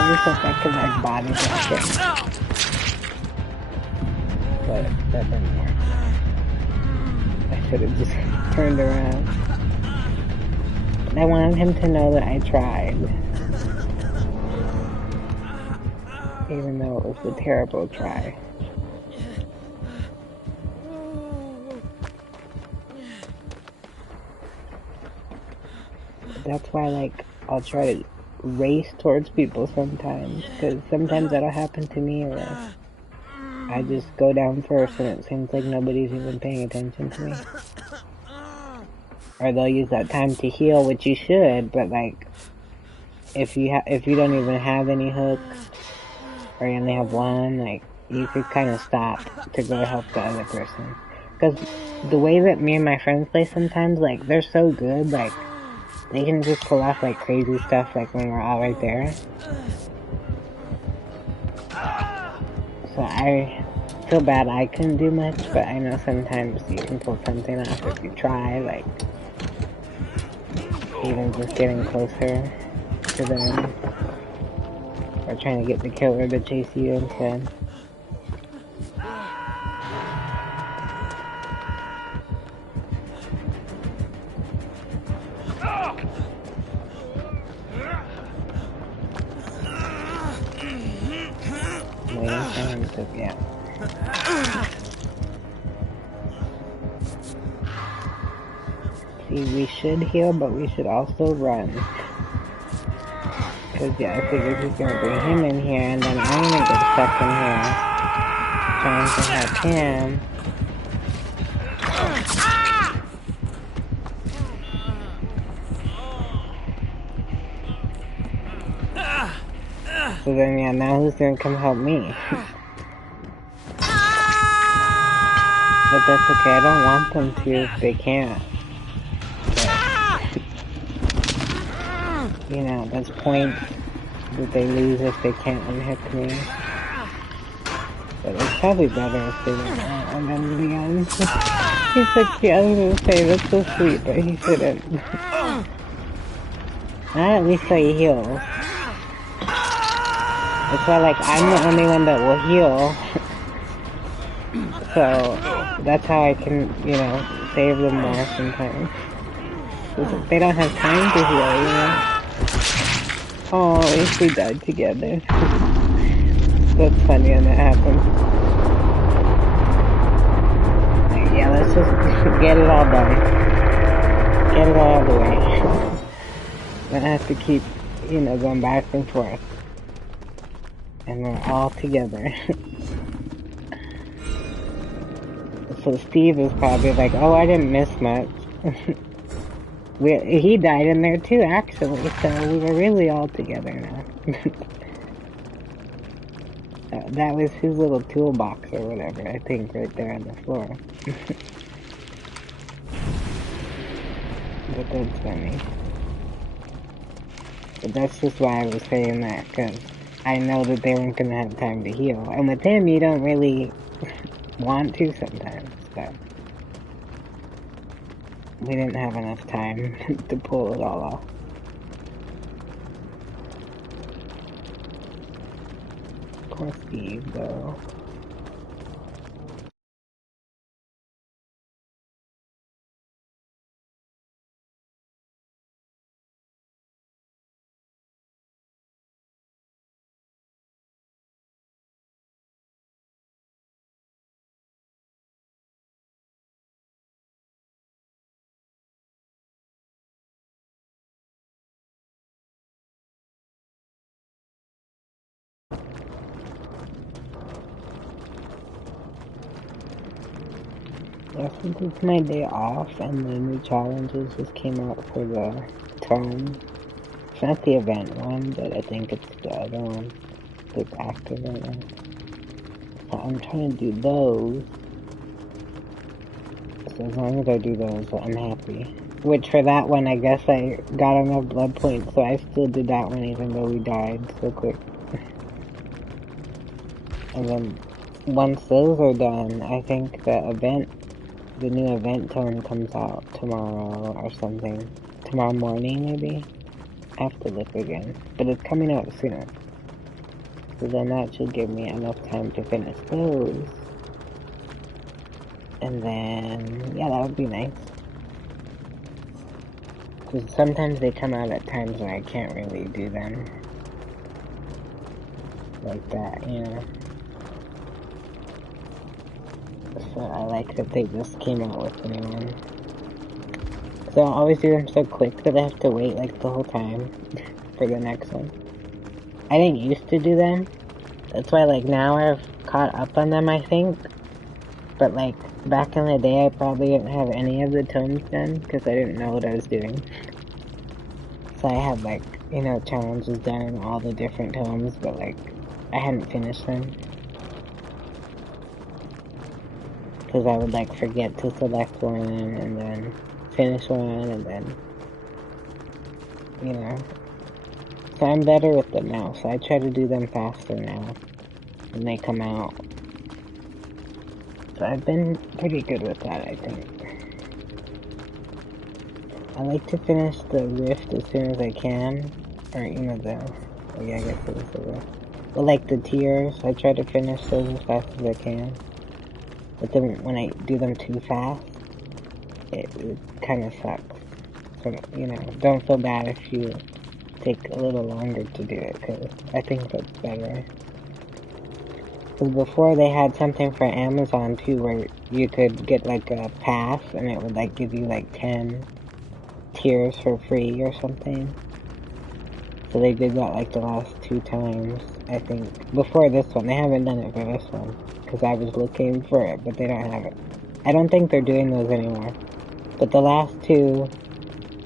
always hope I could like body block him. But that didn't work. I should have just turned around. I wanted him to know that I tried. Even though it was a terrible try. That's why, like, I'll try to race towards people sometimes. Because sometimes that'll happen to me or I just go down first and it seems like nobody's even paying attention to me. Or they'll use that time to heal, which you should, but like, if you don't even have any hooks, or you only have one, like, you could kind of stop to go help the other person. Because the way that me and my friends play sometimes, like, they're so good, like, they can just pull off, like, crazy stuff, like, when we're all right there. So I feel bad I couldn't do much, but I know sometimes you can pull something off if you try, like, even just getting closer to them, or trying to get the killer to chase you instead. Yeah. See, we should heal, but we should also run. Because, yeah, I figured he's gonna bring him in here, and then I'm gonna get stuck in here, trying to help him. So then, yeah, now who's gonna come help me? But that's okay, I don't want them to if they can't. But, you know, that's points that they lose if they can't unhook me. But it's probably better if they don't remember the end. He's like, yeah, I was gonna say, that's so sweet, but he shouldn't. Not at least so he heals. It's why, like, I'm the only one that will heal. So, that's how I can, you know, save them more sometimes. They don't have time to heal, you know? Oh, if we died together. That's funny when that happens. Yeah, let's just get it all done. Get it all out of the way. Then I have to keep, you know, going back and forth. And we're all together. So Steve is probably like, oh, I didn't miss much. He died in there too, actually, so we were really all together now. That was his little toolbox or whatever, I think, right there on the floor. But that's funny. But that's just why I was saying that, because I know that they weren't going to have time to heal. And with him, you don't really want to sometimes, so we didn't have enough time to pull it all off. Poor Steve, though. Yeah, since it's my day off and the new challenges just came out for the tone. It's not the event one, but I think it's the other one that's active right now. So I'm trying to do those. So as long as I do those, I'm happy. Which for that one, I guess I got enough blood points, so I still did that one even though we died so quick. And then once those are done, I think the new event tone comes out tomorrow or something. Tomorrow morning, maybe? I have to look again. But it's coming out soon. So then that should give me enough time to finish those. And then, yeah, that would be nice. Because sometimes they come out at times when I can't really do them. Like that, you know? So I like that they just came out with the new one. So I always do them so quick that I have to wait like the whole time for the next one. I didn't used to do them, That's why, like, now I've caught up on them, I think. But, like, back in the day, I probably didn't have any of the tomes done, because I didn't know what I was doing. So I had, like, you know, challenges done in all the different tomes, but, like, I hadn't finished them. Because I would, like, forget to select one, and then finish one, and then, you know. So I'm better with them now, so I try to do them faster now when they come out. So I've been pretty good with that, I think. I like to finish the rift as soon as I can, or, you know, yeah, I guess it was the rift. But, like, the tiers, I try to finish those as fast as I can. But then when I do them too fast, it kind of sucks. So, you know, don't feel bad if you take a little longer to do it, because I think that's better. Because before they had something for Amazon too, where you could get like a pass and it would like give you like 10 tiers for free or something. So they did that like the last 2 times, I think. Before this one, they haven't done it for this one. Because I was looking for it, but they don't have it. I don't think they're doing those anymore. But the last 2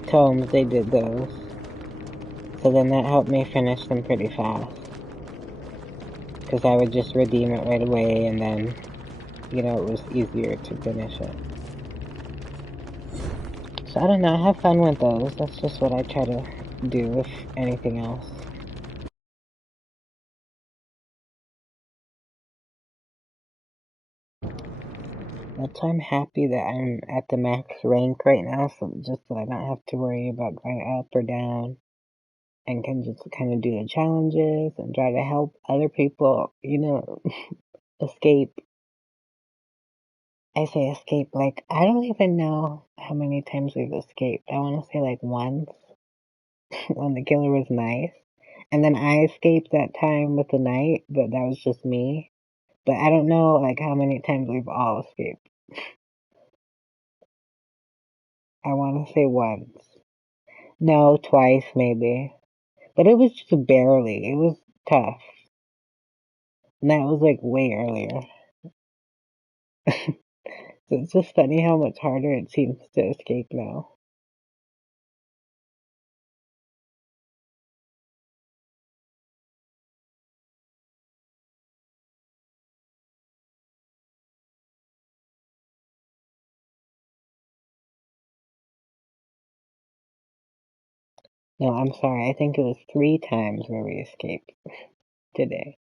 tomes, they did those. So then that helped me finish them pretty fast. Because I would just redeem it right away and then, you know, it was easier to finish it. So I don't know, I have fun with those. That's just what I try to do, if anything else. That's why I'm happy that I'm at the max rank right now, so just so I don't have to worry about going up or down, and can just kind of do the challenges and try to help other people, you know, escape. I say escape, like, I don't even know how many times we've escaped. I want to say like once, when the killer was nice. And then I escaped that time with the knight, but that was just me. But I don't know, like, how many times we've all escaped. I want to say once. No, twice, maybe. But it was just barely. It was tough. And that was, like, way earlier. So it's just funny how much harder it seems to escape now. No, I'm sorry. I think it was 3 times where we escaped today.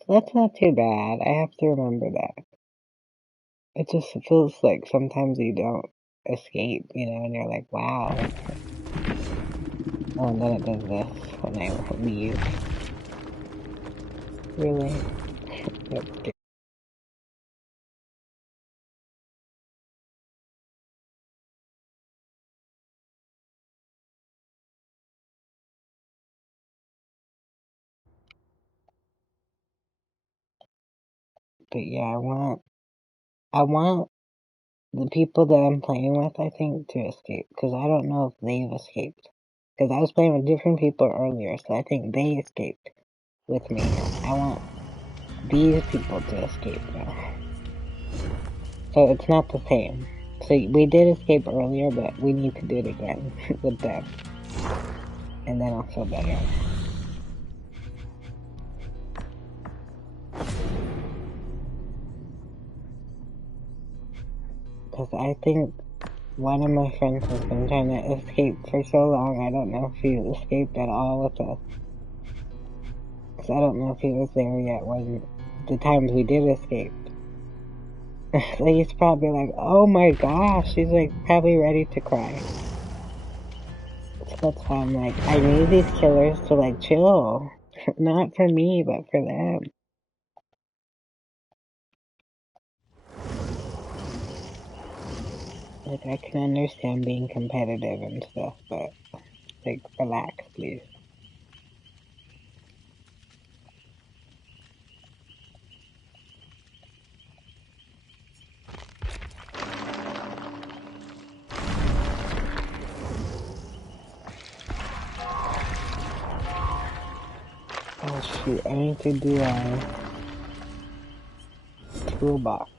So that's not too bad. I have to remember that. It just feels like sometimes you don't escape, you know, and you're like, wow. Oh, and then it does this when I leave. Really? That's good. But yeah, I want the people that I'm playing with, I think, to escape. Because I don't know if they've escaped. Because I was playing with different people earlier, so I think they escaped with me. I want these people to escape now. So it's not the same. So we did escape earlier, but we need to do it again with them. And then I'll feel better. Because I think one of my friends has been trying to escape for so long, I don't know if he escaped at all with us. Because I don't know if he was there yet when the times we did escape. So he's probably like, oh my gosh, he's like probably ready to cry. So that's why I'm like, I need these killers to like chill. Not for me, but for them. Like, I can understand being competitive and stuff, but like, relax, please. Oh, shoot, I need to do a toolbox.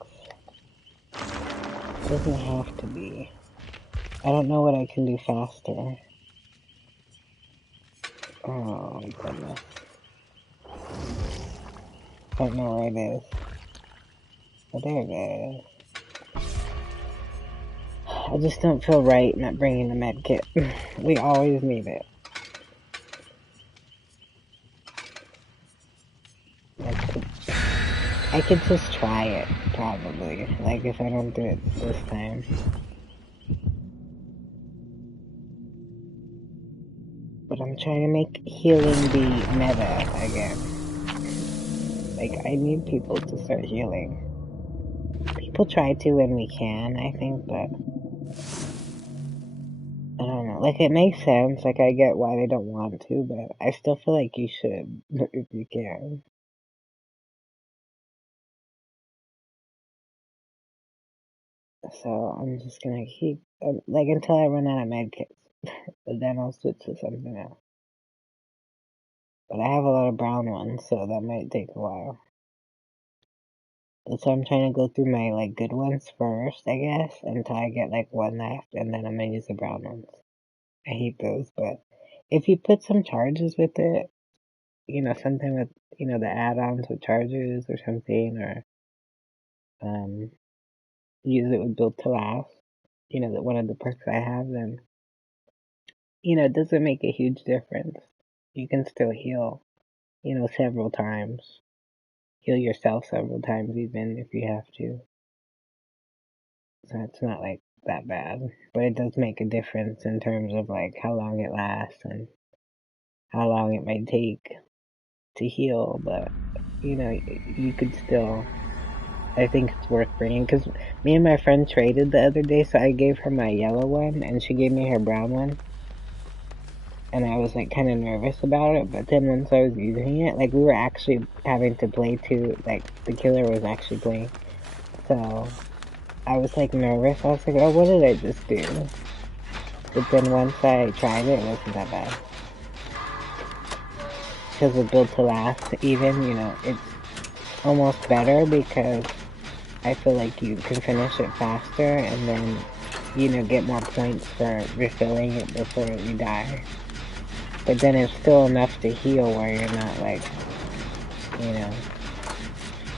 Doesn't have to be. I don't know what I can do faster. Oh, goodness. Don't know where it is. Oh, there it is. I just don't feel right not bringing the med kit. We always need it. I could just try it, probably. Like, if I don't do it this time. But I'm trying to make healing be meta again. Like, I need people to start healing. People try to when we can, I think, but I don't know. Like, it makes sense. Like, I get why they don't want to, but I still feel like you should, if you can. So, I'm just gonna keep, like, until I run out of medkits. But then I'll switch to something else. But I have a lot of brown ones, so that might take a while. So I'm trying to go through my, like, good ones first, I guess, until I get, like, one left, and then I'm gonna use the brown ones. I hate those, but if you put some charges with it, you know, something with, you know, the add-ons with charges or something, or, use it with build to last, you know, that one of the perks I have, then, you know, it doesn't make a huge difference. You can still heal, you know, several times. Heal yourself several times even if you have to. So it's not like that bad. But it does make a difference in terms of like how long it lasts and how long it might take to heal. But, you know, you could still, I think it's worth bringing. Because me and my friend traded the other day, so I gave her my yellow one and she gave me her brown one. And I was like kind of nervous about it, but then once I was using it, like we were actually having to play too, like the killer was actually playing. So I was like nervous. I was like, oh, what did I just do? But then once I tried it, it wasn't that bad. Because it's built to last, even, you know, it's almost better because I feel like you can finish it faster and then, you know, get more points for refilling it before you die. But then it's still enough to heal where you're not like, you know.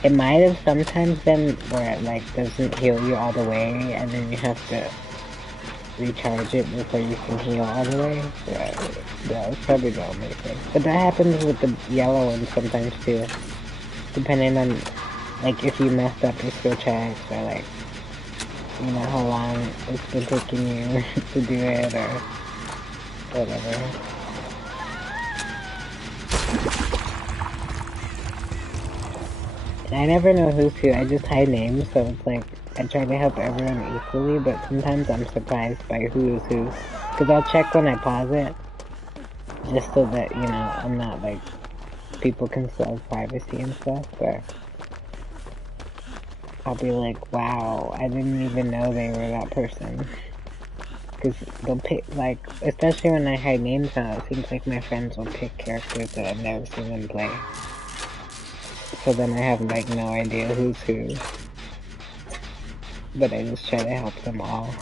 It might have sometimes been where it like doesn't heal you all the way and then you have to recharge it before you can heal all the way. Yeah, it's probably the only thing. But that happens with the yellow one sometimes too. Depending on like if you messed up your skill checks or like, you know, how long it's been taking you to do it or whatever. I never know who's who, I just hide names, so it's like, I try to help everyone equally, but sometimes I'm surprised by who is who. Because I'll check when I pause it, just so that, you know, I'm not like, people can still have privacy and stuff, but I'll be like, wow, I didn't even know they were that person. Because they'll pick, like, especially when I hide names now, it seems like my friends will pick characters that I've never seen them play. So then I have like no idea who's who. But I just try to help them all.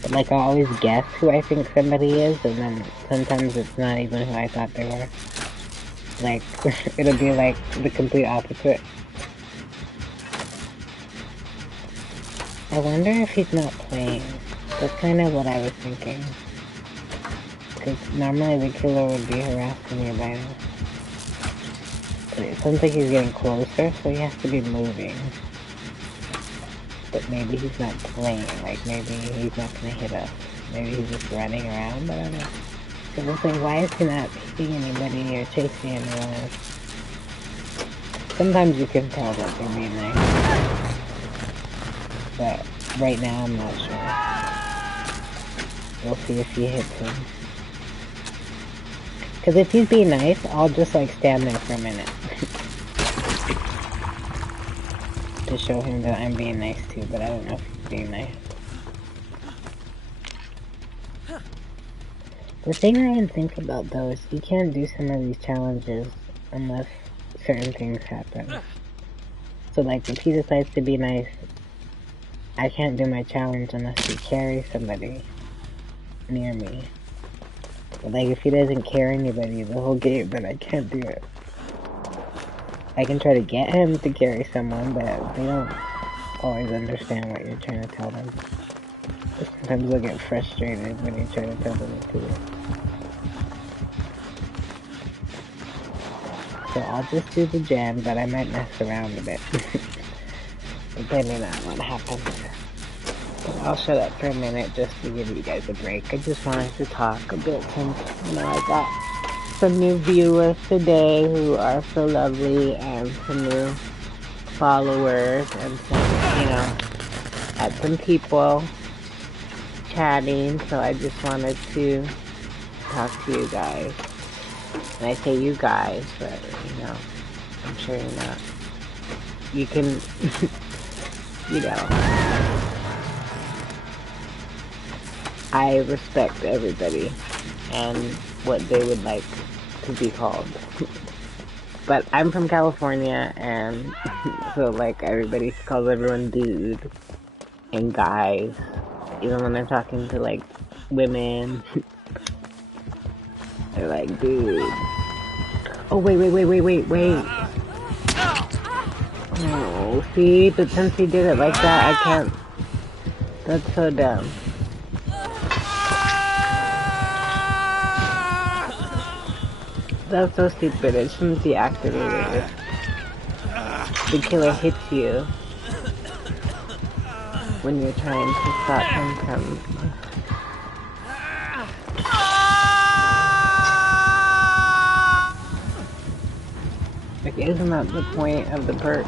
But like I always guess who I think somebody is, and then sometimes it's not even who I thought they were. Like, it'll be like the complete opposite. I wonder if he's not playing. That's kind of what I was thinking. Because normally the killer would be harassing me by now. But it sounds like he's getting closer, so he has to be moving. But maybe he's not playing, like maybe he's not gonna hit us. Maybe he's just running around, I don't know. So I was like, why is he not hitting anybody or chasing anyone? Sometimes you can tell that they're being nice. But right now I'm not sure. We'll see if he hits him. Because if he's being nice, I'll just like stand there for a minute. To show him that I'm being nice too, but I don't know if he's being nice. The thing I didn't think about though is you can't do some of these challenges unless certain things happen. So like if he decides to be nice, I can't do my challenge unless he carries somebody near me. But like if he doesn't carry anybody the whole game, then I can't do it. I can try to get him to carry someone, but they don't always understand what you're trying to tell them. Sometimes they'll get frustrated when you try to tell them what to do. So I'll just do the jam, but I might mess around a bit. Depending on what happens. But I'll shut up for a minute just to give you guys a break. I just wanted to talk a bit since, I got some new viewers today who are so lovely and some new followers and some, had some people chatting, so I just wanted to talk to you guys. And I say you guys, but, I'm sure you're not. You can, I respect everybody and what they would like to be called. But I'm from California, and so, everybody calls everyone dude and guys. Even when they're talking to, women, they're like, dude. Oh, wait. Oh, see? But since he did it like that, I can't. That's so dumb. That's so stupid. It shouldn't be activated if the killer hits you when you're trying to stop him from... isn't that the point of the perk?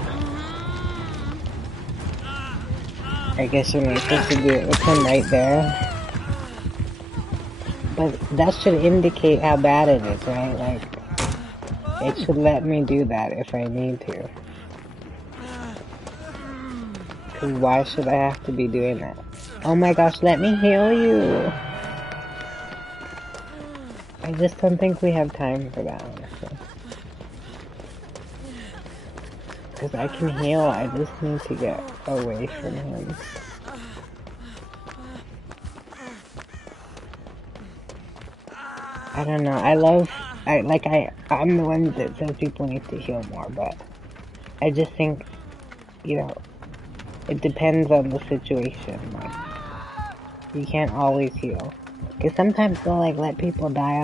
I guess you're not supposed to do it with him right there. But that should indicate how bad it is, right? It should let me do that if I need to. Because why should I have to be doing that? Oh my gosh, let me heal you! I just don't think we have time for that, honestly. Because I can heal, I just need to get away from him. I don't know, I'm the one that says people need to heal more, but I just think, it depends on the situation. You can't always heal. Because sometimes they'll, let people die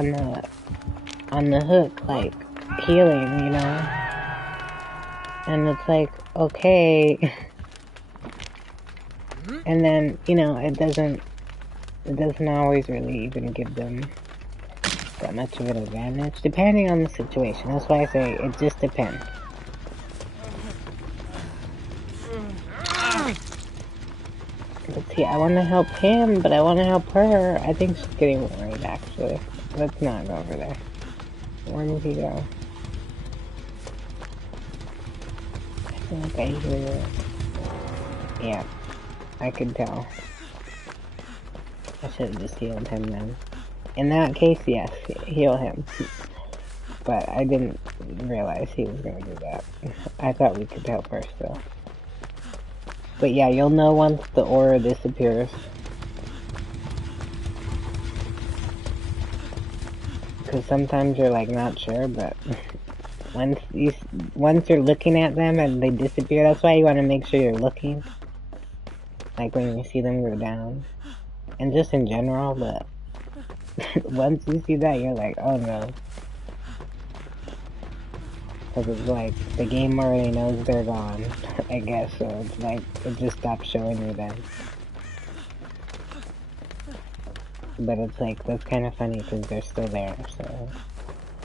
on the hook, healing, And it's okay. And then, it doesn't always really even give them that much of an advantage, depending on the situation. That's why I say it just depends. Let's see, I want to help him, but I want to help her. I think she's getting worried, actually. Let's not go over there. Where did he go? I feel like I hear it. Yeah, I could tell. I should have just healed him then. In that case, yes, heal him. But I didn't realize he was going to do that. I thought we could help her still. But yeah, you'll know once the aura disappears. Because sometimes you're not sure, but once you're looking at them and they disappear, that's why you want to make sure you're looking. When you see them go down. And just in general, but once you see that, you're oh no. Because it's the game already knows they're gone, I guess, so it's it just stops showing you then. But it's that's kind of funny because they're still there, so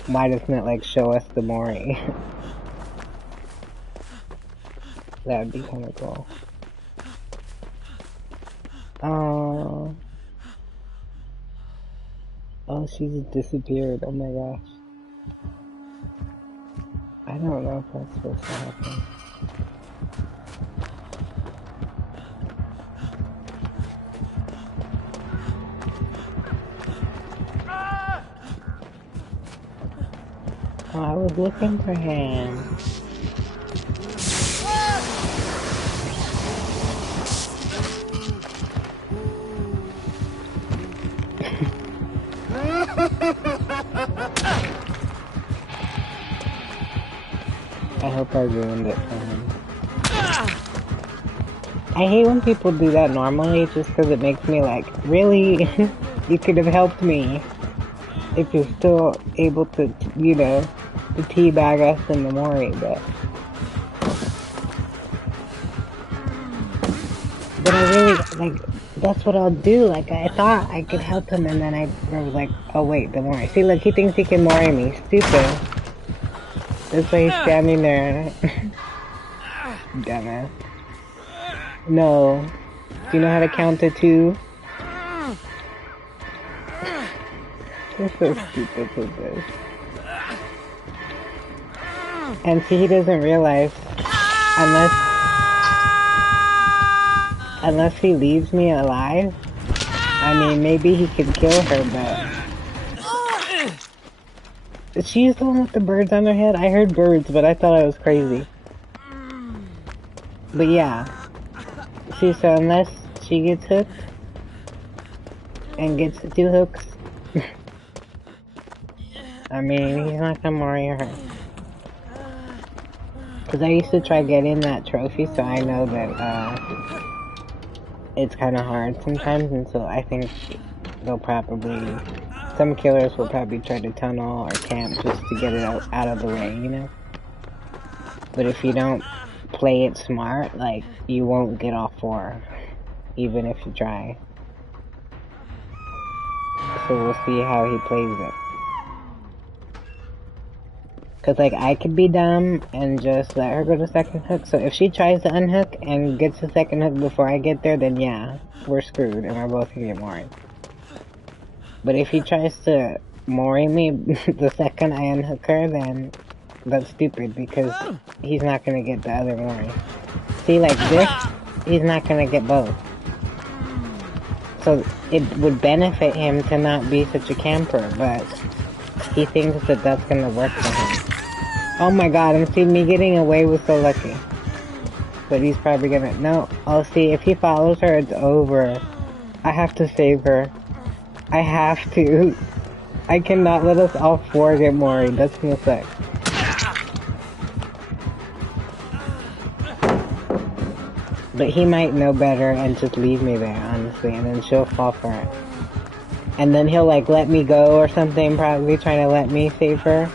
why doesn't it show us the Mori? That would be kind of cool. Oh, she's disappeared, oh my gosh. I don't know if that's supposed to happen. Oh, I was looking for him. I hope I ruined it for him. I hate when people do that normally just because it makes me like, really? You could have helped me if you're still able to, you know, to teabag us in the Mori, but I really, like, that's what I'll do. Like, I thought I could help him, and then I was like, oh wait, the Mori. See, look, he thinks he can Mori me. Stupid. That's why he's standing there. Dumbass. No. Do you know how to count to 2? You're so stupid with this. And see, he doesn't realize, unless he leaves me alive, I mean, maybe he could kill her, but she's the one with the birds on her head? I heard birds, but I thought I was crazy. But yeah. See, so unless she gets hooked, and gets 2 hooks, I mean, he's not gonna Mori her. Cause I used to try getting that trophy, so I know that, it's kinda hard sometimes, and so I think they'll probably, some killers will probably try to tunnel or camp just to get it out of the way, you know? But if you don't play it smart, like, you won't get all 4, even if you try. So we'll see how he plays it. Cause like, I could be dumb and just let her go to second hook, so if she tries to unhook and gets the second hook before I get there, then yeah, we're screwed and we're both gonna get Mori. But if he tries to Mori me the second I unhook her, then that's stupid because he's not gonna get the other Mori. See, like this, he's not gonna get both. So it would benefit him to not be such a camper, but he thinks that that's gonna work for him. Oh my god, and see, me getting away was so lucky. But he's probably gonna, no, I'll see, if he follows her, it's over. I have to save her. I have to. I cannot let us all 4 get Mori, that's gonna suck. But he might know better and just leave me there, honestly, and then she'll fall for it. And then he'll like let me go or something, probably trying to let me save her.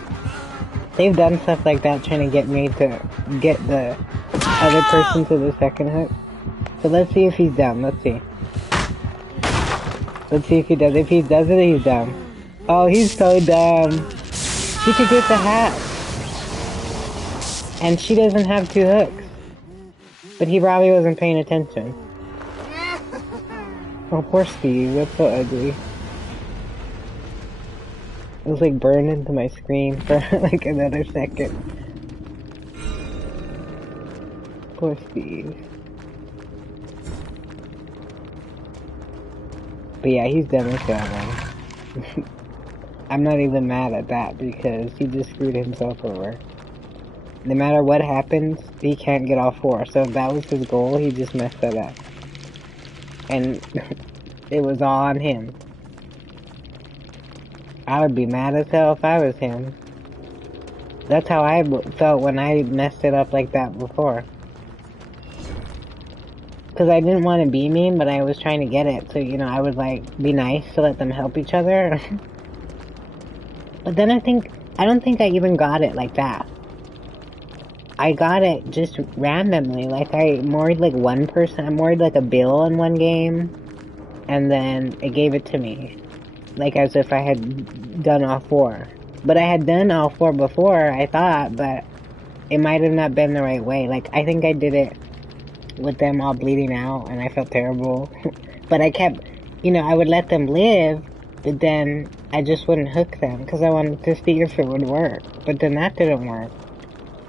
They've done stuff like that, trying to get me to get the other person to the second hook. So let's see if he's dumb, let's see. Let's see if he does. If he does it, he's dumb. Oh, he's so dumb. He could get the hat. And she doesn't have 2 hooks. But he probably wasn't paying attention. Oh, poor Steve, that's so ugly. It was like burned into my screen for like another second. Poor Steve. But yeah, he's done with that one. I'm not even mad at that because he just screwed himself over. No matter what happens, he can't get all 4. So if that was his goal, he just messed that up. And it was all on him. I would be mad as hell if I was him. That's how I felt when I messed it up like that before. Because I didn't want to be mean, but I was trying to get it. So, you know, I would like be nice to let them help each other. But then I don't think I even got it like that. I got it just randomly. Like I Mori'd like one person. I Mori'd like a bill in one game. And then it gave it to me. Like as if I had done all 4. But I had done all 4 before, I thought, but it might have not been the right way. Like I think I did it with them all bleeding out and I felt terrible. But I kept, you know, I would let them live, but then I just wouldn't hook them because I wanted to see if it would work. But then that didn't work.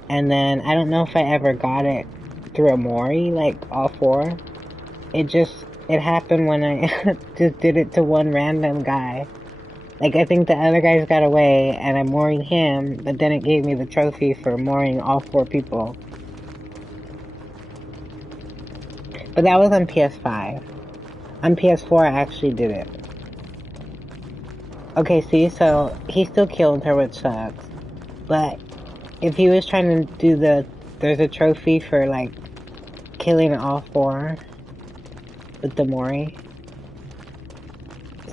And then I don't know if I ever got it through a Mori, like all 4. It happened when I just did it to one random guy. Like, I think the other guys got away, and I moored him, but then it gave me the trophy for mooring all 4 people. But that was on PS5. On PS4, I actually did it. Okay, see, so he still killed her, which sucks. But if he was trying to do there's a trophy for, like, killing all 4 with the Mori.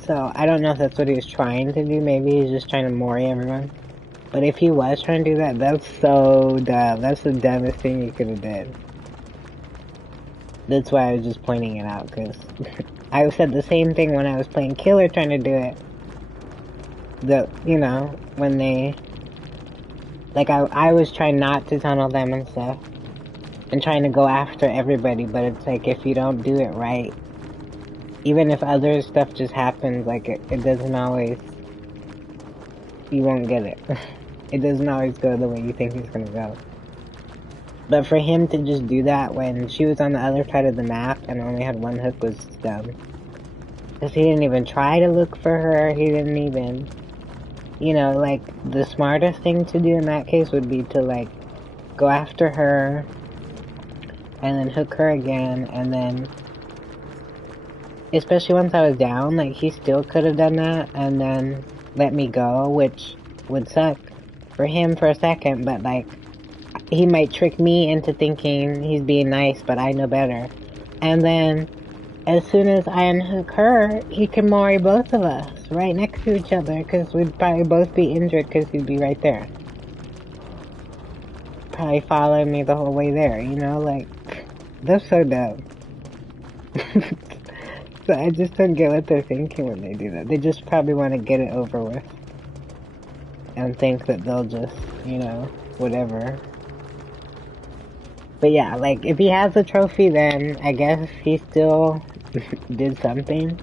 So, I don't know if that's what he was trying to do. Maybe he's just trying to Mori everyone. But if he was trying to do that, that's so dumb. That's the dumbest thing you could have did. That's why I was just pointing it out, because I said the same thing when I was playing Killer trying to do it. When they... Like, I was trying not to tunnel them and stuff. And trying to go after everybody, but it's like, if you don't do it right, even if other stuff just happens, like, it doesn't always... You won't get it. It doesn't always go the way you think it's gonna go. But for him to just do that when she was on the other side of the map and only had 1 hook was dumb. Because he didn't even try to look for her, he didn't even... like, the smartest thing to do in that case would be to, like, go after her, and then hook her again, and then... Especially once I was down, like, he still could have done that, and then let me go, which would suck for him for a second, but, like, he might trick me into thinking he's being nice, but I know better. And then, as soon as I unhook her, he can marry both of us right next to each other, because we'd probably both be injured because he'd be right there. Probably following me the whole way there, like, that's so dumb. So I just don't get what they're thinking when they do that. They just probably want to get it over with. And think that they'll just, whatever. But yeah, like, if he has a trophy, then I guess he still did something.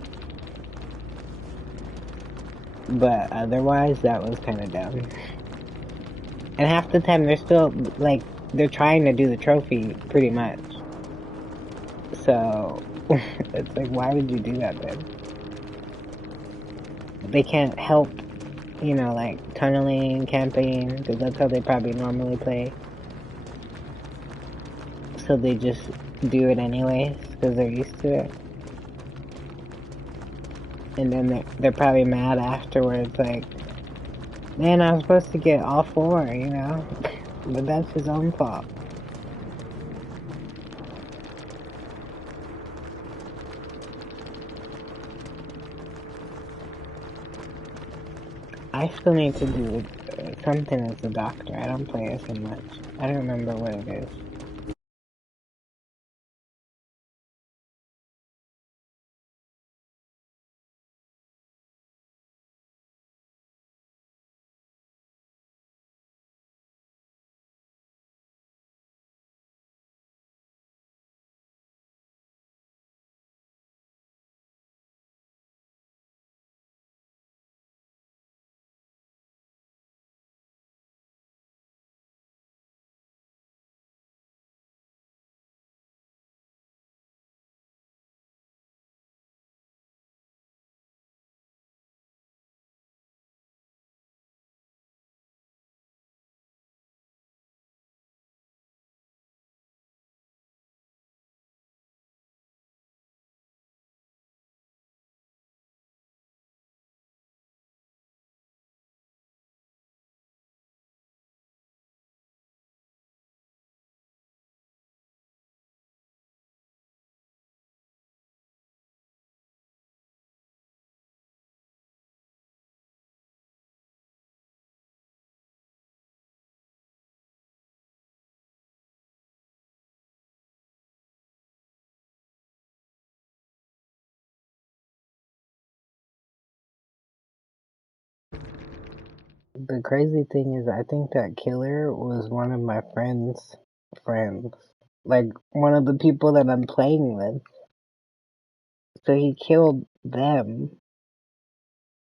But otherwise, that was kind of dumb. And half the time, they're still, like, they're trying to do the trophy, pretty much. So, it's like, why would you do that then? They can't help, like, tunneling, camping, because that's how they probably normally play. So they just do it anyways, because they're used to it. And then they're probably mad afterwards, like, man, I was supposed to get all 4, But that's his own fault. I still need to do something as a doctor. I don't play it so much. I don't remember what it is. The crazy thing is, I think that killer was one of my friend's friends. Like, one of the people that I'm playing with. So he killed them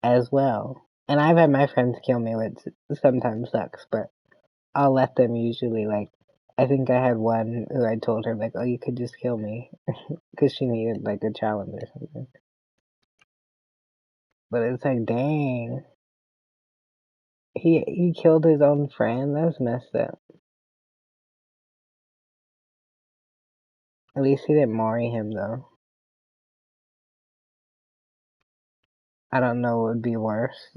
as well. And I've had my friends kill me, which sometimes sucks, but I'll let them usually, like, I think I had one who I told her, like, oh, you could just kill me. Because she needed, like, a challenge or something. But it's like, dang. He killed his own friend? That's messed up. At least he didn't marry him, though. I don't know what would be worse.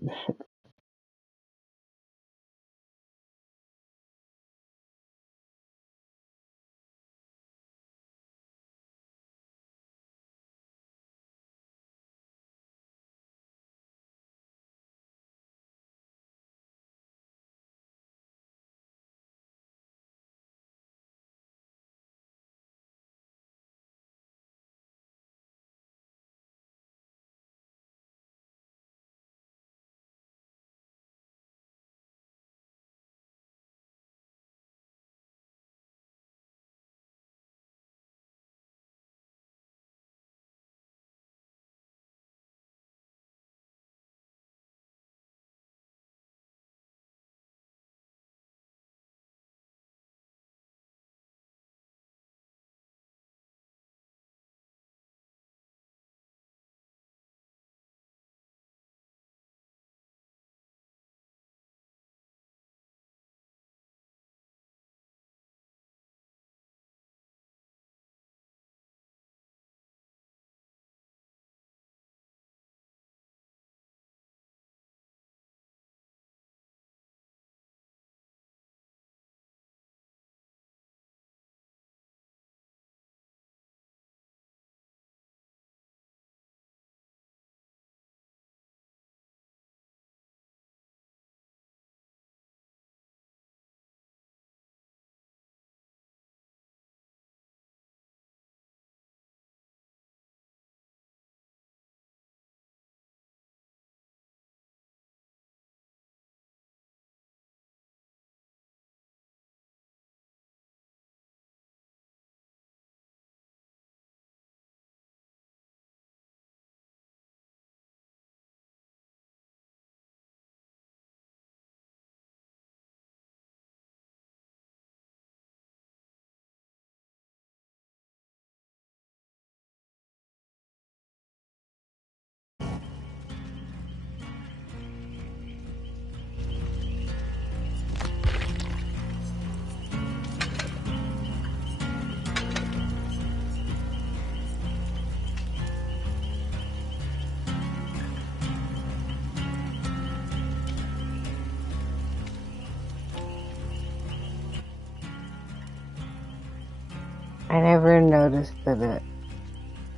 I never noticed that it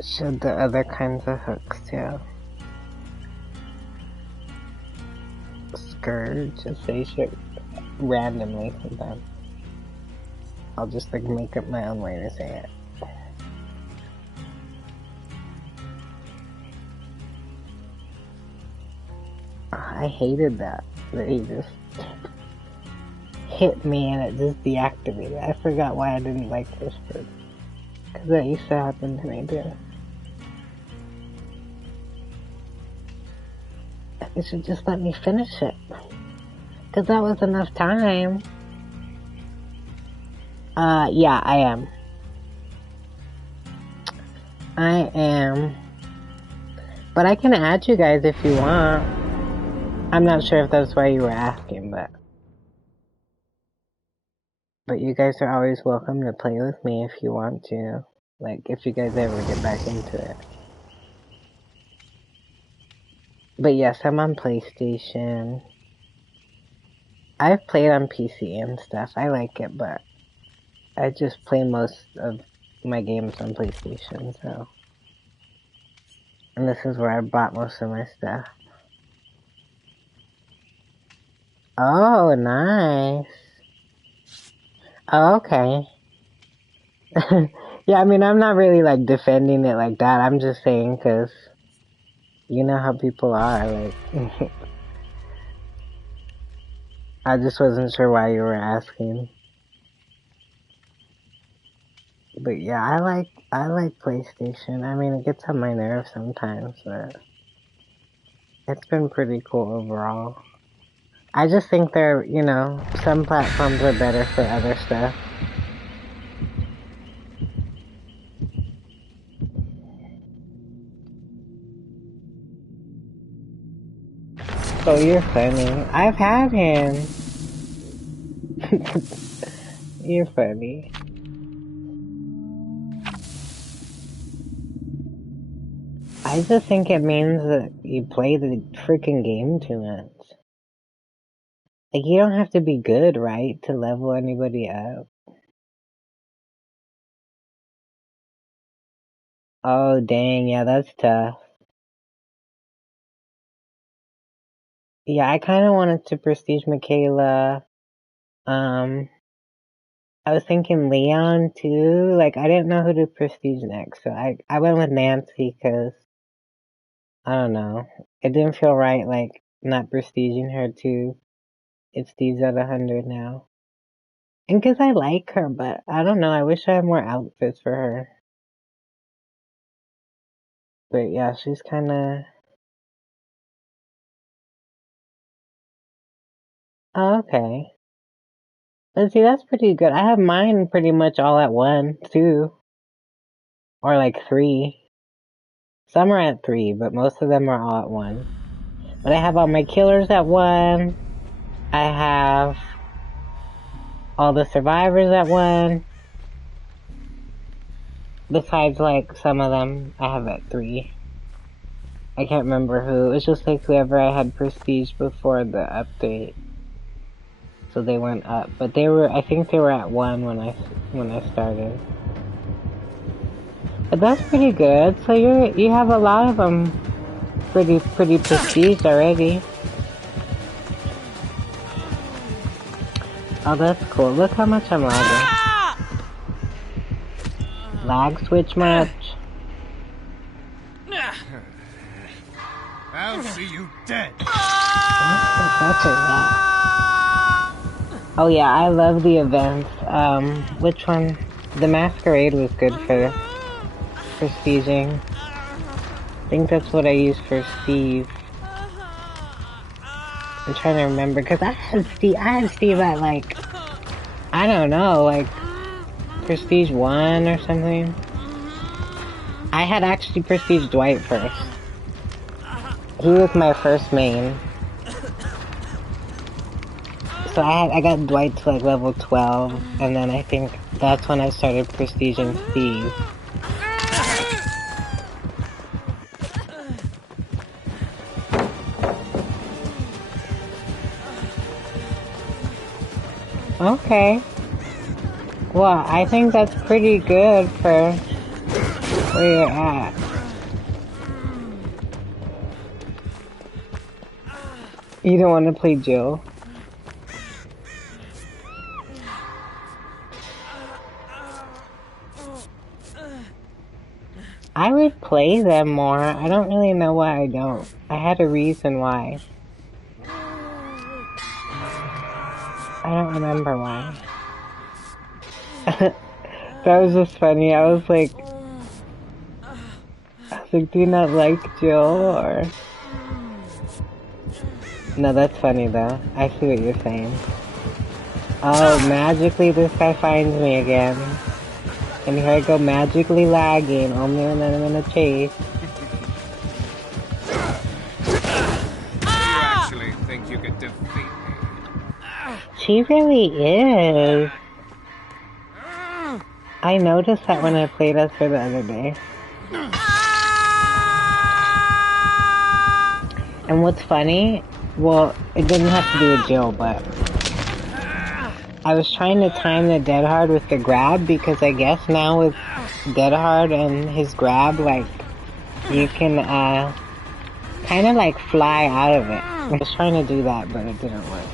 showed the other kinds of hooks too. Scourge, just say shit randomly sometimes. I'll just like make up my own way to say it. I hated that he just hit me and it just deactivated. I forgot why I didn't like this bird. Because that used to happen to me too. You should just let me finish it. Because that was enough time. Yeah, I am. I am. But I can add you guys if you want. I'm not sure if that's why you were asking, but you guys are always welcome to play with me if you want to. Like, if you guys ever get back into it. But yes, I'm on PlayStation. I've played on PC and stuff. I like it, but I just play most of my games on PlayStation, so. And this is where I bought most of my stuff. Oh, nice. Oh, okay. Yeah, I mean, I'm not really, like, defending it like that. I'm just saying, because you know how people are, like... I just wasn't sure why you were asking. But yeah, I like PlayStation. I mean, it gets on my nerves sometimes, but it's been pretty cool overall. I just think there, you know, some platforms are better for other stuff. Oh, you're funny. I've had him. You're funny. I just think it means that you play the freaking game too much. Like, you don't have to be good, right, to level anybody up. Oh, dang, yeah, that's tough. Yeah, I kind of wanted to prestige Michaela. I was thinking Leon, too. Like, I didn't know who to prestige next, so I went with Nancy, because, I don't know. It didn't feel right, like, not prestiging her, too. It's Steve's at 100 now. And because I like her, but I don't know, I wish I had more outfits for her. But yeah, she's kind of... Oh, okay. Let's see, that's pretty good. I have mine pretty much all at 1, too. Or like 3. Some are at 3, but most of them are all at 1. But I have all my killers at 1. I have all the survivors at 1. Besides, like, some of them I have at 3. I can't remember who. It's just like whoever I had prestige before the update. So they went up. But I think they were at 1 when I started. But that's pretty good. So you have a lot of them pretty prestige already. Oh, that's cool. Look how much I'm lagging. Lag switch much? I'll see you dead. Oh yeah, I love the events. Which one? The Masquerade was good for prestiging. I think that's what I used for Steve. I'm trying to remember, because I had Steve at, like, I don't know, like, Prestige 1 or something. I had actually Prestige Dwight first. He was my first main. So I got Dwight to, like, level 12, and then I think that's when I started prestiging Steve. Okay. Well, I think that's pretty good for where you're at. You don't want to play Jill? I would play them more. I don't really know why I don't. I had a reason why. I don't remember why. That was just funny. I was like, do you not like Jill, or? No, that's funny though. I see what you're saying. Oh, magically this guy finds me again. And here I go magically lagging, only when I'm in a chase. You actually think you could defeat me? She really is. I noticed that when I played as her the other day. And what's funny, well, it didn't have to do with Jill, but I was trying to time the Dead Hard with the grab, because I guess now with Dead Hard and his grab, like, you can, kind of like fly out of it. I was trying to do that, but it didn't work.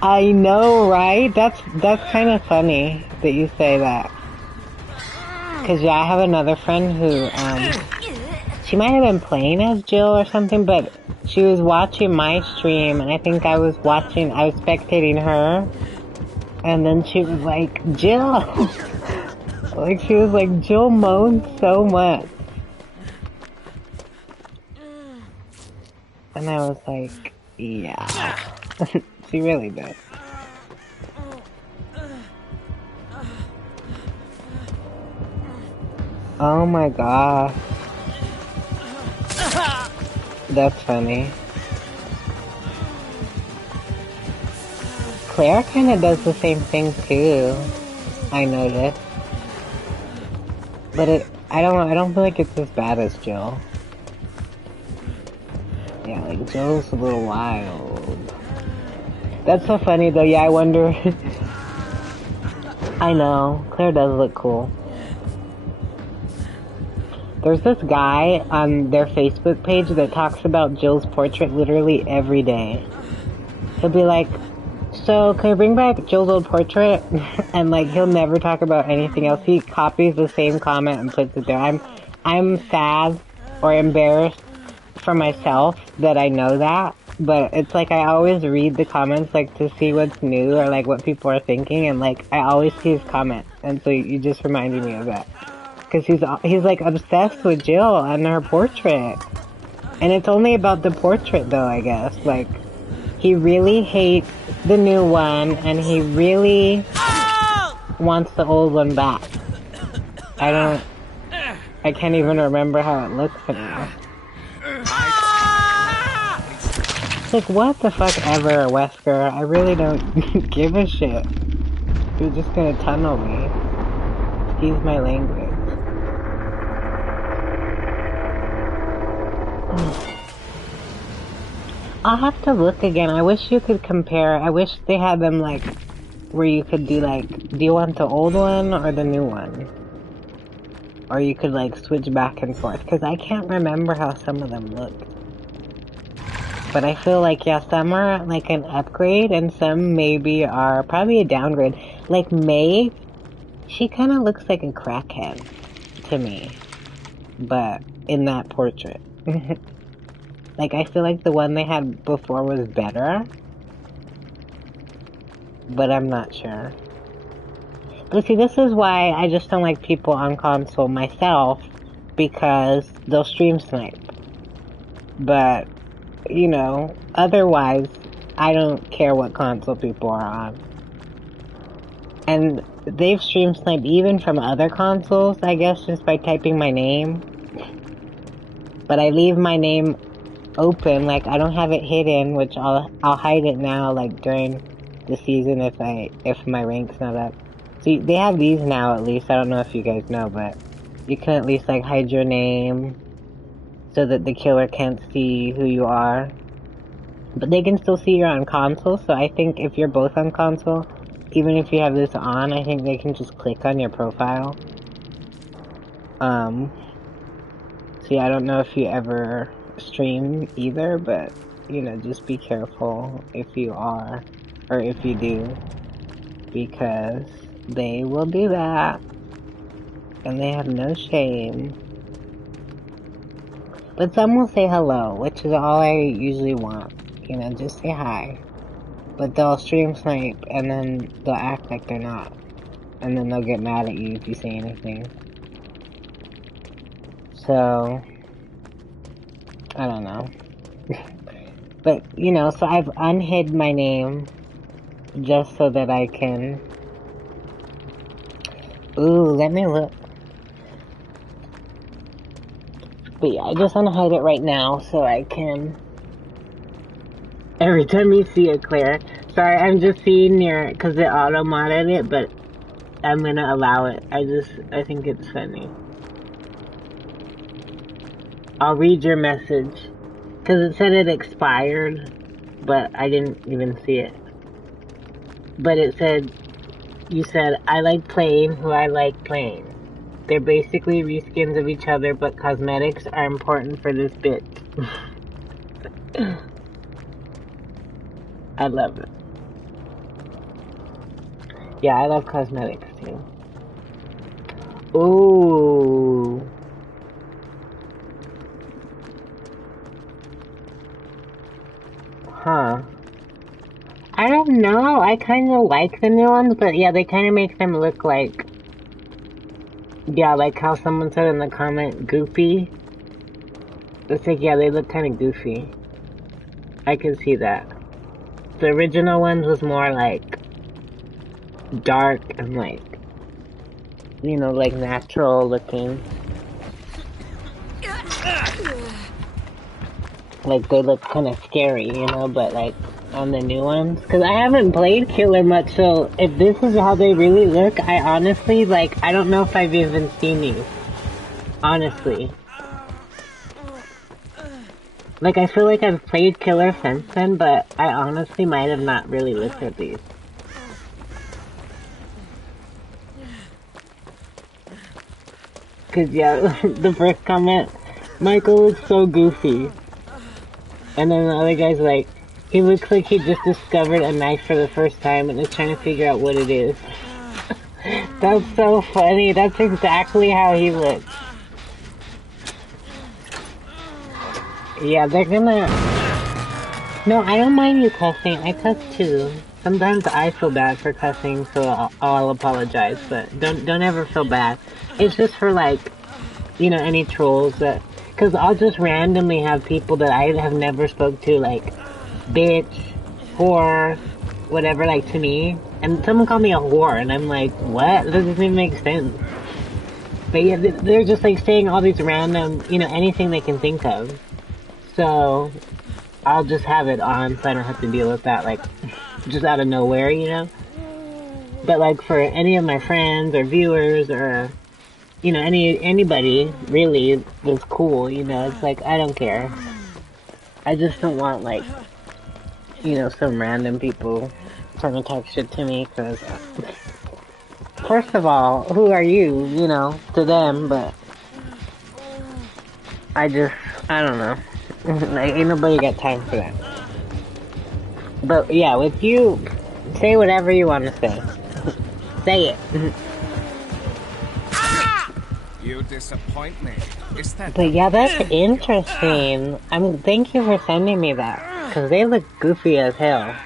I know, right? That's kind of funny that you say that. Cause yeah, I have another friend who, she might have been playing as Jill or something, but she was watching my stream, and I think I was spectating her, and then she was like, Jill! Like, she was like, Jill moans so much. And I was like, yeah. She really does. Oh my gosh. That's funny. Claire kind of does the same thing too. I noticed, but I don't feel like it's as bad as Jill. Yeah, like Jill's a little wild. That's so funny though. Yeah, I wonder. I know Claire does look cool. There's this guy on their Facebook page that talks about Jill's portrait literally every day. He'll be like, so can we bring back Jill's old portrait? And like he'll never talk about anything else. He copies the same comment and puts it there. I'm sad or embarrassed for myself that I know that, but it's like I always read the comments like to see what's new or like what people are thinking, and like I always see his comment, and so you just reminded me of that. Because he's like obsessed with Jill and her portrait. And it's only about the portrait though, I guess. Like, he really hates the new one and he really wants the old one back. I can't even remember how it looks anymore. It's like, what the fuck ever, Wesker. I really don't give a shit. You're just gonna tunnel me. Excuse my language. I'll have to look again. I wish you could compare. I wish they had them like where you could do like, do you want the old one or the new one? Or you could like switch back and forth, because I can't remember how some of them looked. But I feel like, yeah, some are like an upgrade and some maybe are probably a downgrade. Like May, she kind of looks like a crackhead to me, but in that portrait. Like, I feel like the one they had before was better, but I'm not sure. But see, this is why I just don't like people on console myself, because they'll stream snipe. But, you know, otherwise, I don't care what console people are on. And they've stream sniped even from other consoles, I guess, just by typing my name. But I leave my name open, like I don't have it hidden, which I'll hide it now, like during the season if my rank's not up. So they have these now at least. I don't know if you guys know, but you can at least like hide your name so that the killer can't see who you are. But they can still see you're on console, so I think if you're both on console, even if you have this on, I think they can just click on your profile. So yeah, I don't know if you ever stream either, but you know, just be careful if you are, or if you do, because they will do that, and they have no shame. But some will say hello, which is all I usually want, you know, just say hi. But they'll stream snipe, and then they'll act like they're not, and then they'll get mad at you if you say anything. So I don't know. But, you know, so I've unhid my name just so that I can... Ooh, let me look. But yeah, I just unhide it right now so I can... Every time you see it, Claire. Sorry, I'm just seeing your... Because it auto-modded it, but I'm gonna allow it. I think it's funny. I'll read your message, because it said it expired, but I didn't even see it. But it said, you said, I like playing who I like playing. They're basically reskins of each other, but cosmetics are important for this bit. I love it. Yeah, I love cosmetics too. Ooh. Huh. I don't know. I kind of like the new ones, but yeah, they kind of make them look like... Yeah, like how someone said in the comment, goofy. It's like, yeah, they look kind of goofy. I can see that. The original ones was more like... dark and like... you know, like natural looking. Like, they look kind of scary, you know, but, like, on the new ones. Because I haven't played Killer much, so if this is how they really look, I honestly, like, I don't know if I've even seen these. Honestly. Like, I feel like I've played Killer since then, but I honestly might have not really looked at these. Cause yeah, the first comment, Michael looks so goofy. And then the other guy's like, he looks like he just discovered a knife for the first time and is trying to figure out what it is. That's so funny, that's exactly how he looks. Yeah, they're gonna... No, I don't mind you cussing, I cuss too. Sometimes I feel bad for cussing, so I'll apologize, but don't ever feel bad. It's just for, like, you know, any trolls that... Because I'll just randomly have people that I have never spoke to, like, bitch, whore, whatever, like, to me. And someone called me a whore, and I'm like, what? That doesn't even make sense. But yeah, they're just, like, saying all these random, you know, anything they can think of. So, I'll just have it on so I don't have to deal with that, like, just out of nowhere, you know? But, like, for any of my friends or viewers or, you know, anybody, really, was cool, you know? It's like, I don't care. I just don't want, like, you know, some random people trying to talk shit to me, because, first of all, who are you, you know, to them, but I don't know. Like, ain't nobody got time for that. But, yeah, with you, say whatever you want to say. Say it. You disappoint me. Is that... But yeah, that's interesting. Thank you for sending me that, because they look goofy as hell.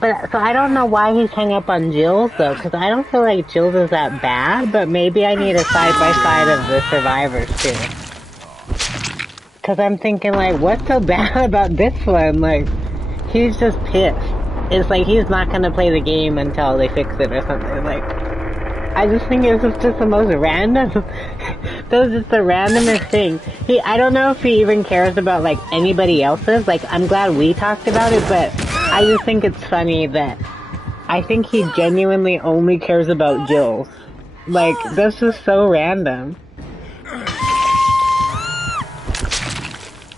But, so I don't know why he's hung up on Jill's, though, because I don't feel like Jill's is that bad, but maybe I need a side-by-side of the survivors, too. Because I'm thinking, like, what's so bad about this one? Like, he's just pissed. It's like he's not gonna play the game until they fix it or something. Like, I just think it was just the most random. That was just the randomest thing. I don't know if he even cares about, like, anybody else's. Like, I'm glad we talked about it, but I just think it's funny that I think he genuinely only cares about Jill's. Like, that's just so random.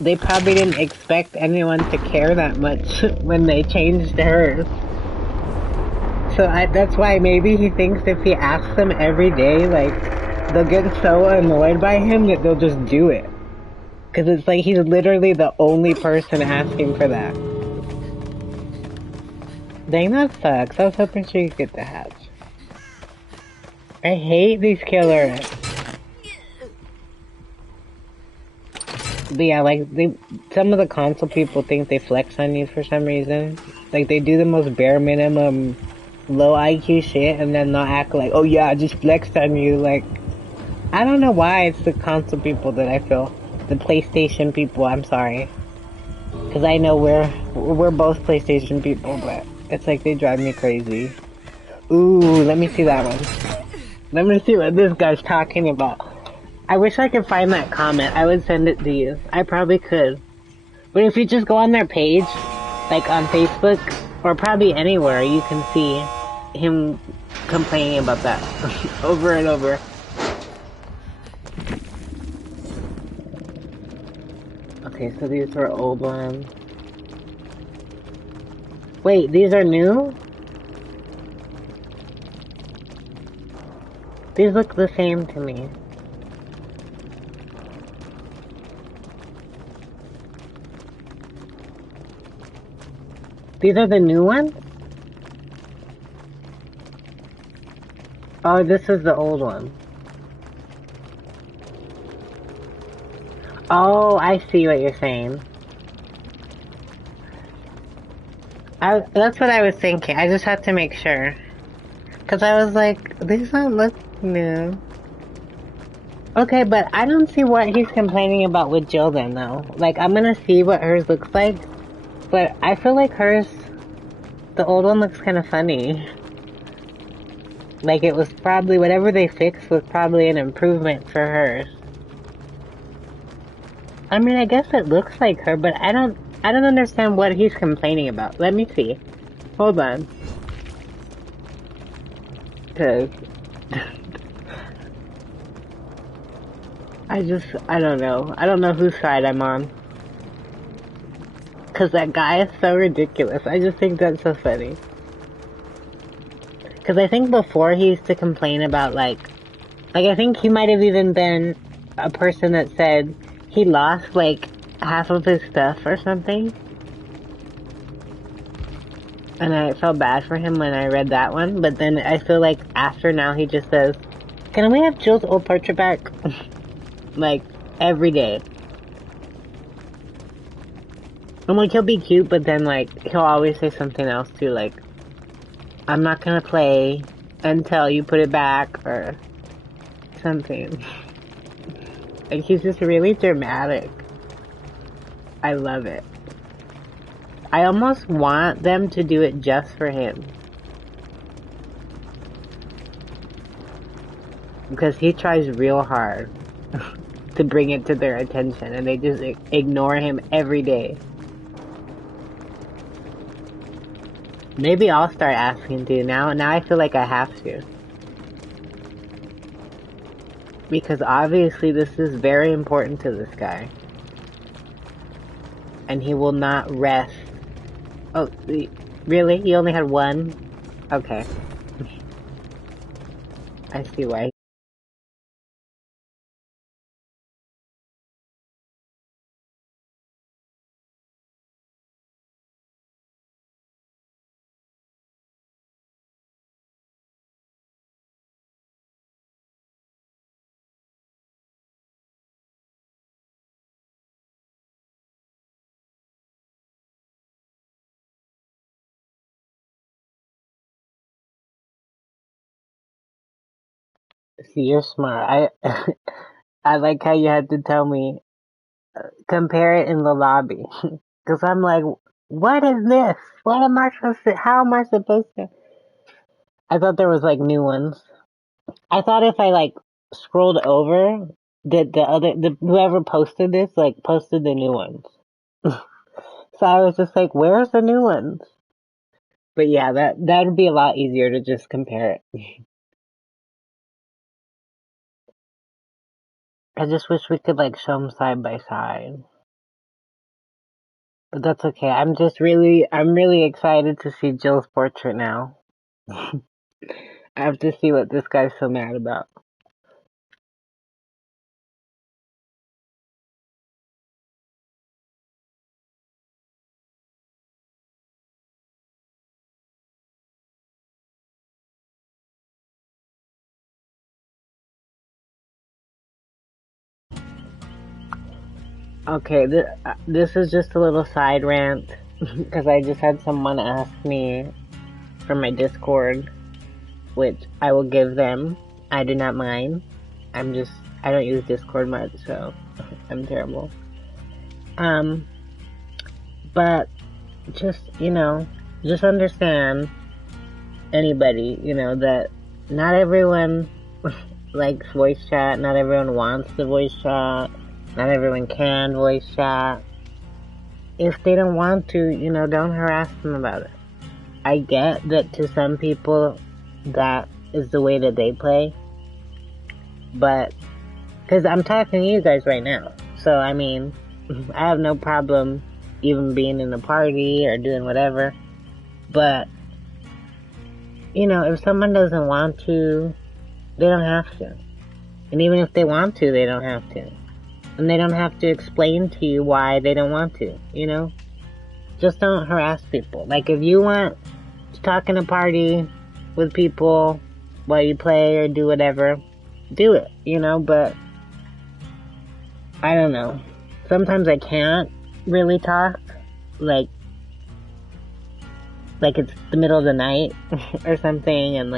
They probably didn't expect anyone to care that much when they changed hers. So that's why maybe he thinks if he asks them every day, like, they'll get so annoyed by him that they'll just do it. Because it's like he's literally the only person asking for that. Dang, that sucks. I was hoping she could get the hatch. I hate these killers. But yeah, like, some of the console people think they flex on you for some reason. Like, they do the most bare minimum, low IQ shit, and then not act like, oh yeah, I just flexed on you. Like, I don't know why it's the console people that I feel. The PlayStation people, I'm sorry. Because I know we're both PlayStation people, but it's like they drive me crazy. Ooh, let me see that one. Let me see what this guy's talking about. I wish I could find that comment. I would send it to you. I probably could. But if you just go on their page, like on Facebook, or probably anywhere, you can see him complaining about that over and over. Okay, so these were old ones. Wait, these are new? These look the same to me. These are the new ones? Oh, this is the old one. Oh, I see what you're saying. That's what I was thinking. I just had to make sure. Because I was like, these don't look new. Okay, but I don't see what he's complaining about with Jill then, though. Like, I'm gonna see what hers looks like. But I feel like hers, the old one looks kind of funny. Like, it was probably, whatever they fixed was probably an improvement for hers. I mean, I guess it looks like her, but I don't understand what he's complaining about. Let me see. Hold on. Cause I don't know. I don't know whose side I'm on. Cause that guy is so ridiculous. I just think that's so funny. Cause I think before he used to complain about like I think he might have even been a person that said he lost like half of his stuff or something. And I felt bad for him when I read that one, but then I feel like after now he just says, "Can we have Jill's old portrait back?" Like, every day. I'm like, he'll be cute, but then like, he'll always say something else too, like, "I'm not gonna play until you put it back," or something. Like, he's just really dramatic. I love it. I almost want them to do it just for him. Because he tries real hard to bring it to their attention, and they just ignore him every day. Maybe I'll start asking to now. Now I feel like I have to. Because obviously this is very important to this guy. And he will not rest. Oh, really? He only had one? Okay. I see why. See, you're smart. I like how you had to tell me, compare it in the lobby. Because I'm like, what is this? What am I supposed to, how am I supposed to? I thought there was like new ones. I thought if I like scrolled over, that whoever posted this, like posted the new ones. So I was just like, where's the new ones? But yeah, that would be a lot easier to just compare it. I just wish we could like show them side by side. But that's okay. I'm really excited to see Jill's portrait now. I have to see what this guy's so mad about. Okay, this is just a little side rant because I just had someone ask me for my Discord, which I will give them. I do not mind. I don't use Discord much, so I'm terrible. But just, just understand, anybody, that not everyone likes voice chat, not everyone wants the voice chat, not everyone can voice chat. If they don't want to, don't harass them about it. I get that to some people, that is the way that they play. But, because I'm talking to you guys right now. So, I mean, I have no problem even being in a party or doing whatever. But, if someone doesn't want to, they don't have to. And even if they want to, they don't have to. And they don't have to explain to you why they don't want to, Just don't harass people. Like, if you want to talk in a party with people while you play or do whatever, do it, but I don't know. Sometimes I can't really talk, like it's the middle of the night or something, and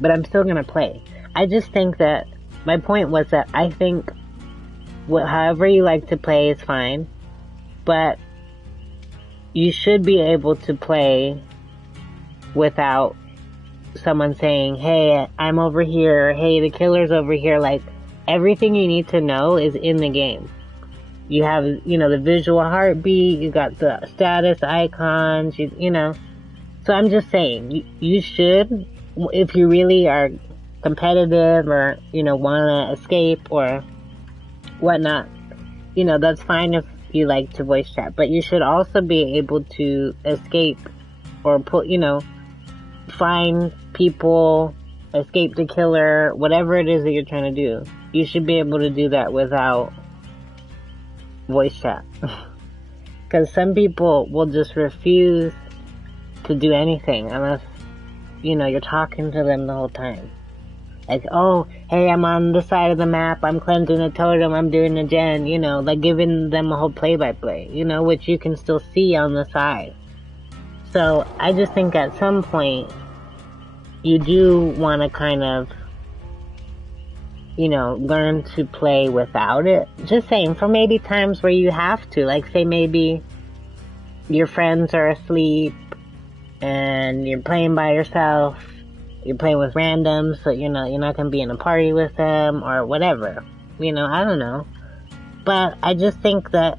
but I'm still gonna play. I just think that my point was that I think however you like to play is fine, but you should be able to play without someone saying, "Hey, I'm over here," "Hey, the killer's over here," like everything you need to know is in the game. You have, you know, the visual heartbeat, you got the status icons, you know. So I'm just saying, you should, if you really are competitive or, you know, want to escape or whatnot, you know, that's fine if you like to voice chat. But you should also be able to escape or put, you know, find people, escape the killer, whatever it is that you're trying to do. You should be able to do that without voice chat. Because some people will just refuse to do anything unless, you know, you're talking to them the whole time. Like, oh, hey, I'm on the side of the map, I'm cleansing a totem, I'm doing a gen, you know, like giving them a whole play-by-play, you know, which you can still see on the side. So, I just think at some point, you do want to kind of, you know, learn to play without it. Just saying, for maybe times where you have to, like say maybe your friends are asleep, and you're playing by yourself, you're playing with randoms, so you know, you're not gonna be in a party with them, or whatever. You know, I don't know. But I just think that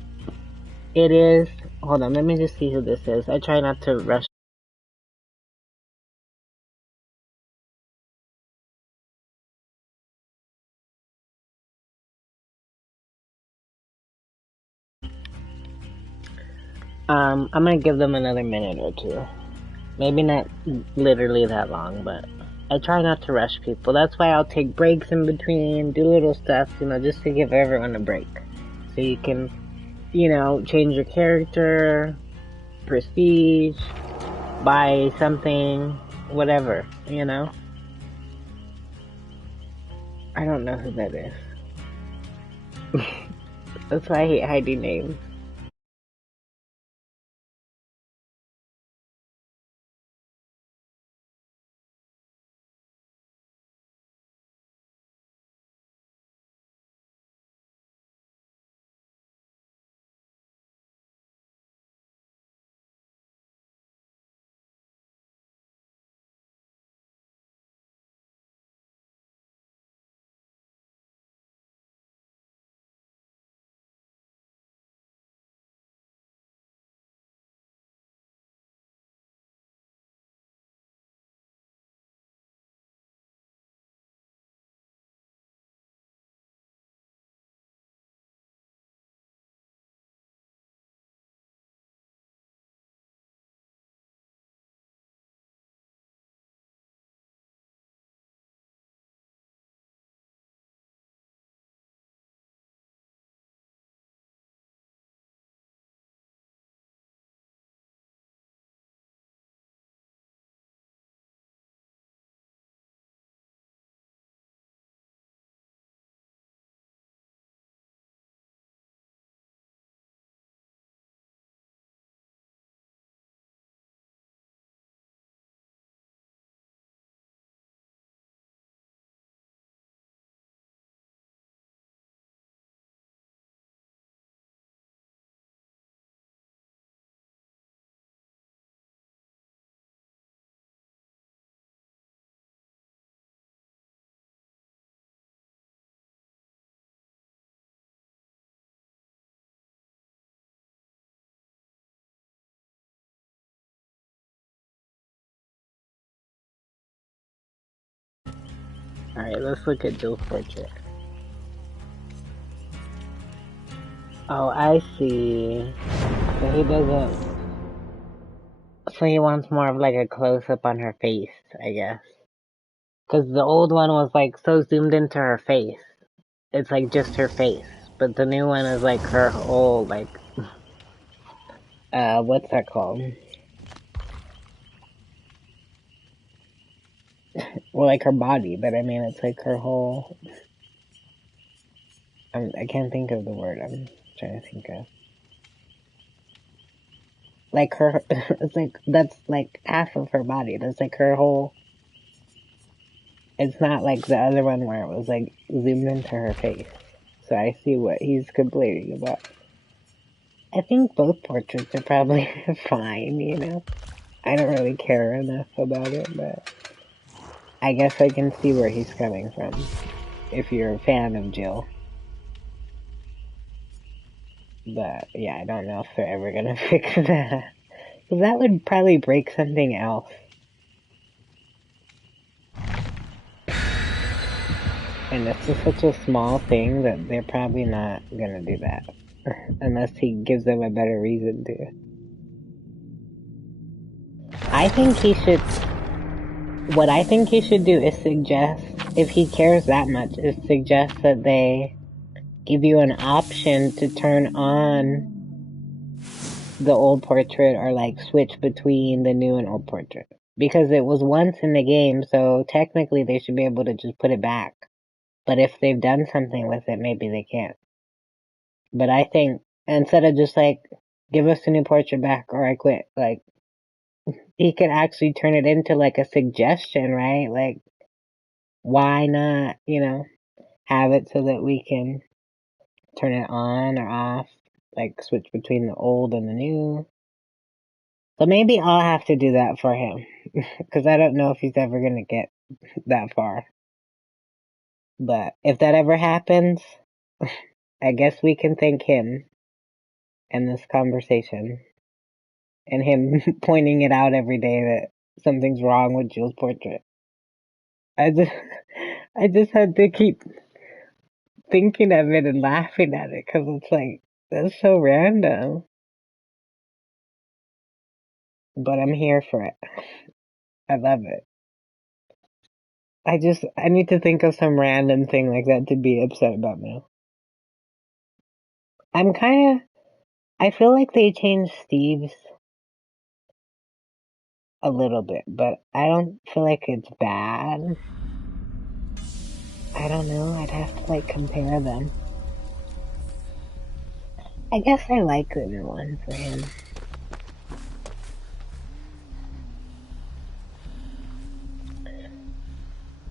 it is, hold on, let me just see who this is. I try not to rush. I'm gonna give them another minute or two. Maybe not literally that long, but I try not to rush people. That's why I'll take breaks in between, do little stuff, you know, just to give everyone a break. So you can, you know, change your character, prestige, buy something, whatever, you know? I don't know who that is. That's why I hate hiding names. Alright, let's look at Jill's portrait. Oh, I see. So he doesn't... So he wants more of like a close-up on her face, I guess. Because the old one was like so zoomed into her face. It's like just her face. But the new one is like her whole, like... what's that called? Well, like her body, but I mean, it's like her whole... I can't think of the word I'm trying to think of. Like her, it's like, that's like half of her body. That's like her whole, it's not like the other one where it was like zoomed into her face. So I see what he's complaining about. I think both portraits are probably fine, you know? I don't really care enough about it, but I guess I can see where he's coming from. if you're a fan of Jill. But yeah, I don't know if they're ever gonna fix that. Because that would probably break something else. And it's just such a small thing that they're probably not gonna do that. Unless he gives them a better reason to. I think he should... What I think he should do is suggest, if he cares that much, is suggest that they give you an option to turn on the old portrait or like switch between the new and old portrait. Because it was once in the game, so technically they should be able to just put it back. But if they've done something with it, maybe they can't. But I think, instead of just like, give us the new portrait back or I quit, like, he could actually turn it into like a suggestion, right? Like, why not, have it so that we can turn it on or off, like switch between the old and the new. So maybe I'll have to do that for him, because I don't know if he's ever going to get that far. But if that ever happens, I guess we can thank him and this conversation and him pointing it out every day that something's wrong with Jill's portrait. I just had to keep thinking of it and laughing at it, because it's like, that's so random. But I'm here for it. I love it. I need to think of some random thing like that to be upset about now. I feel like they changed Steve's a little bit, but I don't feel like it's bad. I don't know, I'd have to like compare them. I guess I like the new one for him.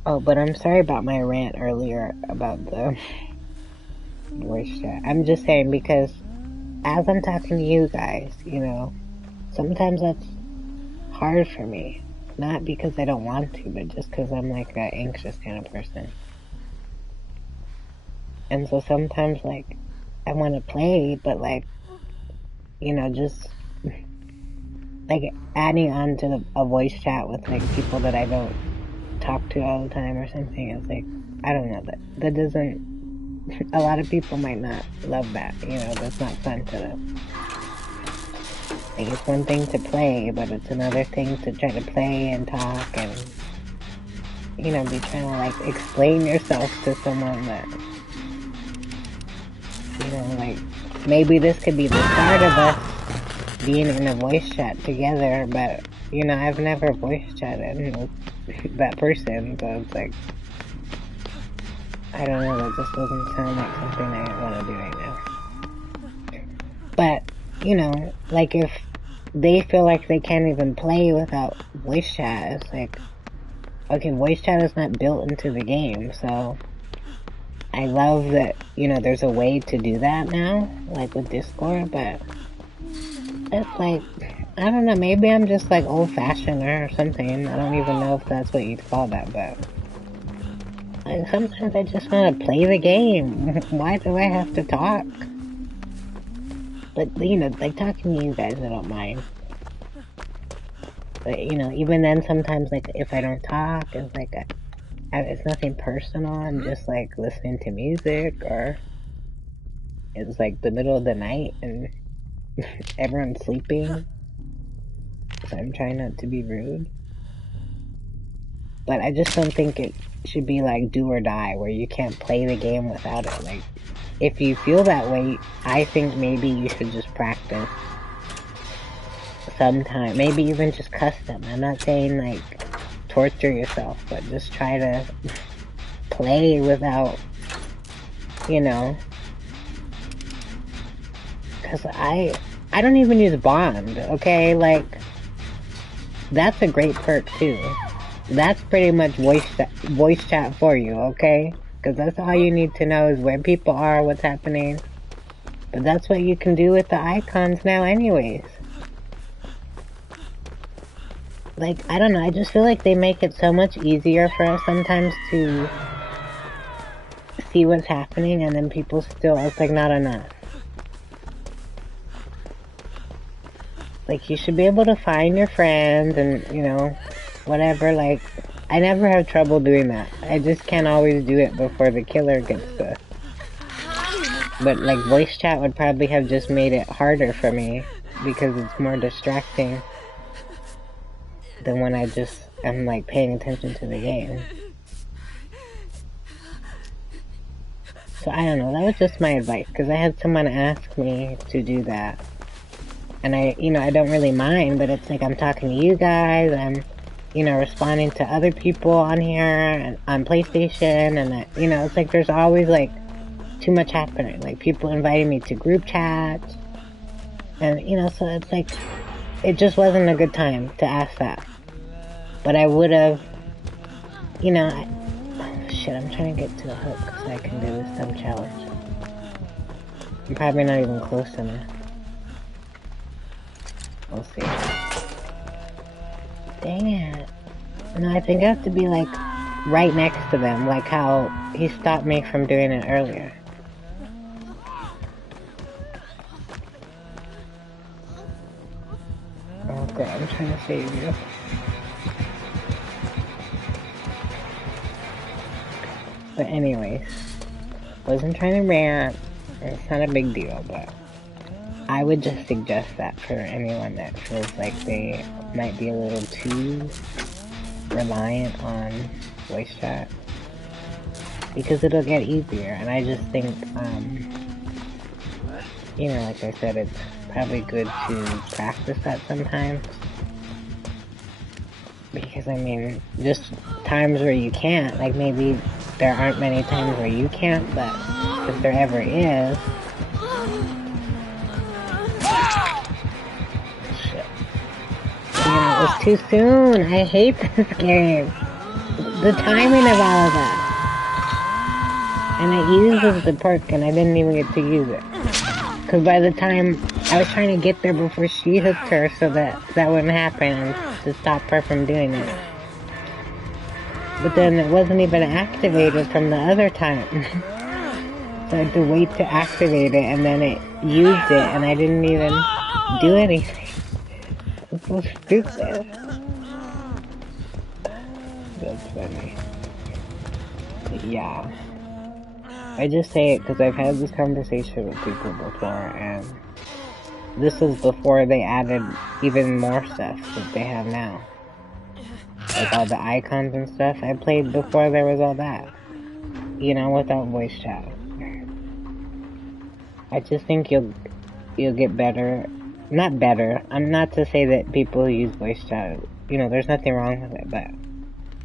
Oh, but I'm sorry about my rant earlier about the voice chat. I'm just saying, because as I'm talking to you guys, sometimes that's hard for me. Not because I don't want to, but just because I'm like an anxious kind of person. And so sometimes, like, I want to play, but like, just like adding on to a voice chat with like people that I don't talk to all the time or something. It's like, I don't know, that doesn't, a lot of people might not love that, that's not fun to them. Like, it's one thing to play, but it's another thing to try to play and talk and, be trying to like explain yourself to someone that, like, maybe this could be the start of us being in a voice chat together, but, I've never voice chatted with that person, so it's like, I don't know, that just doesn't sound like something I want to do right now. But, like, if they feel like they can't even play without voice chat, it's like, okay, voice chat is not built into the game, so I love that, there's a way to do that now, like with Discord, but it's like, I don't know, maybe I'm just like old-fashioned or something. I don't even know if that's what you'd call that, but like, sometimes I just want to play the game. Why do I have to talk? But, like talking to you guys, I don't mind. But, even then sometimes, like, if I don't talk, it's like, it's nothing personal. I'm just like listening to music, or it's like the middle of the night and everyone's sleeping. So I'm trying not to be rude. But I just don't think it should be like do or die, where you can't play the game without it. Like, if you feel that way, I think maybe you should just practice sometime. Maybe even just custom. I'm not saying like torture yourself, but just try to play without, because I don't even use Bond, okay? Like, that's a great perk too. That's pretty much voice chat for you, okay? Because that's all you need to know is where people are, what's happening. But that's what you can do with the icons now anyways. Like, I don't know, I just feel like they make it so much easier for us sometimes to see what's happening, and then people still, it's like not enough. Like, you should be able to find your friends and, you know, whatever. Like, I never have trouble doing that. I just can't always do it before the killer gets the... But, like, voice chat would probably have just made it harder for me because it's more distracting than when I just am, like, paying attention to the game. So, I don't know. That was just my advice because I had someone ask me to do that. And I, you know, I don't really mind, but it's like I'm talking to you guys, I'm, you know, responding to other people on here, and on PlayStation, and, you know, it's like there's always, like, too much happening. Like, people inviting me to group chats, and, you know, so it's like, it just wasn't a good time to ask that. But I would have, you know, oh, shit, I'm trying to get to the hook so I can do this dumb challenge. I'm probably not even close enough. We'll see. Dang it. No, I think I have to be, like, right next to them, like how he stopped me from doing it earlier. Oh god, I'm trying to save you. But anyways, wasn't trying to rant. It's not a big deal, but I would just suggest that for anyone that feels like they might be a little too reliant on voice chat. Because it'll get easier, and I just think, you know, like I said, it's probably good to practice that sometimes. Because, I mean, just times where you can't, like maybe there aren't many times where you can't, but if there ever is, it was too soon. I hate this game. The timing of all of that. And I used the perk and I didn't even get to use it. Because by the time I was trying to get there before she hooked her so that wouldn't happen and to stop her from doing it. But then it wasn't even activated from the other time. So I had to wait to activate it and then it used it and I didn't even do anything. It's so stupid. That's funny. But yeah. I just say it because I've had this conversation with people before, and this was before they added even more stuff that they have now. Like all the icons and stuff. I played before there was all that. You know, without voice chat. I just think you'll get better. Not better. I'm not to say that people who use voice chat, you know, there's nothing wrong with it, but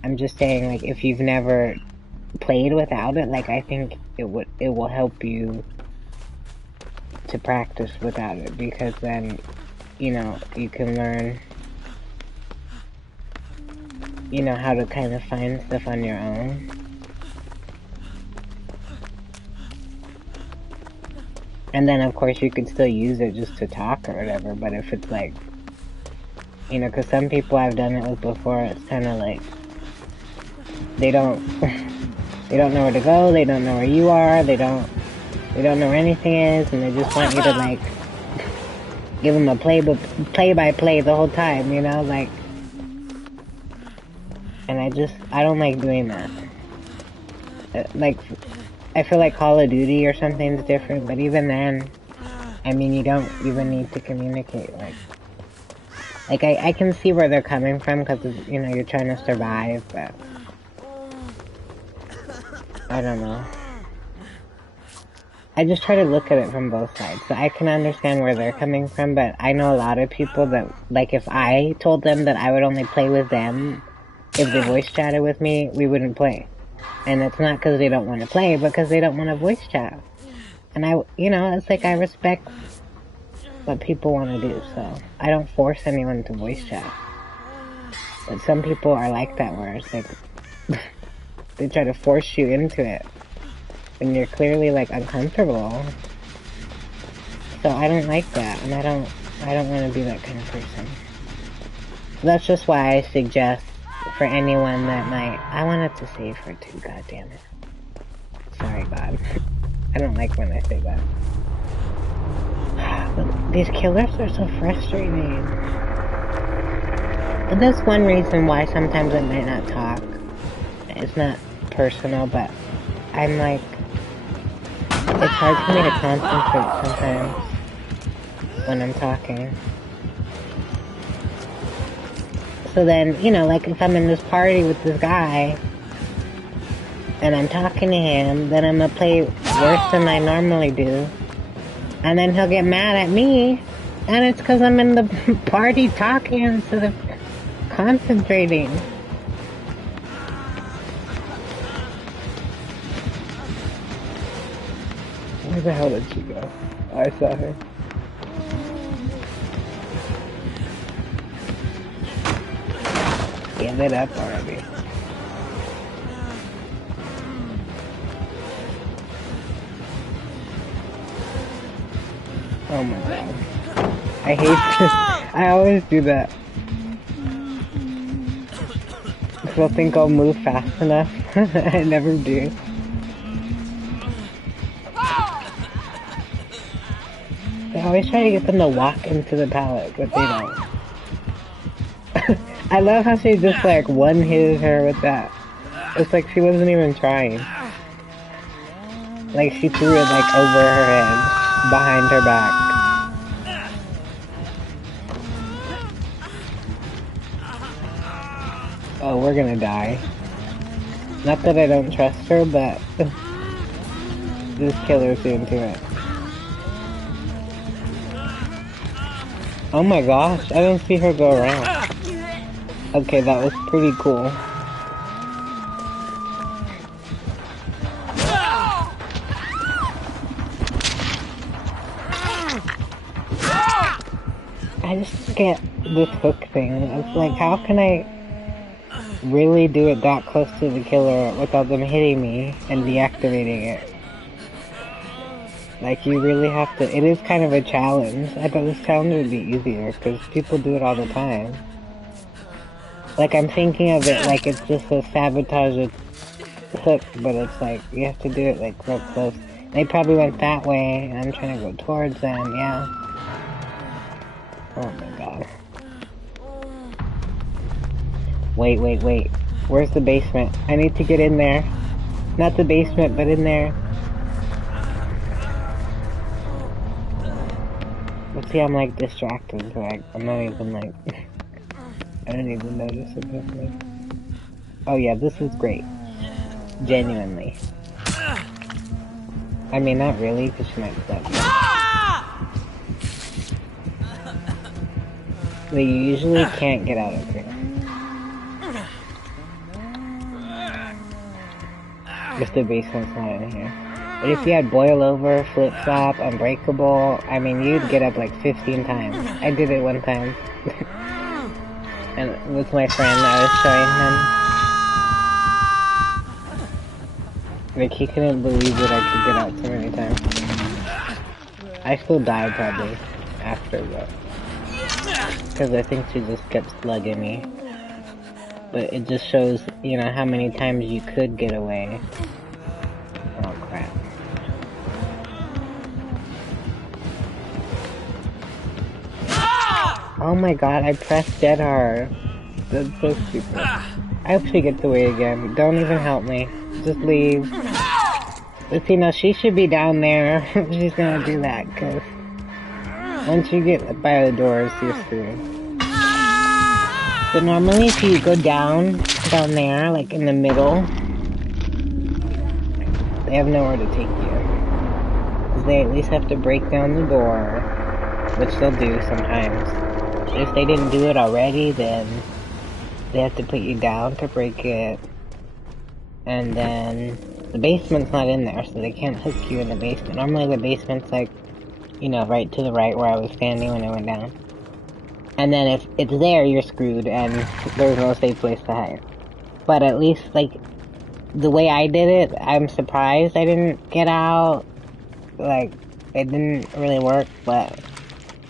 I'm just saying, like, if you've never played without it, like, I think it will help you to practice without it, because then, you know, you can learn, you know, how to kind of find stuff on your own. And then, of course, you could still use it just to talk or whatever, but if it's like, you know, because some people I've done it with before, it's kind of like, they don't know where to go, they don't know where you are, they don't know where anything is, and they just want you to, like, give them a play-by-play the whole time, you know, like, and I don't like doing that. Like, I feel like Call of Duty or something's different, but even then, I mean, you don't even need to communicate, like I can see where they're coming from, because, you know, you're trying to survive, but I don't know. I just try to look at it from both sides, so I can understand where they're coming from, but I know a lot of people that, like, if I told them that I would only play with them if they voice chatted with me, we wouldn't play. And it's not because they don't want to play, but because they don't want to voice chat. And you know, it's like I respect what people want to do, so I don't force anyone to voice chat. But some people are like that, where it's like, they try to force you into it when you're clearly, like, uncomfortable. So I don't like that, and I don't want to be that kind of person. So that's just why I suggest for anyone that might, I wanted to save her too, god damn it. Sorry god. I don't like when I say that. But these killers are so frustrating. But that's one reason why sometimes I might not talk. It's not personal, but I'm like, it's hard for me to concentrate sometimes when I'm talking. So then, you know, like if I'm in this party with this guy, and I'm talking to him, then I'm gonna play worse than I normally do. And then he'll get mad at me, and it's because I'm in the party talking instead of concentrating. Where the hell did she go? Oh, I saw her. Give it up already. Oh my god. I hate this. I always do that. Because I'll think I'll move fast enough. I never do. I always try to get them to walk into the pallet, but they don't. I love how she just like one-hitted her with that. It's like she wasn't even trying. Like she threw it like over her head, behind her back. Oh, we're gonna die. Not that I don't trust her, but this killer's into it. Oh my gosh, I didn't see her go around. Okay, that was pretty cool. I just get this hook thing. It's like, how can I really do it that close to the killer without them hitting me and deactivating it? Like, you really have to... It is kind of a challenge. I thought this challenge would be easier, because people do it all the time. Like, I'm thinking of it like it's just a sabotage hook, but it's like, you have to do it, like, real close. They probably went that way, and I'm trying to go towards them, yeah. Oh my god. Wait. Where's the basement? I need to get in there. Not the basement, but in there. Let's see, I'm like distracted, so I'm not even like... I don't even notice it happening. Oh yeah, this is great. Genuinely. I mean, not really, because she might step. But you usually can't get out of here. If the basement's not in here. But if you had boil over, flip flop, unbreakable, I mean, you'd get up like 15 times. I did it one time. And with my friend, I was showing him. Like, he couldn't believe that I could get out so many times. I still died probably after that. Because I think she just kept slugging me. But it just shows, you know, how many times you could get away. Oh crap. Oh my god, I pressed dead hard. That's so stupid. I hope she gets away again. Don't even help me. Just leave. But see, now she should be down there. She's gonna do that, because once you get by the doors, you're screwed. But normally if you go down there, like in the middle, they have nowhere to take you. Because they at least have to break down the door, which they'll do sometimes. If they didn't do it already, then they have to put you down to break it. And then the basement's not in there, so they can't hook you in the basement. Normally the basement's like, you know, right to the right where I was standing when I went down. And then if it's there, you're screwed, and there's no safe place to hide. But at least, like, the way I did it, I'm surprised I didn't get out. Like, it didn't really work, but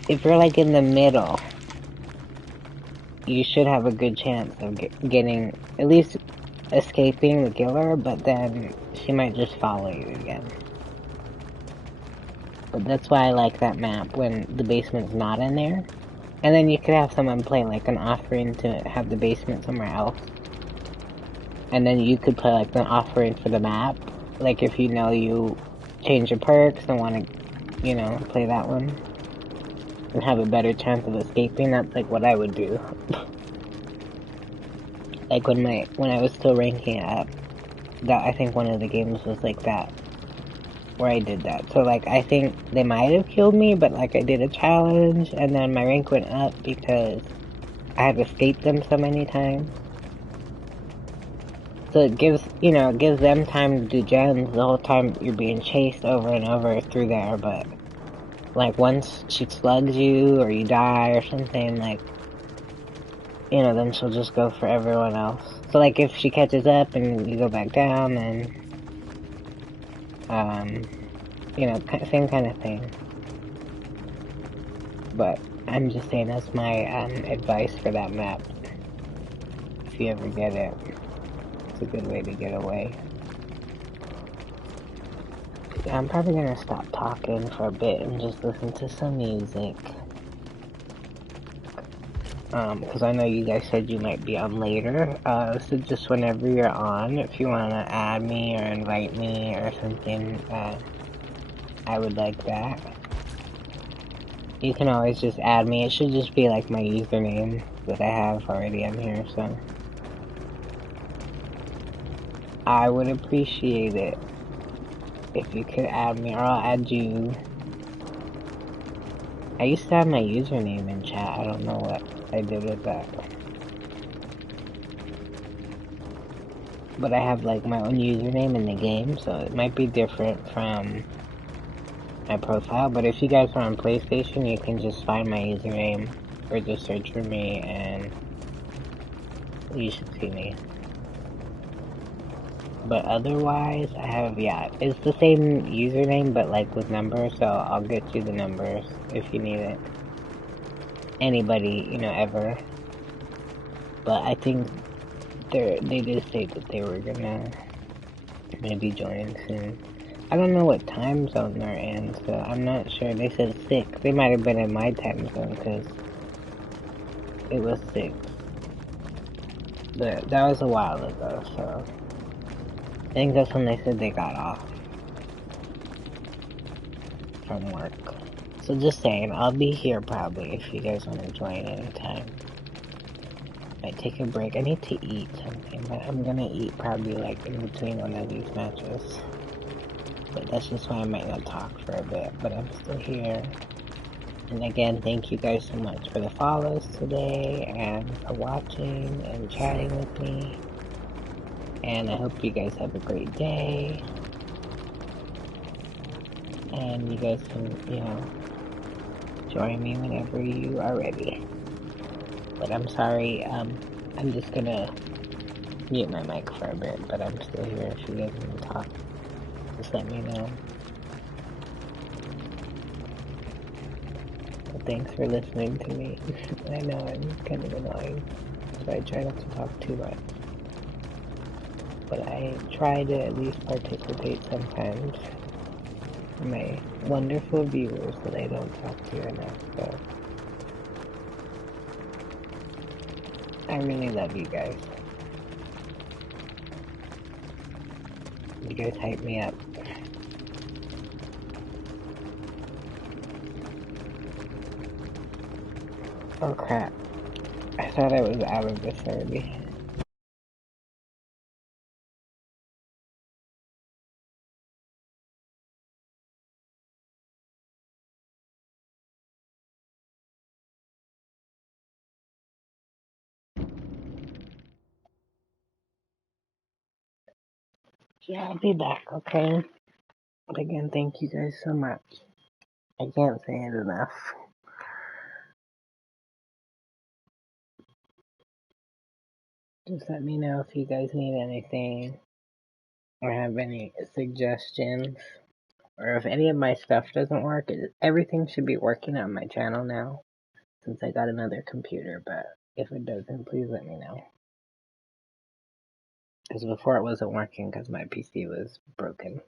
if you're, like, in the middle, you should have a good chance of getting, at least escaping the killer, but then she might just follow you again. But that's why I like that map when the basement's not in there. And then you could have someone play like an offering to have the basement somewhere else. And then you could play like an offering for the map. Like if you know you change your perks and want to, you know, play that one. And have a better chance of escaping, that's like what I would do. Like when I was still ranking up, that I think one of the games was like that. Where I did that. So like I think they might have killed me, but like I did a challenge and then my rank went up because I had escaped them so many times. So it gives, you know, it gives them time to do gens the whole time you're being chased over and over through there, but like once she slugs you or you die or something, like, you know, then she'll just go for everyone else. So like if she catches up and you go back down, then, you know, same kind of thing. But I'm just saying that's my advice for that map. If you ever get it, it's a good way to get away. Yeah, I'm probably gonna stop talking for a bit and just listen to some music. Because I know you guys said you might be on later. So just whenever you're on, if you wanna add me or invite me or something, I would like that. You can always just add me. It should just be like my username that I have already on here, so. I would appreciate it if you could add me, or I'll add you. I used to have my username in chat. I don't know what I did with that. But I have like my own username in the game, so it might be different from my profile. But if you guys are on PlayStation, you can just find my username or just search for me and you should see me. But otherwise, I have, yeah, it's the same username, but like with numbers, so I'll get you the numbers if you need it. Anybody, you know, ever. But I think they did say that they were gonna maybe join soon. I don't know what time zone they're in, so I'm not sure. They said 6. They might have been in my time zone, because it was 6. But that was a while ago, so I think that's when they said they got off from work. So just saying, I'll be here probably if you guys want to join anytime. Might take a break. I need to eat something, but I'm gonna eat probably like in between one of these matches. But that's just why I might not talk for a bit, but I'm still here. And again, thank you guys so much for the follows today, and for watching and chatting with me. And I hope you guys have a great day. And you guys can, you know, join me whenever you are ready. But I'm sorry, I'm just gonna mute my mic for a bit, but I'm still here if you guys want to talk. Just let me know. But thanks for listening to me. I know I'm kind of annoying, so I try not to talk too much. But I try to at least participate sometimes. My wonderful viewers that I don't talk to enough, so I really love you guys. You guys hype me up. Oh crap. I thought I was out of this already. Yeah, I'll be back, okay? But again, thank you guys so much. I can't say it enough. Just let me know if you guys need anything or have any suggestions. Or if any of my stuff doesn't work. Everything should be working on my channel now since I got another computer, but if it doesn't, please let me know. Because before it wasn't working because my PC was broken.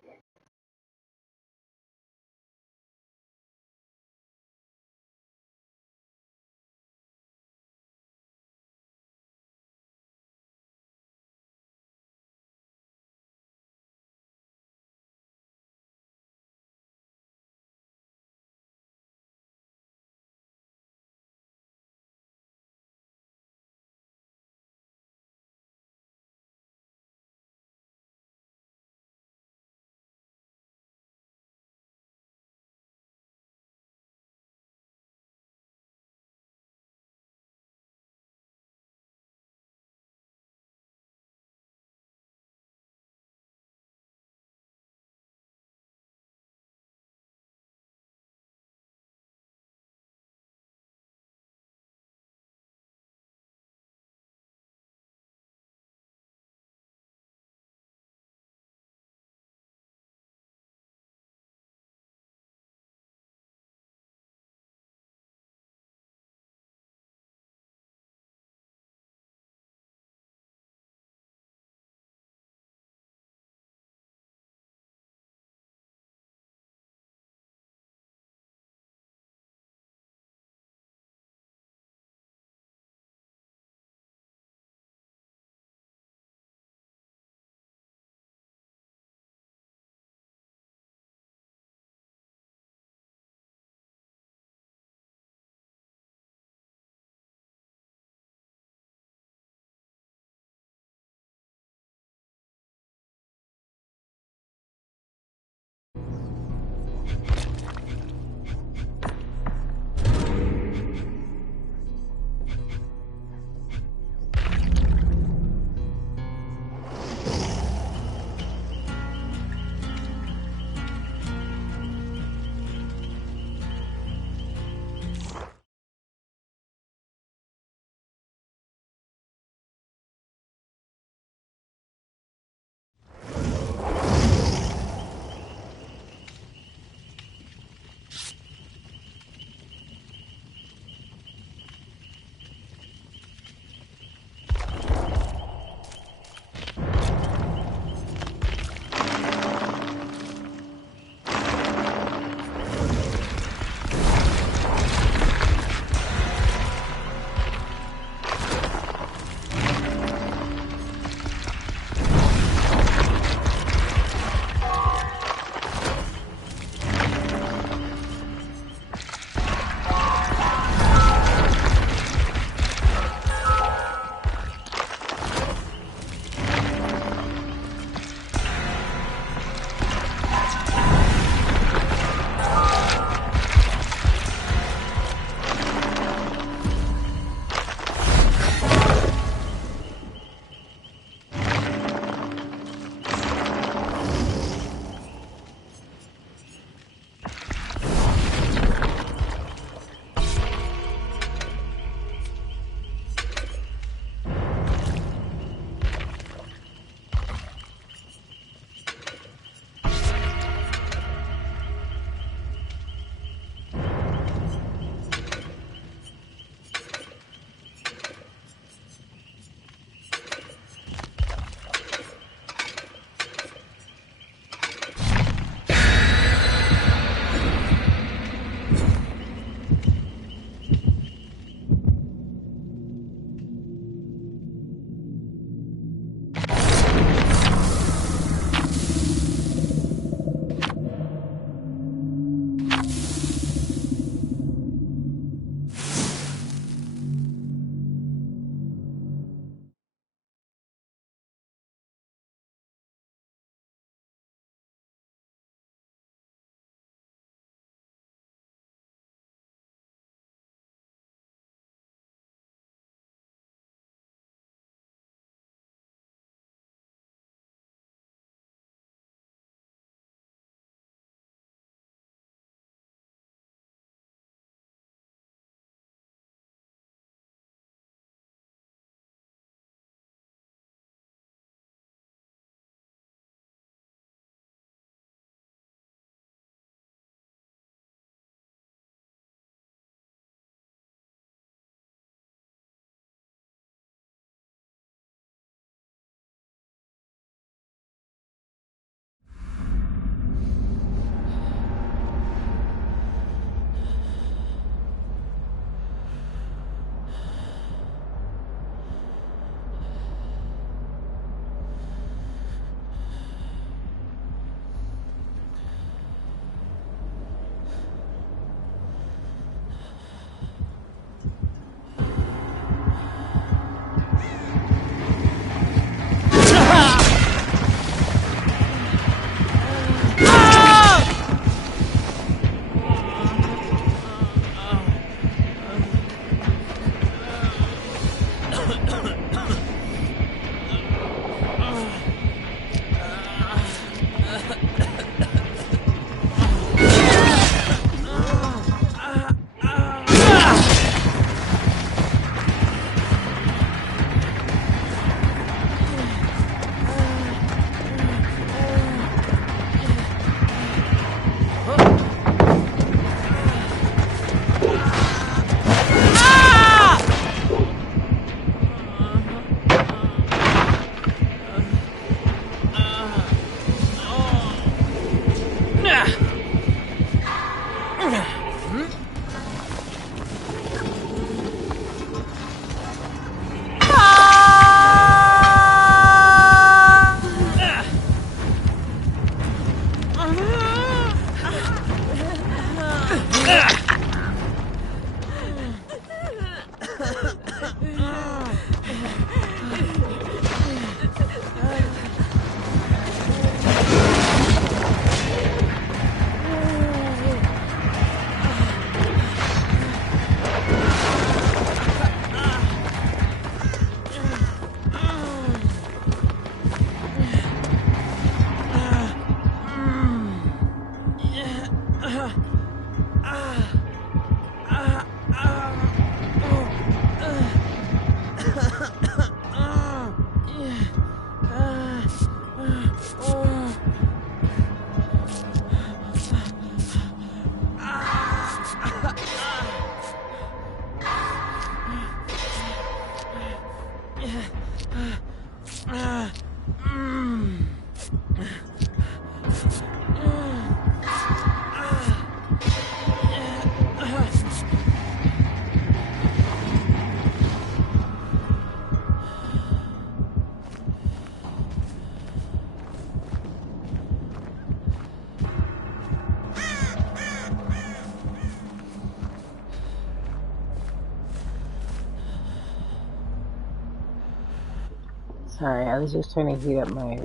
Sorry, I was just trying to heat up my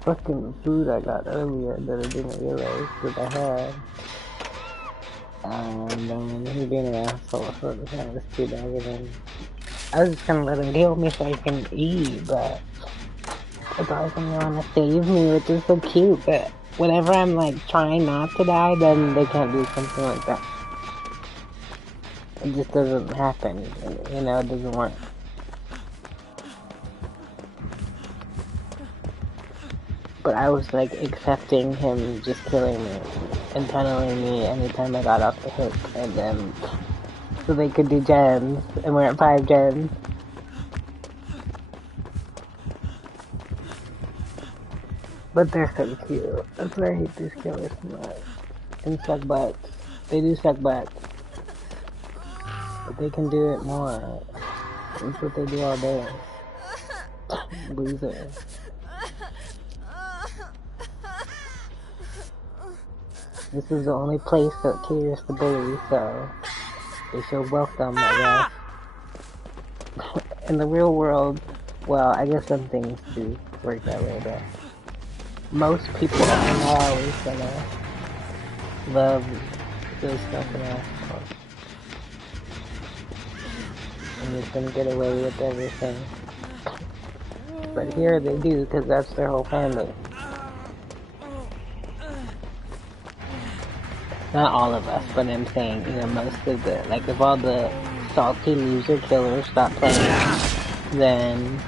fucking food I got earlier that I didn't realize that I had. And then he being an asshole, so I was trying to teabag it in. I was just gonna let him kill me so I can eat, but it's always gonna want to save me, which is so cute, but whenever I'm like trying not to die, then they can't do something like that. It just doesn't happen, you know, it doesn't work. But I was like accepting him just killing me and tunneling me anytime I got off the hook, and then so they could do gens, and we're at 5 gens. But they're so cute. That's why I hate these killers so much. And suck butts. They do suck butts. But they can do it more. That's what they do all day. Losers. This is the only place that caters to bullies, so they feel welcome, I guess. In the real world, well, I guess some things do work that way, but most people are not always gonna love those fucking assholes. And just gonna get away with everything. But here they do, because that's their whole family. Not all of us, but I'm saying, you know, most of the, like, if all the salty loser killers stop playing, then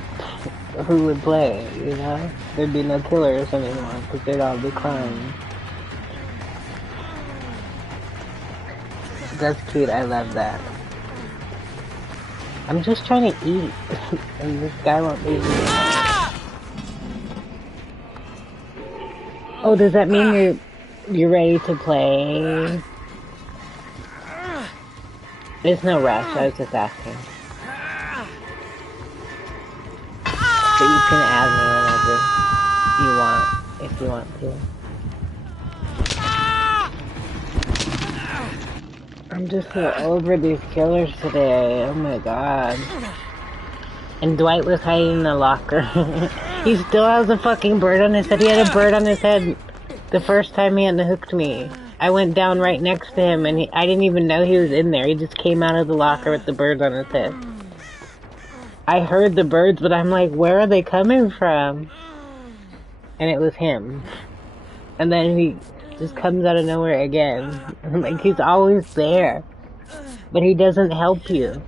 who would play, you know? There'd be no killers anymore, because they'd all be crying. That's cute, I love that. I'm just trying to eat, and this guy won't leave me alone. Oh, does that mean you're ready to play? There's no rush, I was just asking. But you can add me whenever you want, if you want to. I'm just so over these killers today, oh my god. And Dwight was hiding in the locker. He still has a fucking bird on his head. He had a bird on his head the first time he unhooked me. I went down right next to him and I didn't even know he was in there. He just came out of the locker with the birds on his head. I heard the birds, but I'm like, where are they coming from? And it was him. And then he just comes out of nowhere again. Like, he's always there. But he doesn't help you.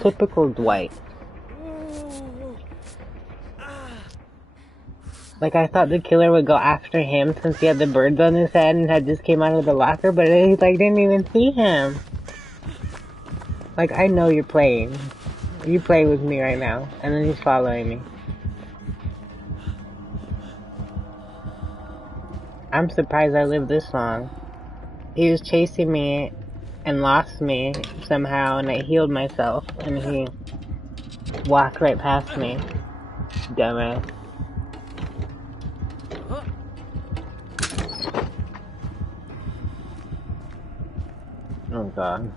Typical Dwight. Like, I thought the killer would go after him since he had the birds on his head and had just came out of the locker, but he, like, didn't even see him. Like, I know you're playing. You play with me right now. And then he's following me. I'm surprised I lived this long. He was chasing me and lost me somehow, and I healed myself, and he walked right past me. Dumbass. Oh god.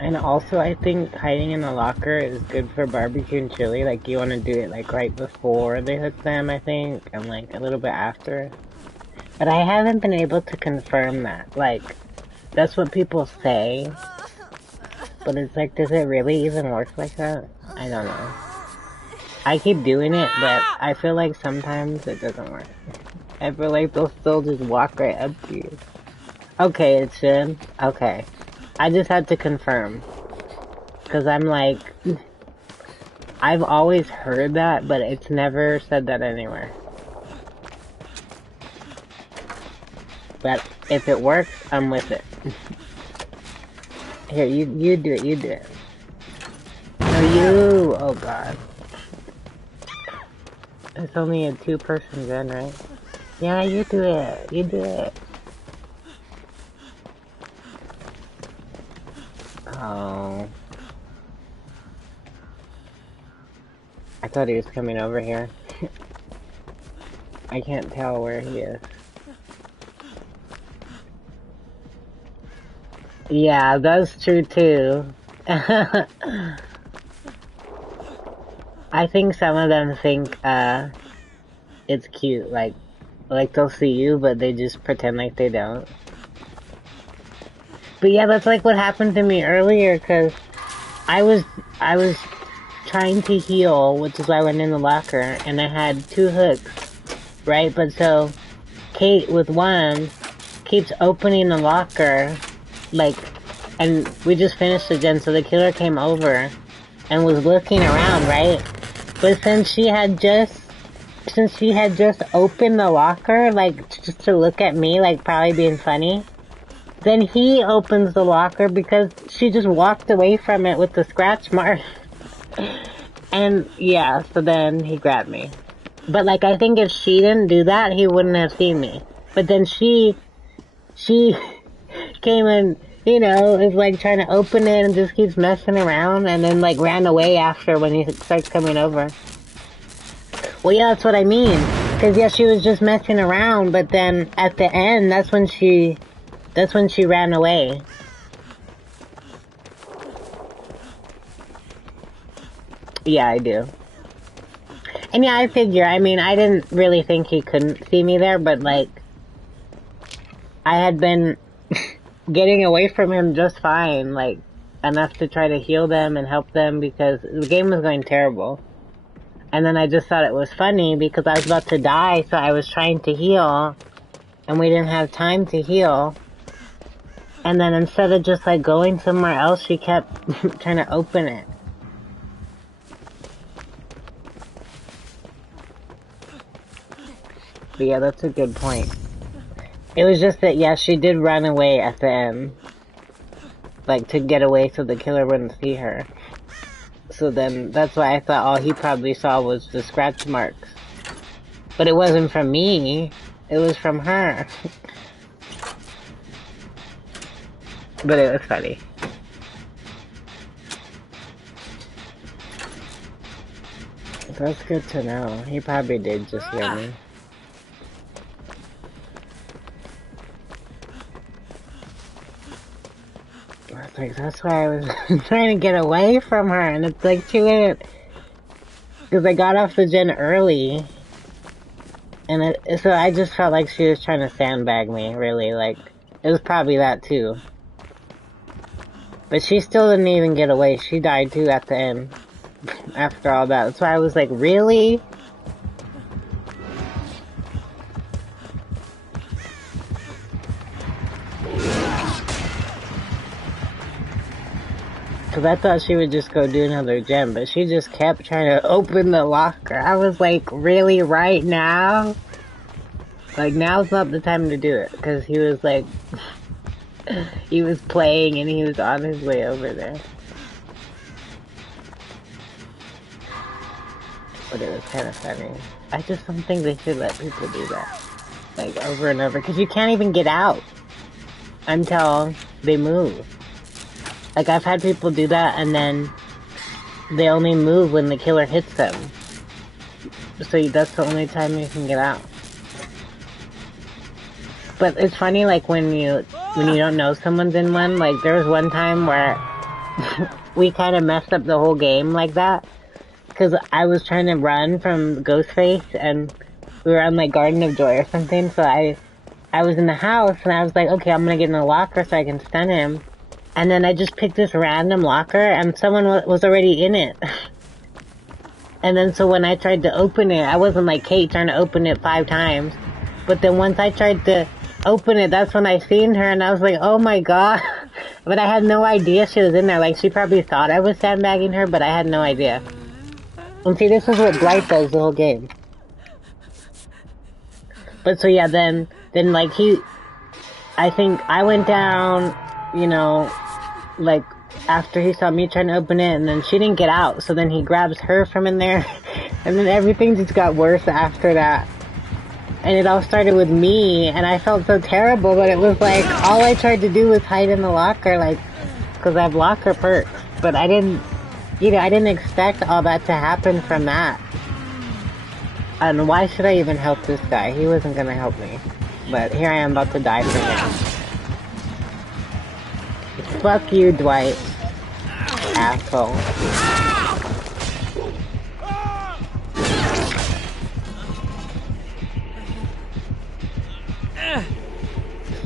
And also, I think hiding in a locker is good for barbecue and chili. Like, you want to do it, like, right before they hook them, I think, and, like, a little bit after. But I haven't been able to confirm that. Like, that's what people say. But it's like, does it really even work like that? I don't know. I keep doing it, but I feel like sometimes it doesn't work. I feel like they'll still just walk right up to you. Okay, it should. Okay. I just had to confirm. Because I'm like, I've always heard that, but it's never said that anywhere. But if it works, I'm with it. Here, you do it, you do it. No, you! Oh god. It's only a 2-person gun, right? Yeah, you do it, you do it. Oh. I thought he was coming over here. I can't tell where he is. Yeah, that's true too. I think some of them think, it's cute, like they'll see you, but they just pretend like they don't. But yeah, that's like what happened to me earlier, cause I was trying to heal, which is why I went in the locker, and I had 2 hooks, right? But so, Kate with one keeps opening the locker, like, and we just finished the gen, so the killer came over and was looking around, right? But since she had just opened the locker, like, just to look at me, like, probably being funny, then he opens the locker because she just walked away from it with the scratch mark. And, yeah, so then he grabbed me. But, like, I think if she didn't do that, he wouldn't have seen me. But then she came and, you know, is, like, trying to open it and just keeps messing around and then, like, ran away after when he starts coming over. Well, yeah, that's what I mean. Cause, yeah, she was just messing around, but then at the end, that's when she ran away. Yeah, I do. And yeah, I figure, I mean, I didn't really think he couldn't see me there, but like, I had been getting away from him just fine, like, enough to try to heal them and help them because the game was going terrible. And then I just thought it was funny because I was about to die, so I was trying to heal, and we didn't have time to heal. And then instead of just like going somewhere else, she kept trying to open it. But yeah, that's a good point. It was just that, yeah, she did run away at the end. Like, to get away so the killer wouldn't see her. So then, that's why I thought all he probably saw was the scratch marks. But it wasn't from me. It was from her. But it was funny. That's good to know. He probably did just hear me. Like, that's why I was trying to get away from her, and it's like she wouldn't, because I got off the gen early, and so I just felt like she was trying to sandbag me, really, like, it was probably that too. But she still didn't even get away, she died too at the end, after all that. That's why I was like, really? Because I thought she would just go do another gem, but she just kept trying to open the locker. I was like, really, right now? Like, now's not the time to do it. Because he was like, he was playing and he was on his way over there. But it was kind of funny. I just don't think they should let people do that. Like, over and over. Because you can't even get out until they move. Like, I've had people do that, and then they only move when the killer hits them. So that's the only time you can get out. But it's funny, like, when you don't know someone's in one, like, there was one time where we kind of messed up the whole game like that. Because I was trying to run from Ghostface, and we were on, like, Garden of Joy or something, so I was in the house, and I was like, okay, I'm gonna get in the locker so I can stun him. And then I just picked this random locker, and someone was already in it. And then so when I tried to open it, I wasn't like Kate trying to open it 5 times. But then once I tried to open it, that's when I seen her, and I was like, oh my god. But I had no idea she was in there. Like, she probably thought I was sandbagging her, but I had no idea. And see, this is what Blight does the whole game. But so yeah, then like I think I went down, you know, like, after he saw me trying to open it, and then she didn't get out, so then he grabs her from in there, and then everything just got worse after that. And it all started with me, and I felt so terrible, but it was like, all I tried to do was hide in the locker, like, because I've lost her perks, but I didn't, I didn't expect all that to happen from that. And why should I even help this guy? He wasn't gonna help me. But here I am about to die for him. Fuck you, Dwight. Asshole.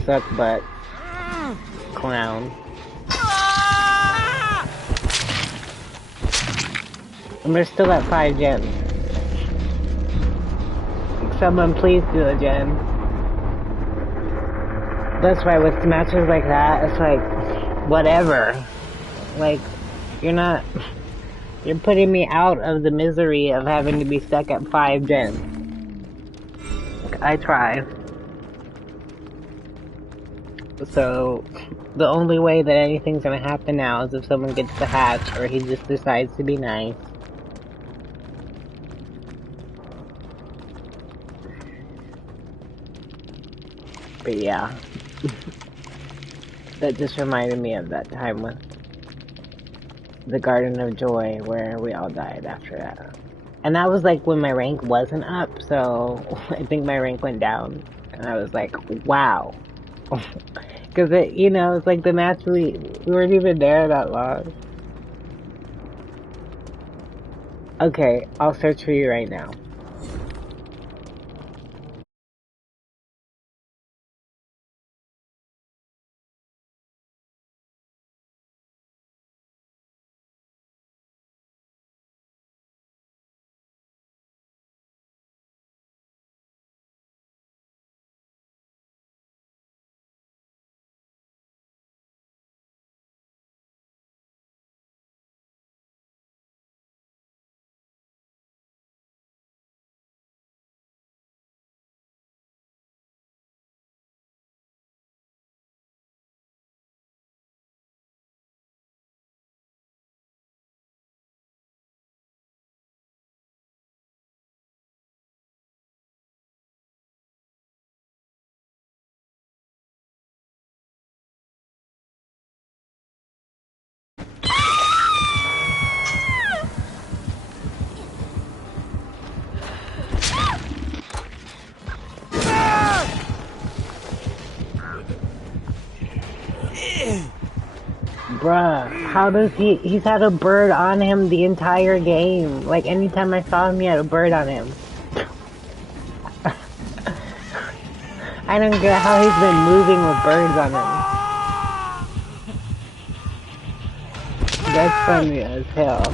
Suck butt. Clown. And we're still at 5 gems. Someone please do a gem. That's why with matches like that, it's like, whatever. Like, you're putting me out of the misery of having to be stuck at 5 gems. I try. So, the only way that anything's gonna happen now is if someone gets the hatch or he just decides to be nice. But yeah. That just reminded me of that time with the Garden of Joy where we all died after that. And that was like when my rank wasn't up, so I think my rank went down. And I was like, wow. Because it's like the match we weren't even there that long. Okay, I'll search for you right now. Bruh, how does he's had a bird on him the entire game. Like, anytime I saw him, he had a bird on him. I don't get how he's been moving with birds on him. That's funny as hell.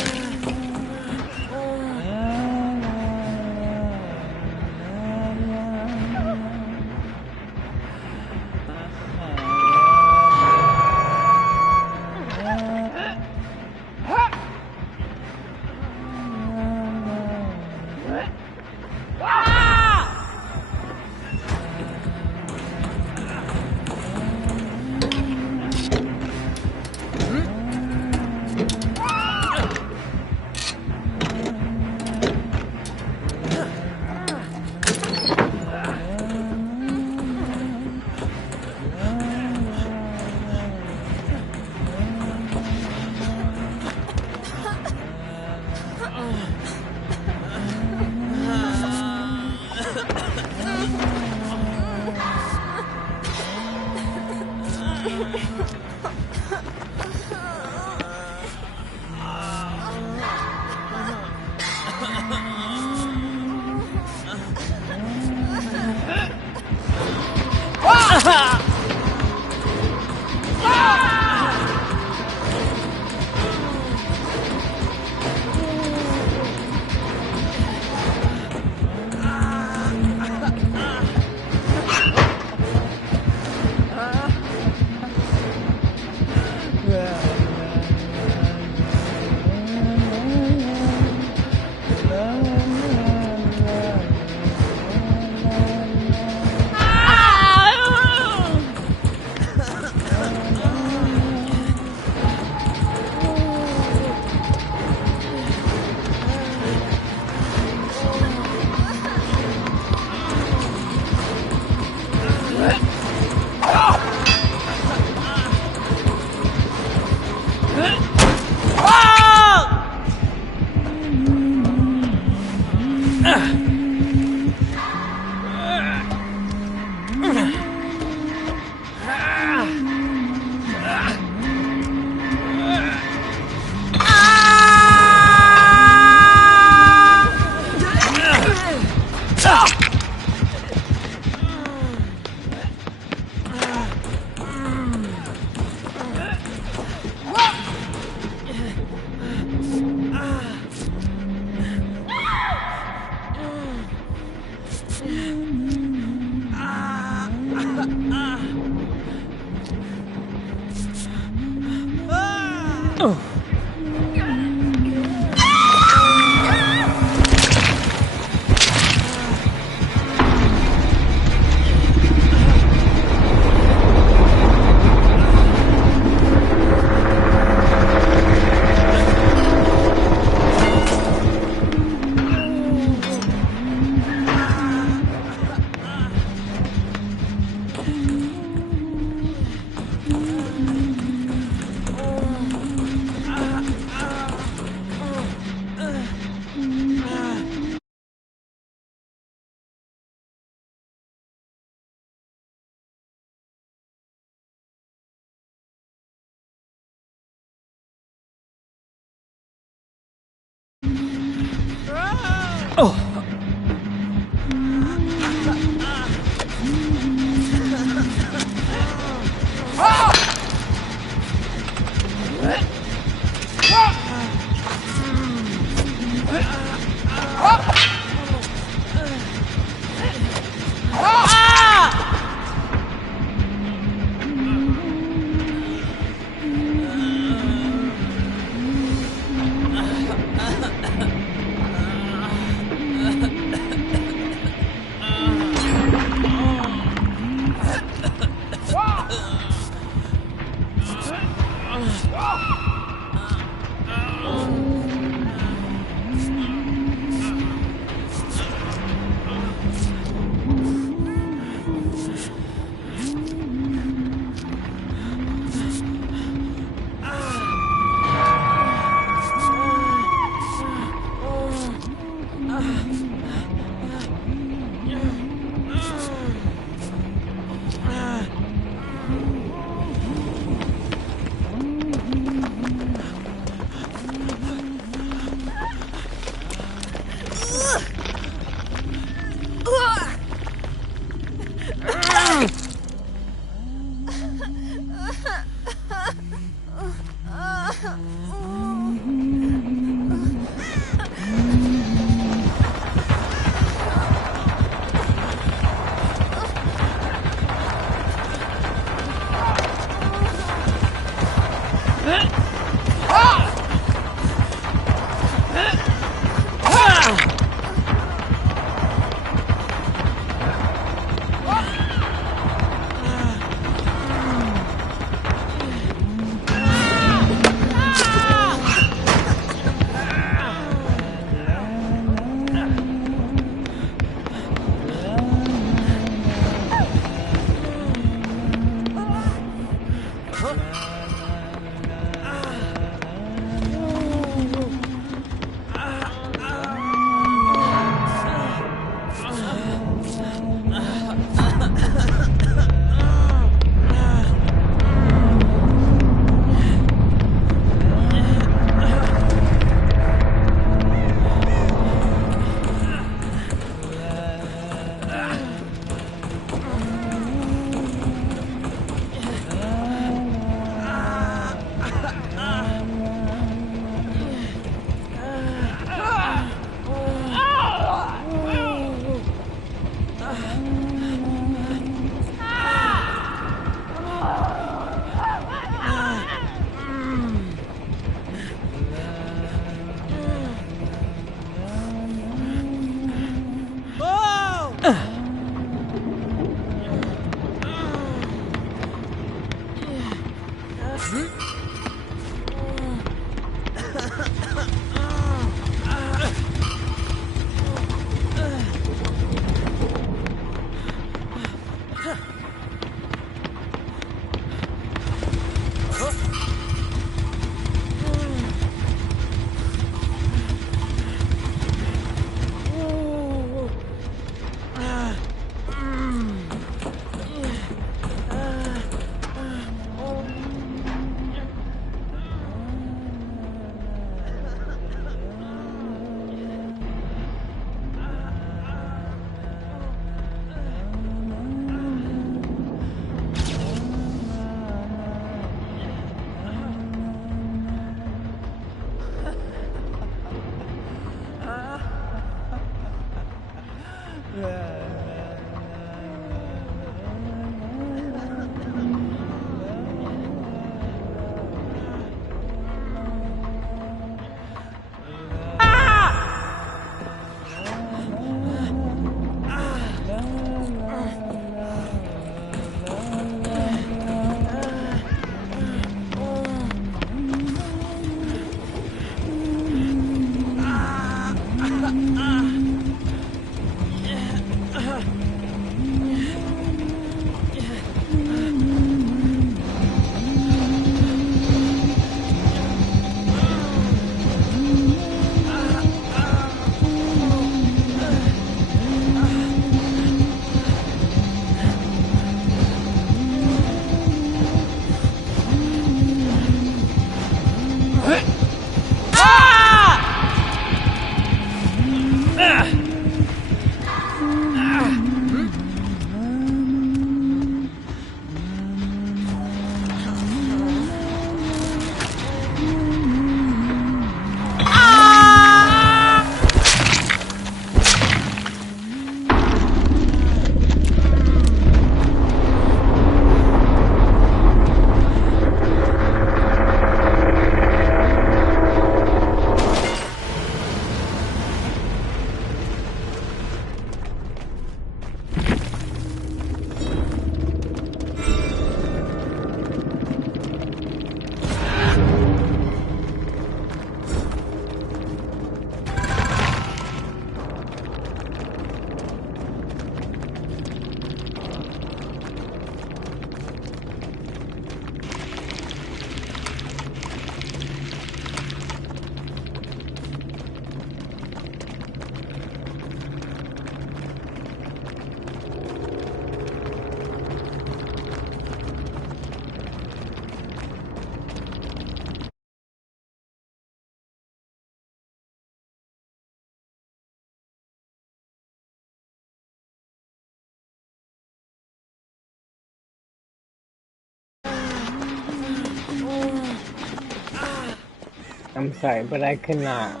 I'm sorry, but I could not.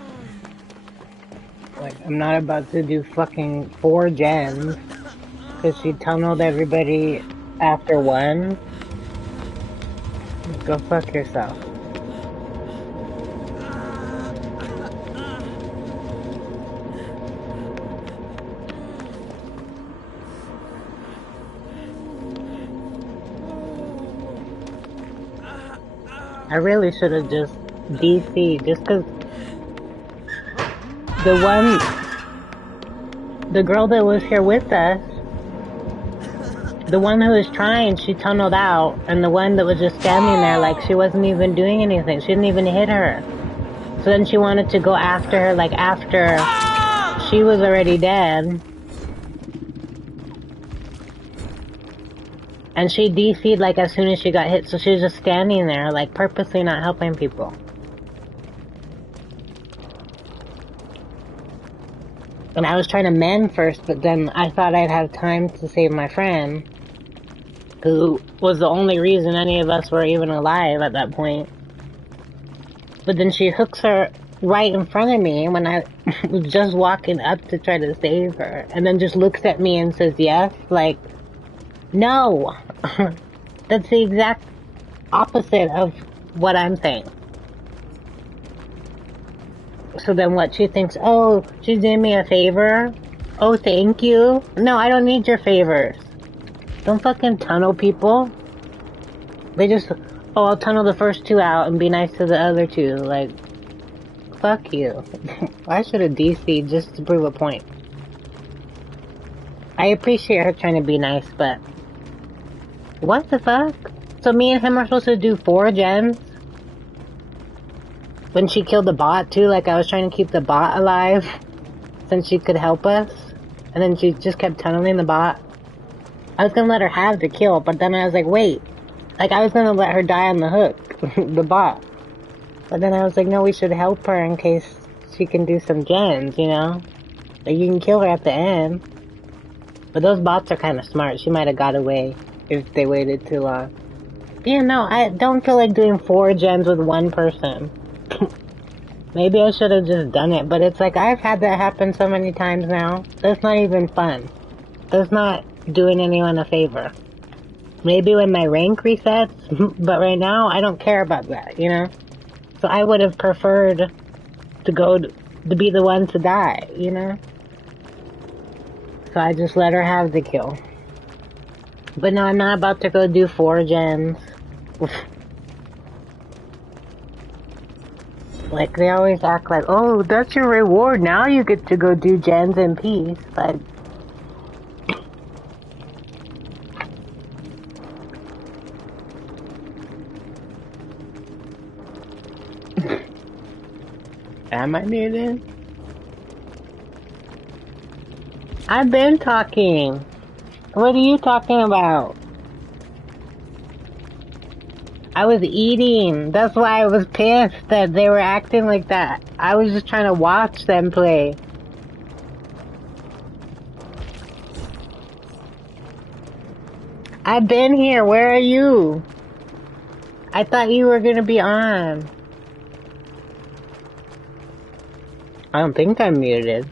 Like, I'm not about to do fucking 4 gens because she tunneled everybody after one. Go fuck yourself. I really should have just DC just because the girl that was here with us, the one who was trying, she tunneled out, and the one that was just standing there, like, she wasn't even doing anything. She didn't even hit her. So then she wanted to go after her, like, after she was already dead. And she DC'd, like, as soon as she got hit, so she was just standing there, like, purposely not helping people. And I was trying to mend first, but then I thought I'd have time to save my friend, who was the only reason any of us were even alive at that point. But then she hooks her right in front of me when I was just walking up to try to save her, and then just looks at me and says yes, like, no. That's the exact opposite of what I'm saying. So then what, she thinks, oh, she's doing me a favor? Oh, thank you? No, I don't need your favors. Don't fucking tunnel people. They just, oh, I'll tunnel the first 2 out and be nice to the other 2. Like, fuck you. I should have DC'd just to prove a point. I appreciate her trying to be nice, but what the fuck? So me and him are supposed to do 4 gens? When she killed the bot too, like I was trying to keep the bot alive since she could help us. And then she just kept tunneling the bot. I was gonna let her have the kill, but then I was like, wait. Like I was gonna let her die on the hook, the bot. But then I was like, no, we should help her in case she can do some gens, you know? Like you can kill her at the end. But those bots are kinda smart. She might have got away if they waited too long. Yeah, no, I don't feel like doing 4 gens with one person. Maybe I should have just done it, but it's like I've had that happen so many times now. That's not even fun. That's not doing anyone a favor. Maybe when my rank resets, but right now I don't care about that, you know? So I would have preferred to be the one to die, you know? So I just let her have the kill. But no, I'm not about to go do 4 gens. Like, they always act like, oh, that's your reward, now you get to go do gens in peace. Like, am I muted? I've been talking. What are you talking about? I was eating. That's why I was pissed that they were acting like that. I was just trying to watch them play. I've been here. Where are you? I thought you were gonna be on. I don't think I'm muted.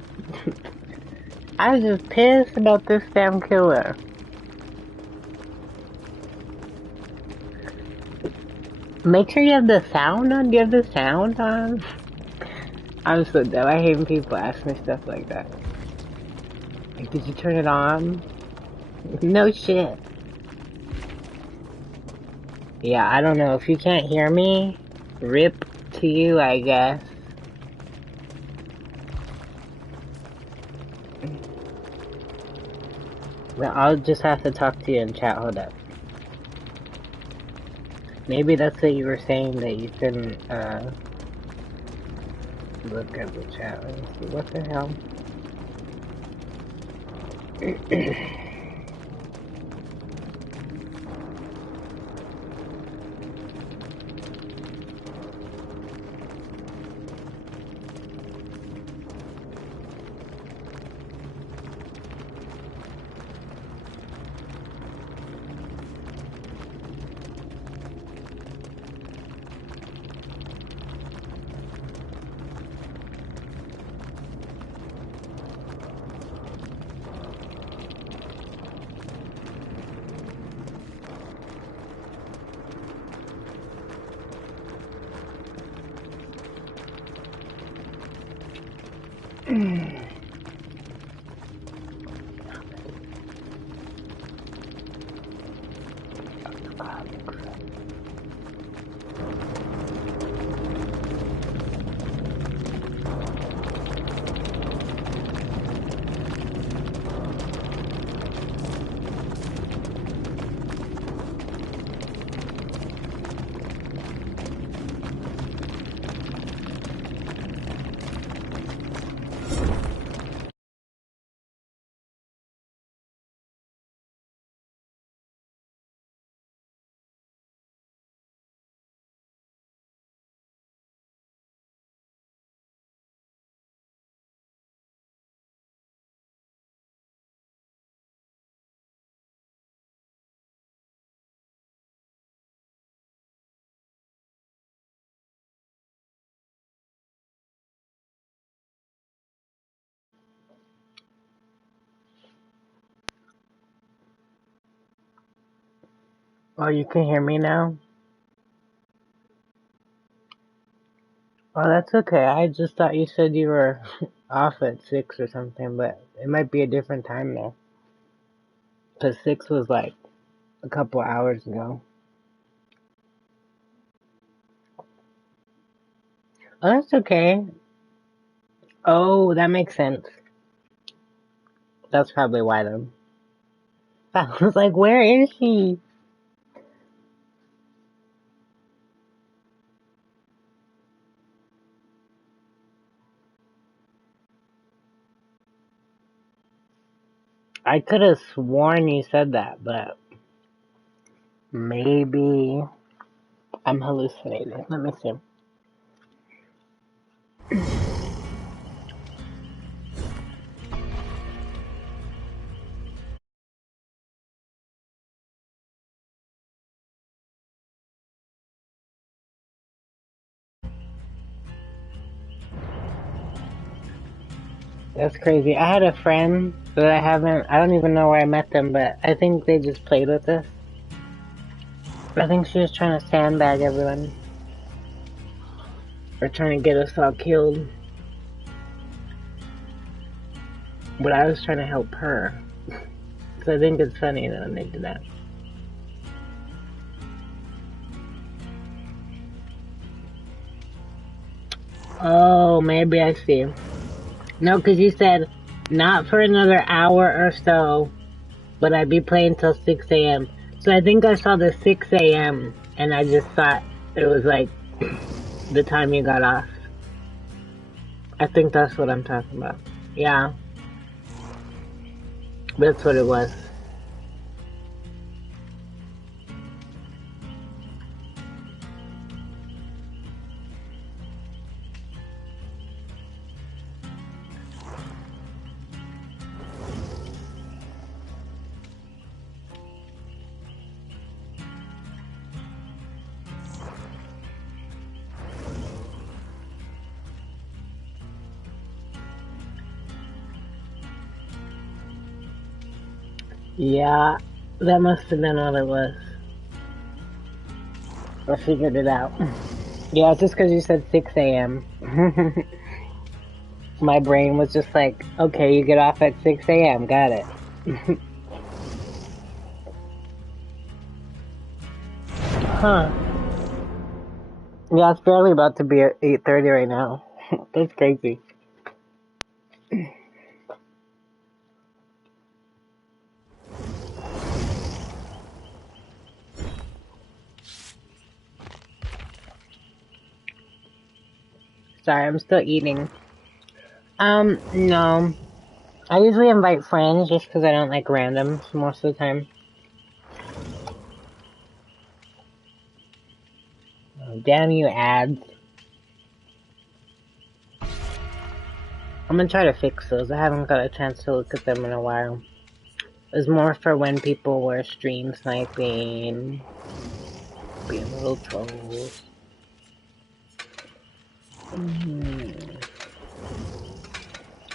I was just pissed about this damn killer. Make sure you have the sound on. Do you have the sound on? I'm so dumb. I hate when people ask me stuff like that. Like, did you turn it on? No shit. Yeah, I don't know. If you can't hear me, rip to you, I guess. Well, I'll just have to talk to you in chat. Hold up. Maybe that's what you were saying, that you couldn't, look at the chat. Let me see. What the hell? Oh, you can hear me now? Oh, that's okay. I just thought you said you were off at 6 or something, but it might be a different time now. Because 6 was like a couple hours ago. Oh, that's okay. Oh, that makes sense. That's probably why then. I was like, where is she? I could have sworn you said that, but maybe I'm hallucinating. Let me see. That's crazy. I had a friend that I don't even know where I met them, but I think they just played with us. I think she was trying to sandbag everyone. Or trying to get us all killed. But I was trying to help her. So I think it's funny that when they did that. Oh, maybe I see. No, because you said, not for another hour or so, but I'd be playing till 6 a.m. So I think I saw the 6 a.m. and I just thought it was like the time you got off. I think that's what I'm talking about. Yeah. That's what it was. Yeah, that must have been what it was. I figured it out. Yeah, it's just because you said 6 a.m. My brain was just like, okay, you get off at 6 a.m. Got it. Huh. Yeah, it's barely about to be at 8:30 right now. That's crazy. Sorry, I'm still eating. No. I usually invite friends just because I don't like randoms most of the time. Oh, damn you, ads. I'm gonna try to fix those. I haven't got a chance to look at them in a while. It's more for when people were stream sniping, being little trolls.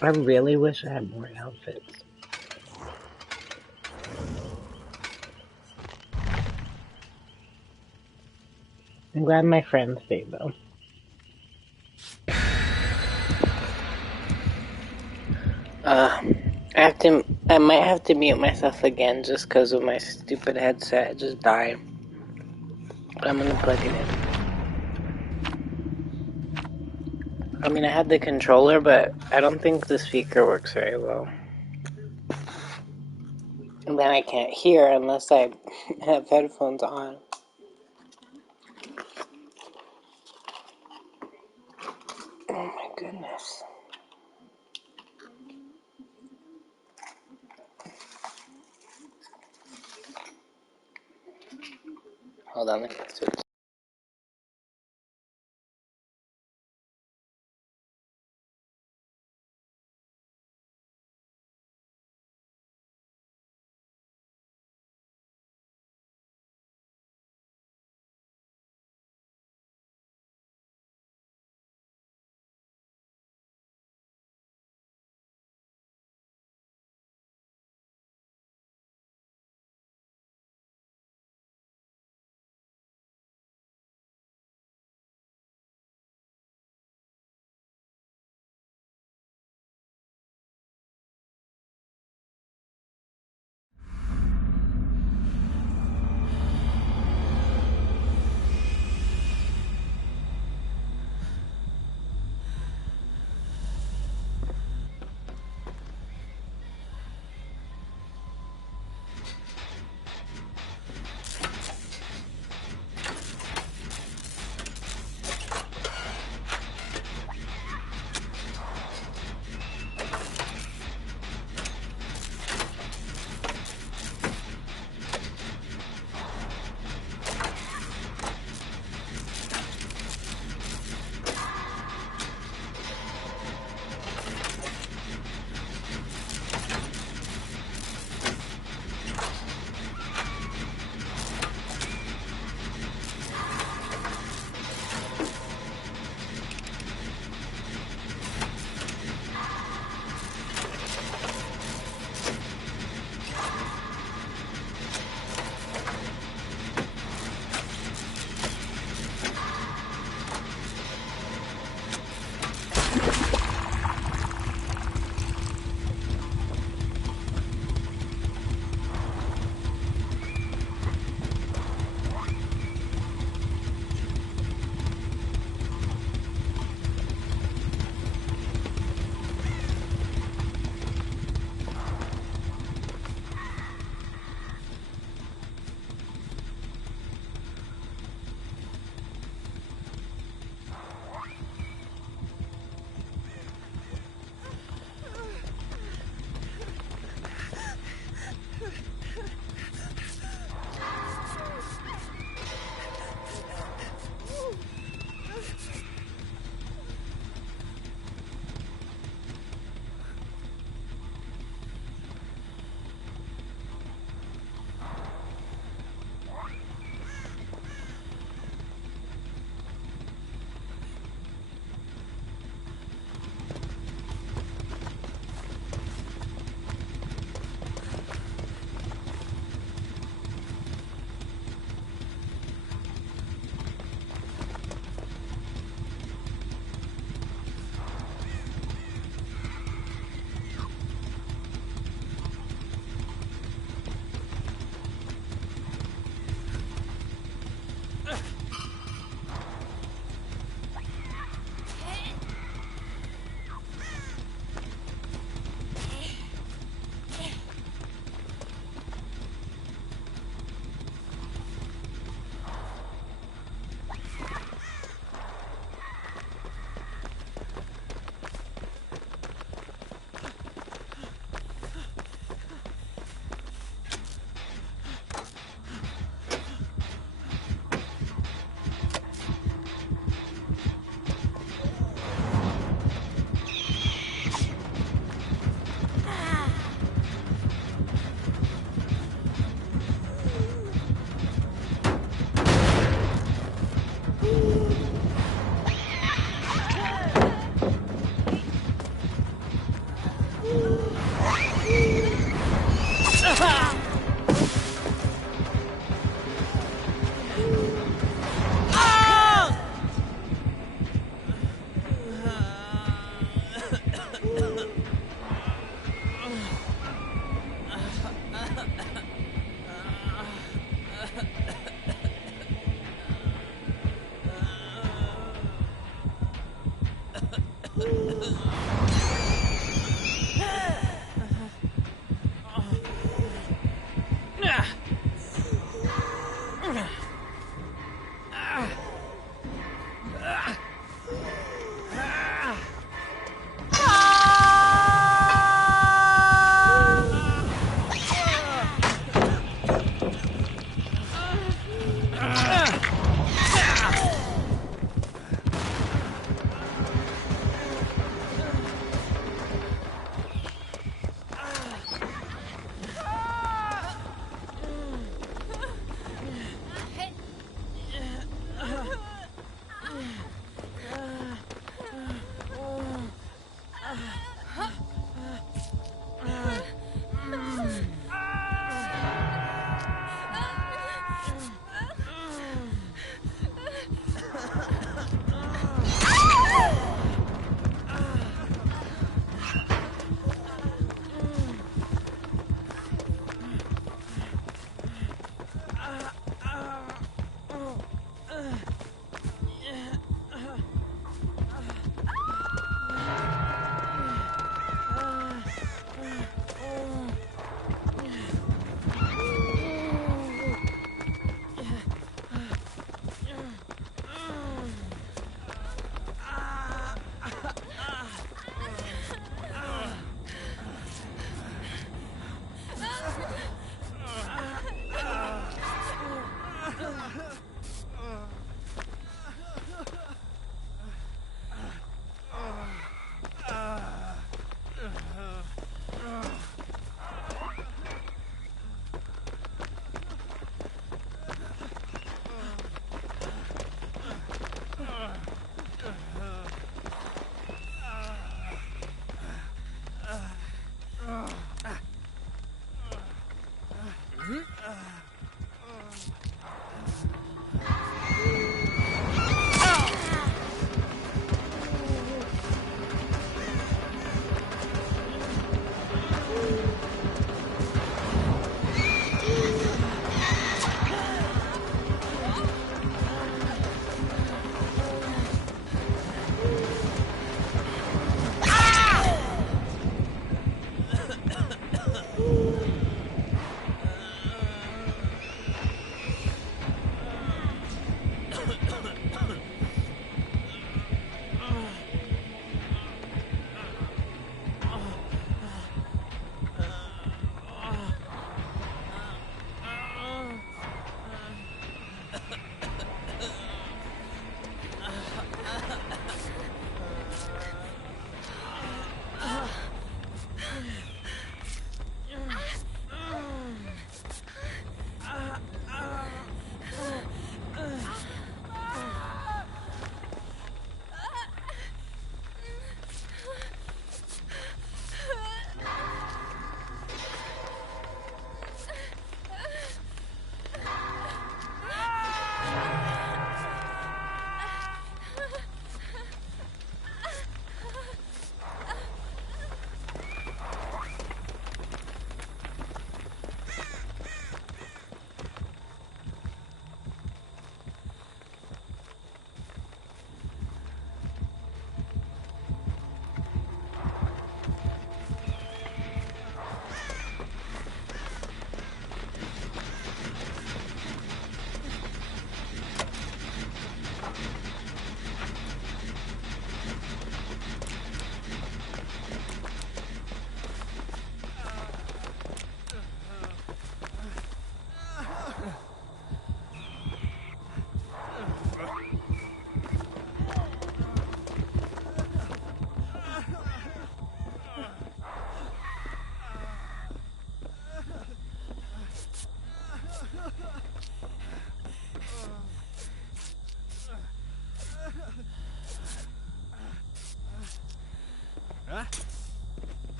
I really wish I had more outfits. I'm glad my friends stayed though. I might have to mute myself again just because of my stupid headset. It just died. But I'm gonna plug it in. I mean, I had the controller, but I don't think the speaker works very well. And then I can't hear unless I have headphones on. Oh my goodness. Hold on, let me switch.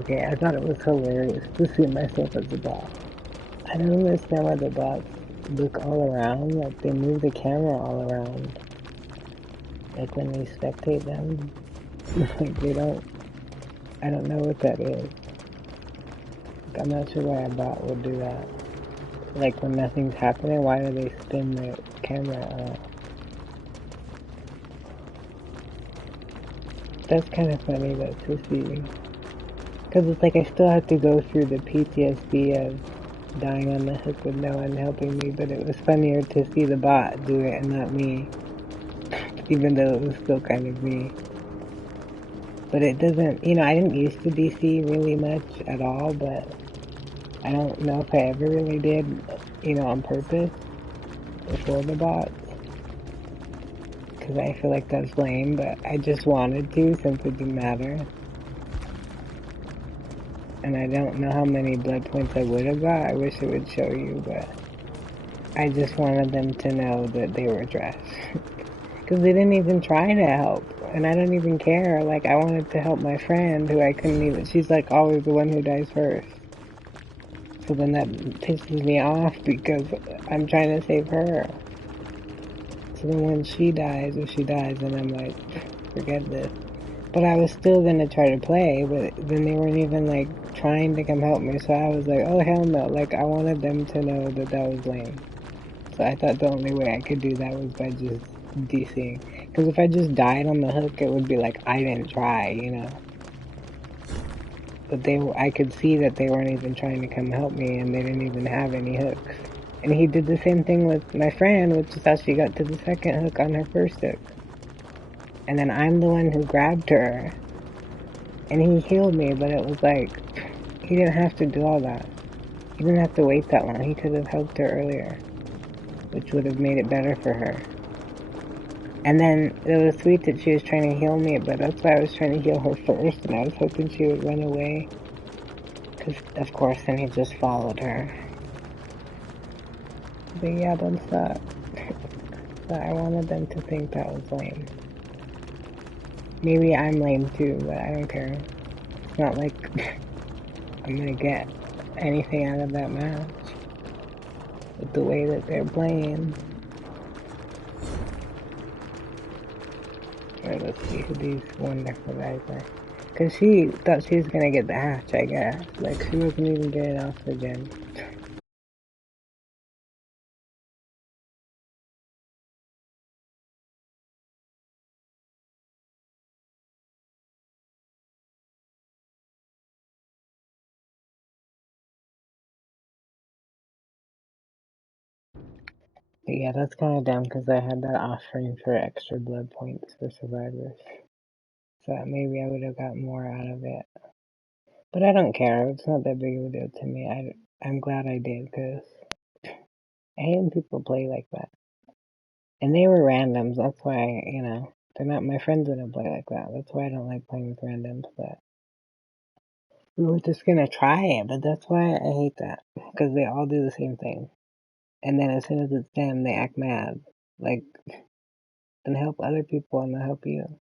Okay, I thought it was hilarious to see myself as a bot. I don't understand why the bots look all around, like they move the camera all around. Like when we spectate them, like they don't, I don't know what that is. Like, I'm not sure why a bot would do that. Like when nothing's happening, why do they spin the camera? That's kind of funny though to see. Because it's like I still have to go through the PTSD of dying on the hook with no one helping me, but it was funnier to see the bot do it and not me, even though it was still kind of me. But it doesn't, I didn't used to DC really much at all, but I don't know if I ever really did, on purpose before the bots. Because I feel like that's lame, but I just wanted to since it didn't matter. And I don't know how many blood points I would have got. I wish it would show you, but I just wanted them to know that they were trash. Because they didn't even try to help. And I don't even care. Like, I wanted to help my friend who I couldn't even. She's like always the one who dies first. So then that pisses me off because I'm trying to save her. So then when she dies, if she dies, then I'm like, forget this. But I was still gonna try to play, but then they weren't even like trying to come help me. So I was like, oh hell no. Like, I wanted them to know that that was lame. So I thought the only way I could do that was by just DCing. Because if I just died on the hook, it would be like I didn't try. But I could see that they weren't even trying to come help me, and they didn't even have any hooks. And he did the same thing with my friend, which is how she got to the second hook on her first hook. And then I'm the one who grabbed her, and he healed me, but it was like, he didn't have to do all that. He didn't have to wait that long. He could have helped her earlier, which would have made it better for her. And then it was sweet that she was trying to heal me, but that's why I was trying to heal her first, and I was hoping she would run away. Because, of course, then he just followed her. But yeah, don't stop. But I wanted them to think that was lame. Maybe I'm lame too, but I don't care. It's not like I'm gonna get anything out of that match with the way that they're playing. Alright, let's see who these wonderful guys are. Cause she thought she was gonna get the hatch, I guess. Like, she wasn't even getting oxygen. But yeah, that's kind of dumb because I had that offering for extra blood points for survivors. So maybe I would have got more out of it. But I don't care. It's not that big of a deal to me. I'm glad I did because I hate when people play like that. And they were randoms. That's why, they're not my friends wouldn't play like that. That's why I don't like playing with randoms. But we were just gonna try it. But that's why I hate that because they all do the same thing. And then as soon as it's them, they act mad. Like, then help other people and they'll help you.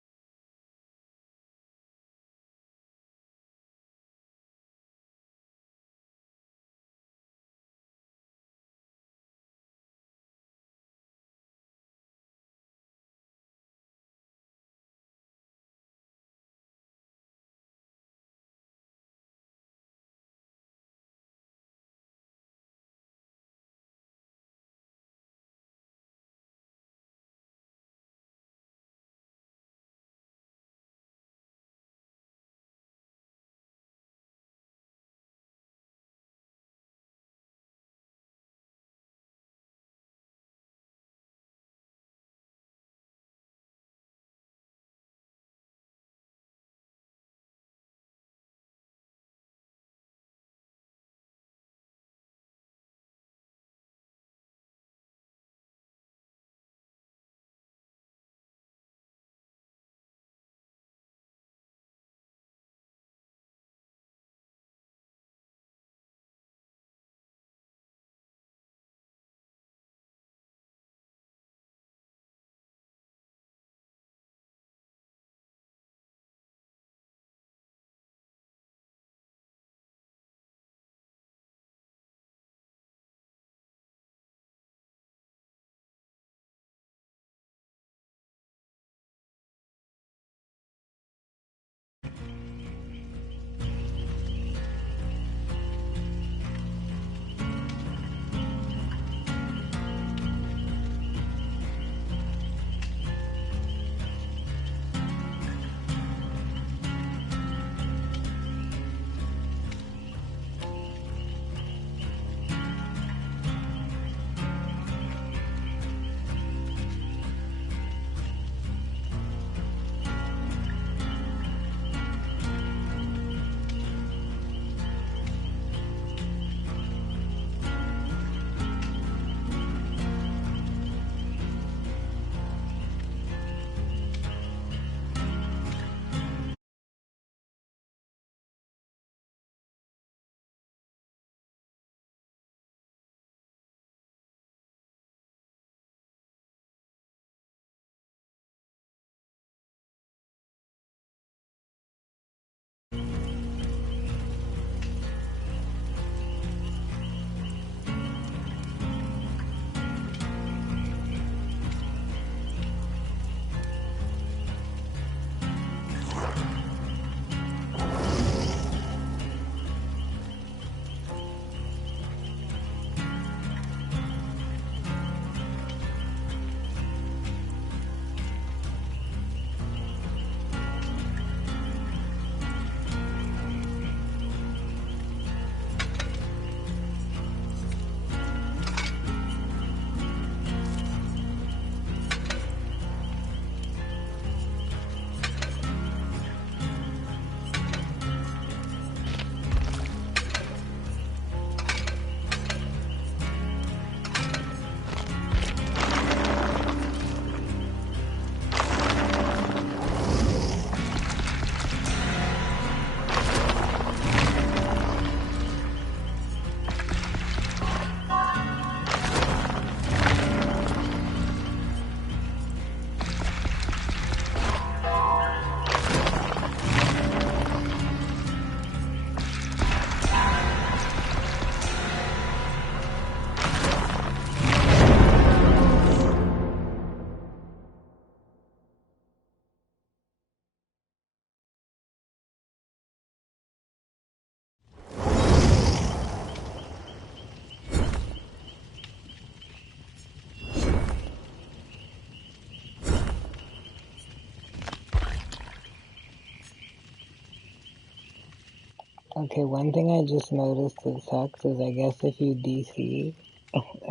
Okay, one thing I just noticed that sucks is I guess if you DC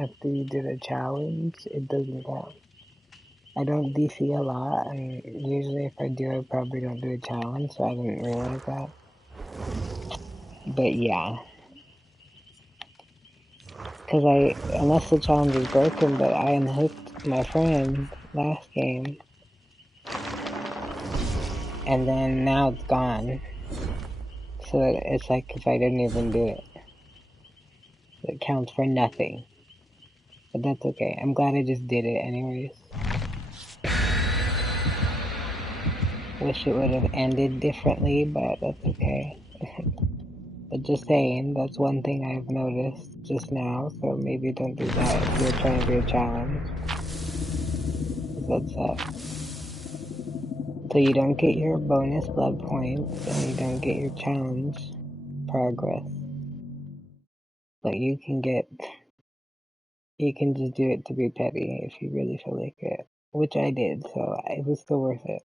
after you did a challenge, it doesn't count. I don't DC a lot, and usually if I do, I probably don't do a challenge, so I didn't realize that. But yeah. Because unless the challenge is broken, but I unhooked my friend last game, and then now it's gone. So it's like if I didn't even do it. It counts for nothing. But that's okay. I'm glad I just did it anyways. Wish it would have ended differently, but that's okay. But just saying, that's one thing I've noticed just now, so maybe don't do that if you're trying to do a challenge. That sucks. So you don't get your bonus blood points, and you don't get your challenge progress. But you can just do it to be petty if you really feel like it. Which I did, so it was still worth it.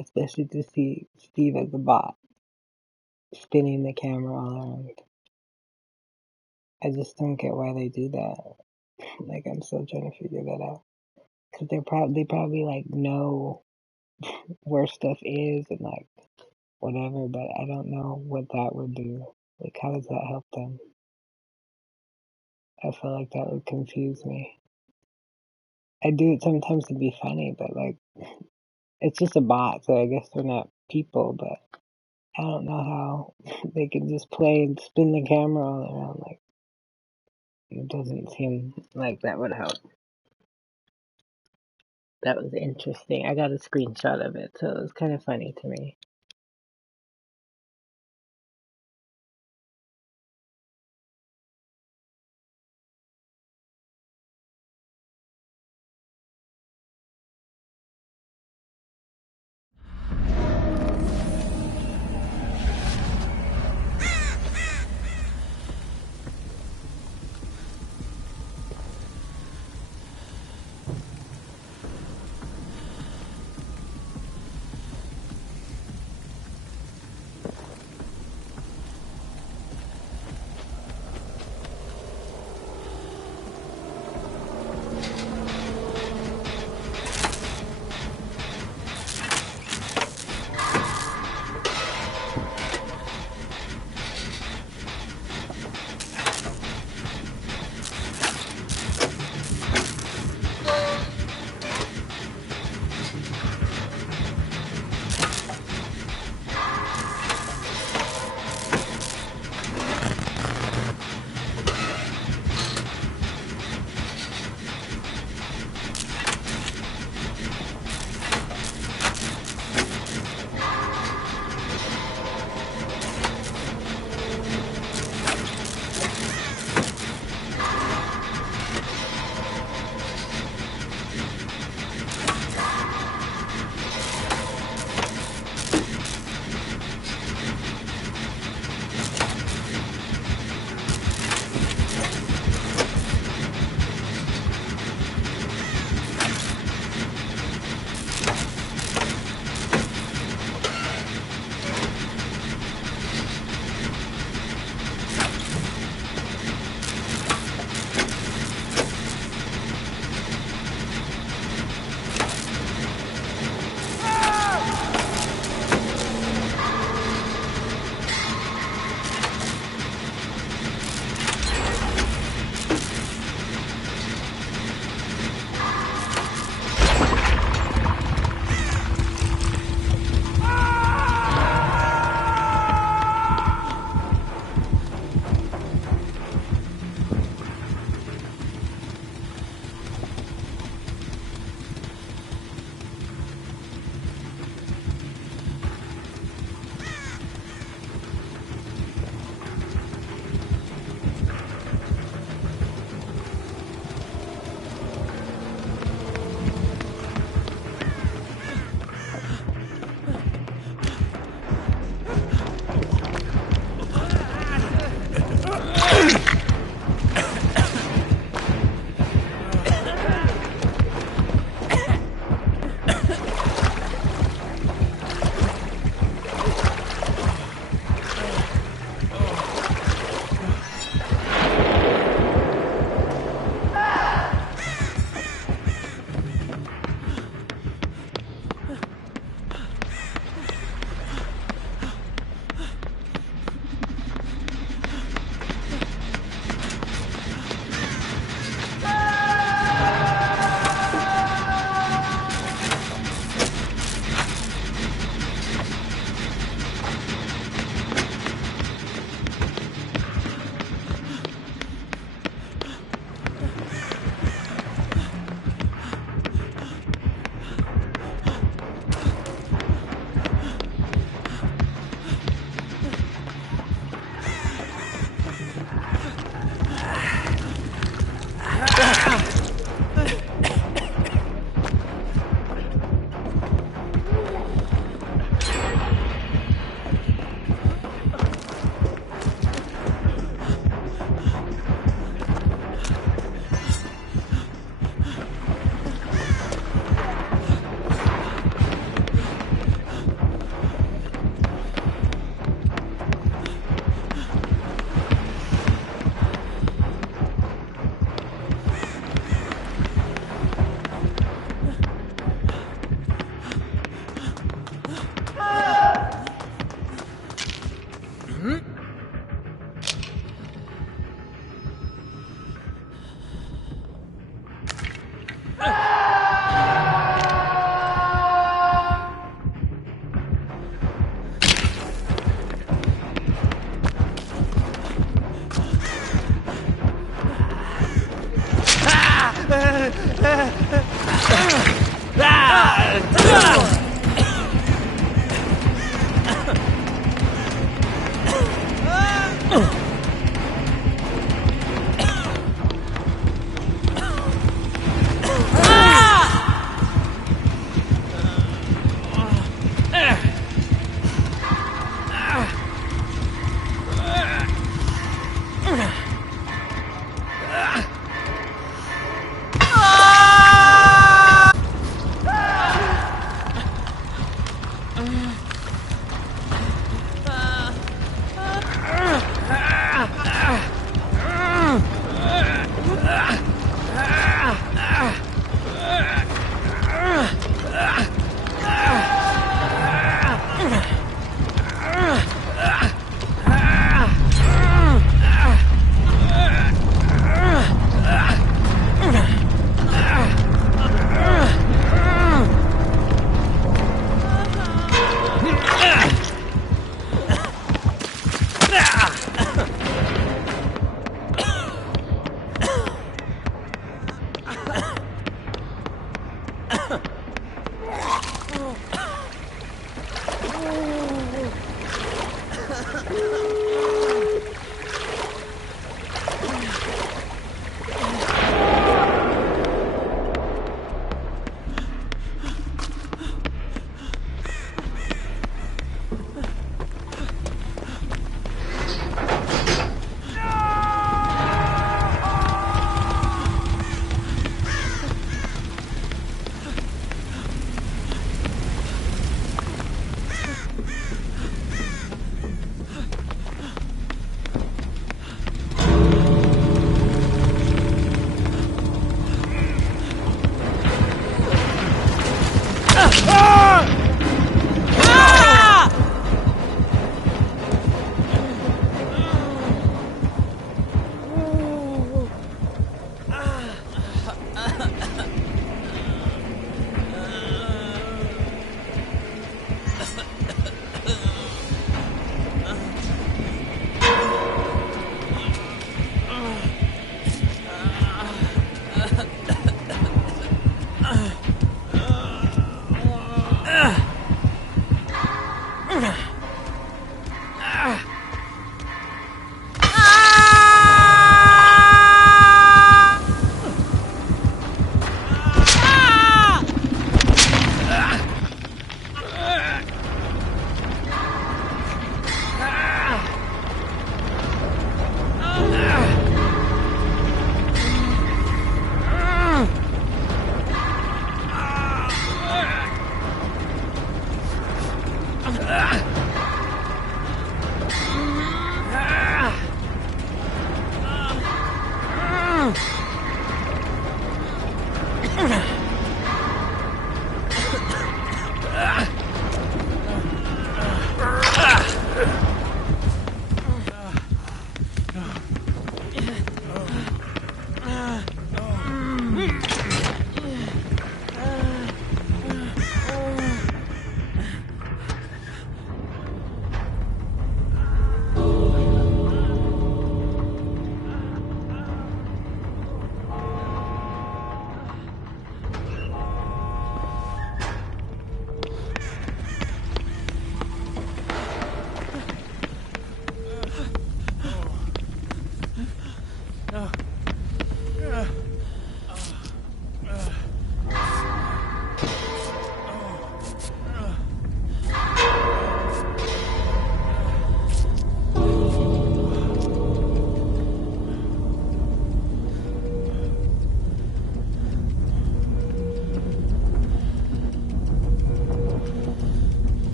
Especially to see Steve as a bot, spinning the camera all around. I just don't get why they do that. Like, I'm still trying to figure that out. Cause they probably like know where stuff is and like whatever, but I don't know what that would do. Like, how does that help them? I feel like that would confuse me. I do it sometimes to be funny, but like, it's just a bot, so I guess they're not people, but I don't know how they can just play and spin the camera all around. Like, it doesn't seem like that would help. That was interesting. I got a screenshot of it, so it was kind of funny to me.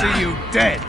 see you dead.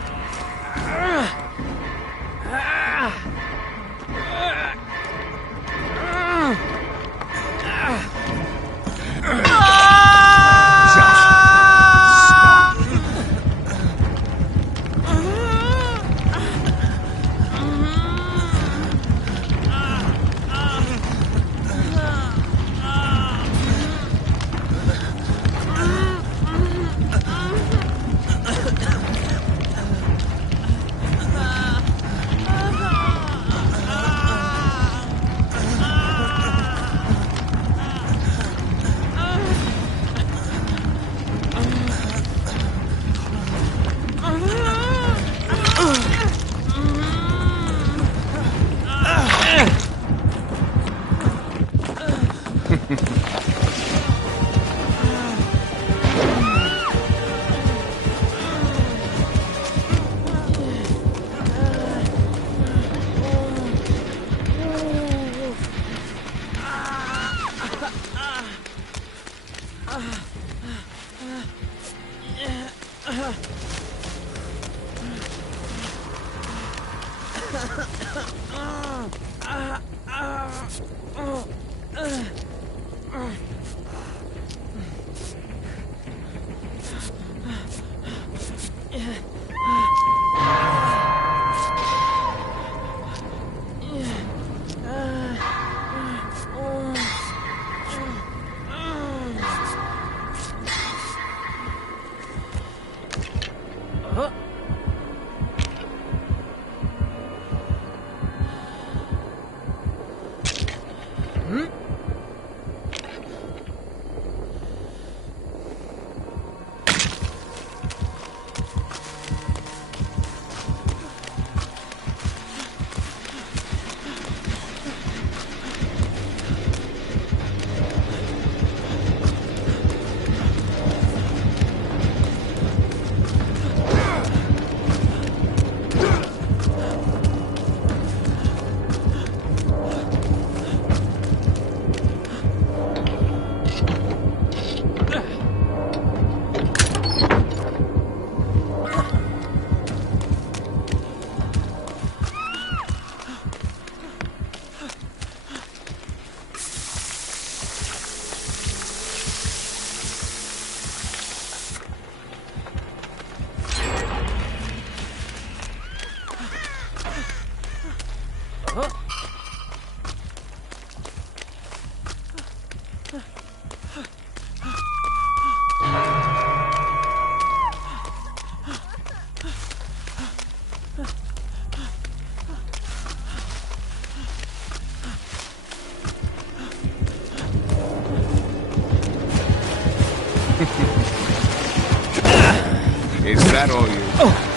Is that all you? Oh.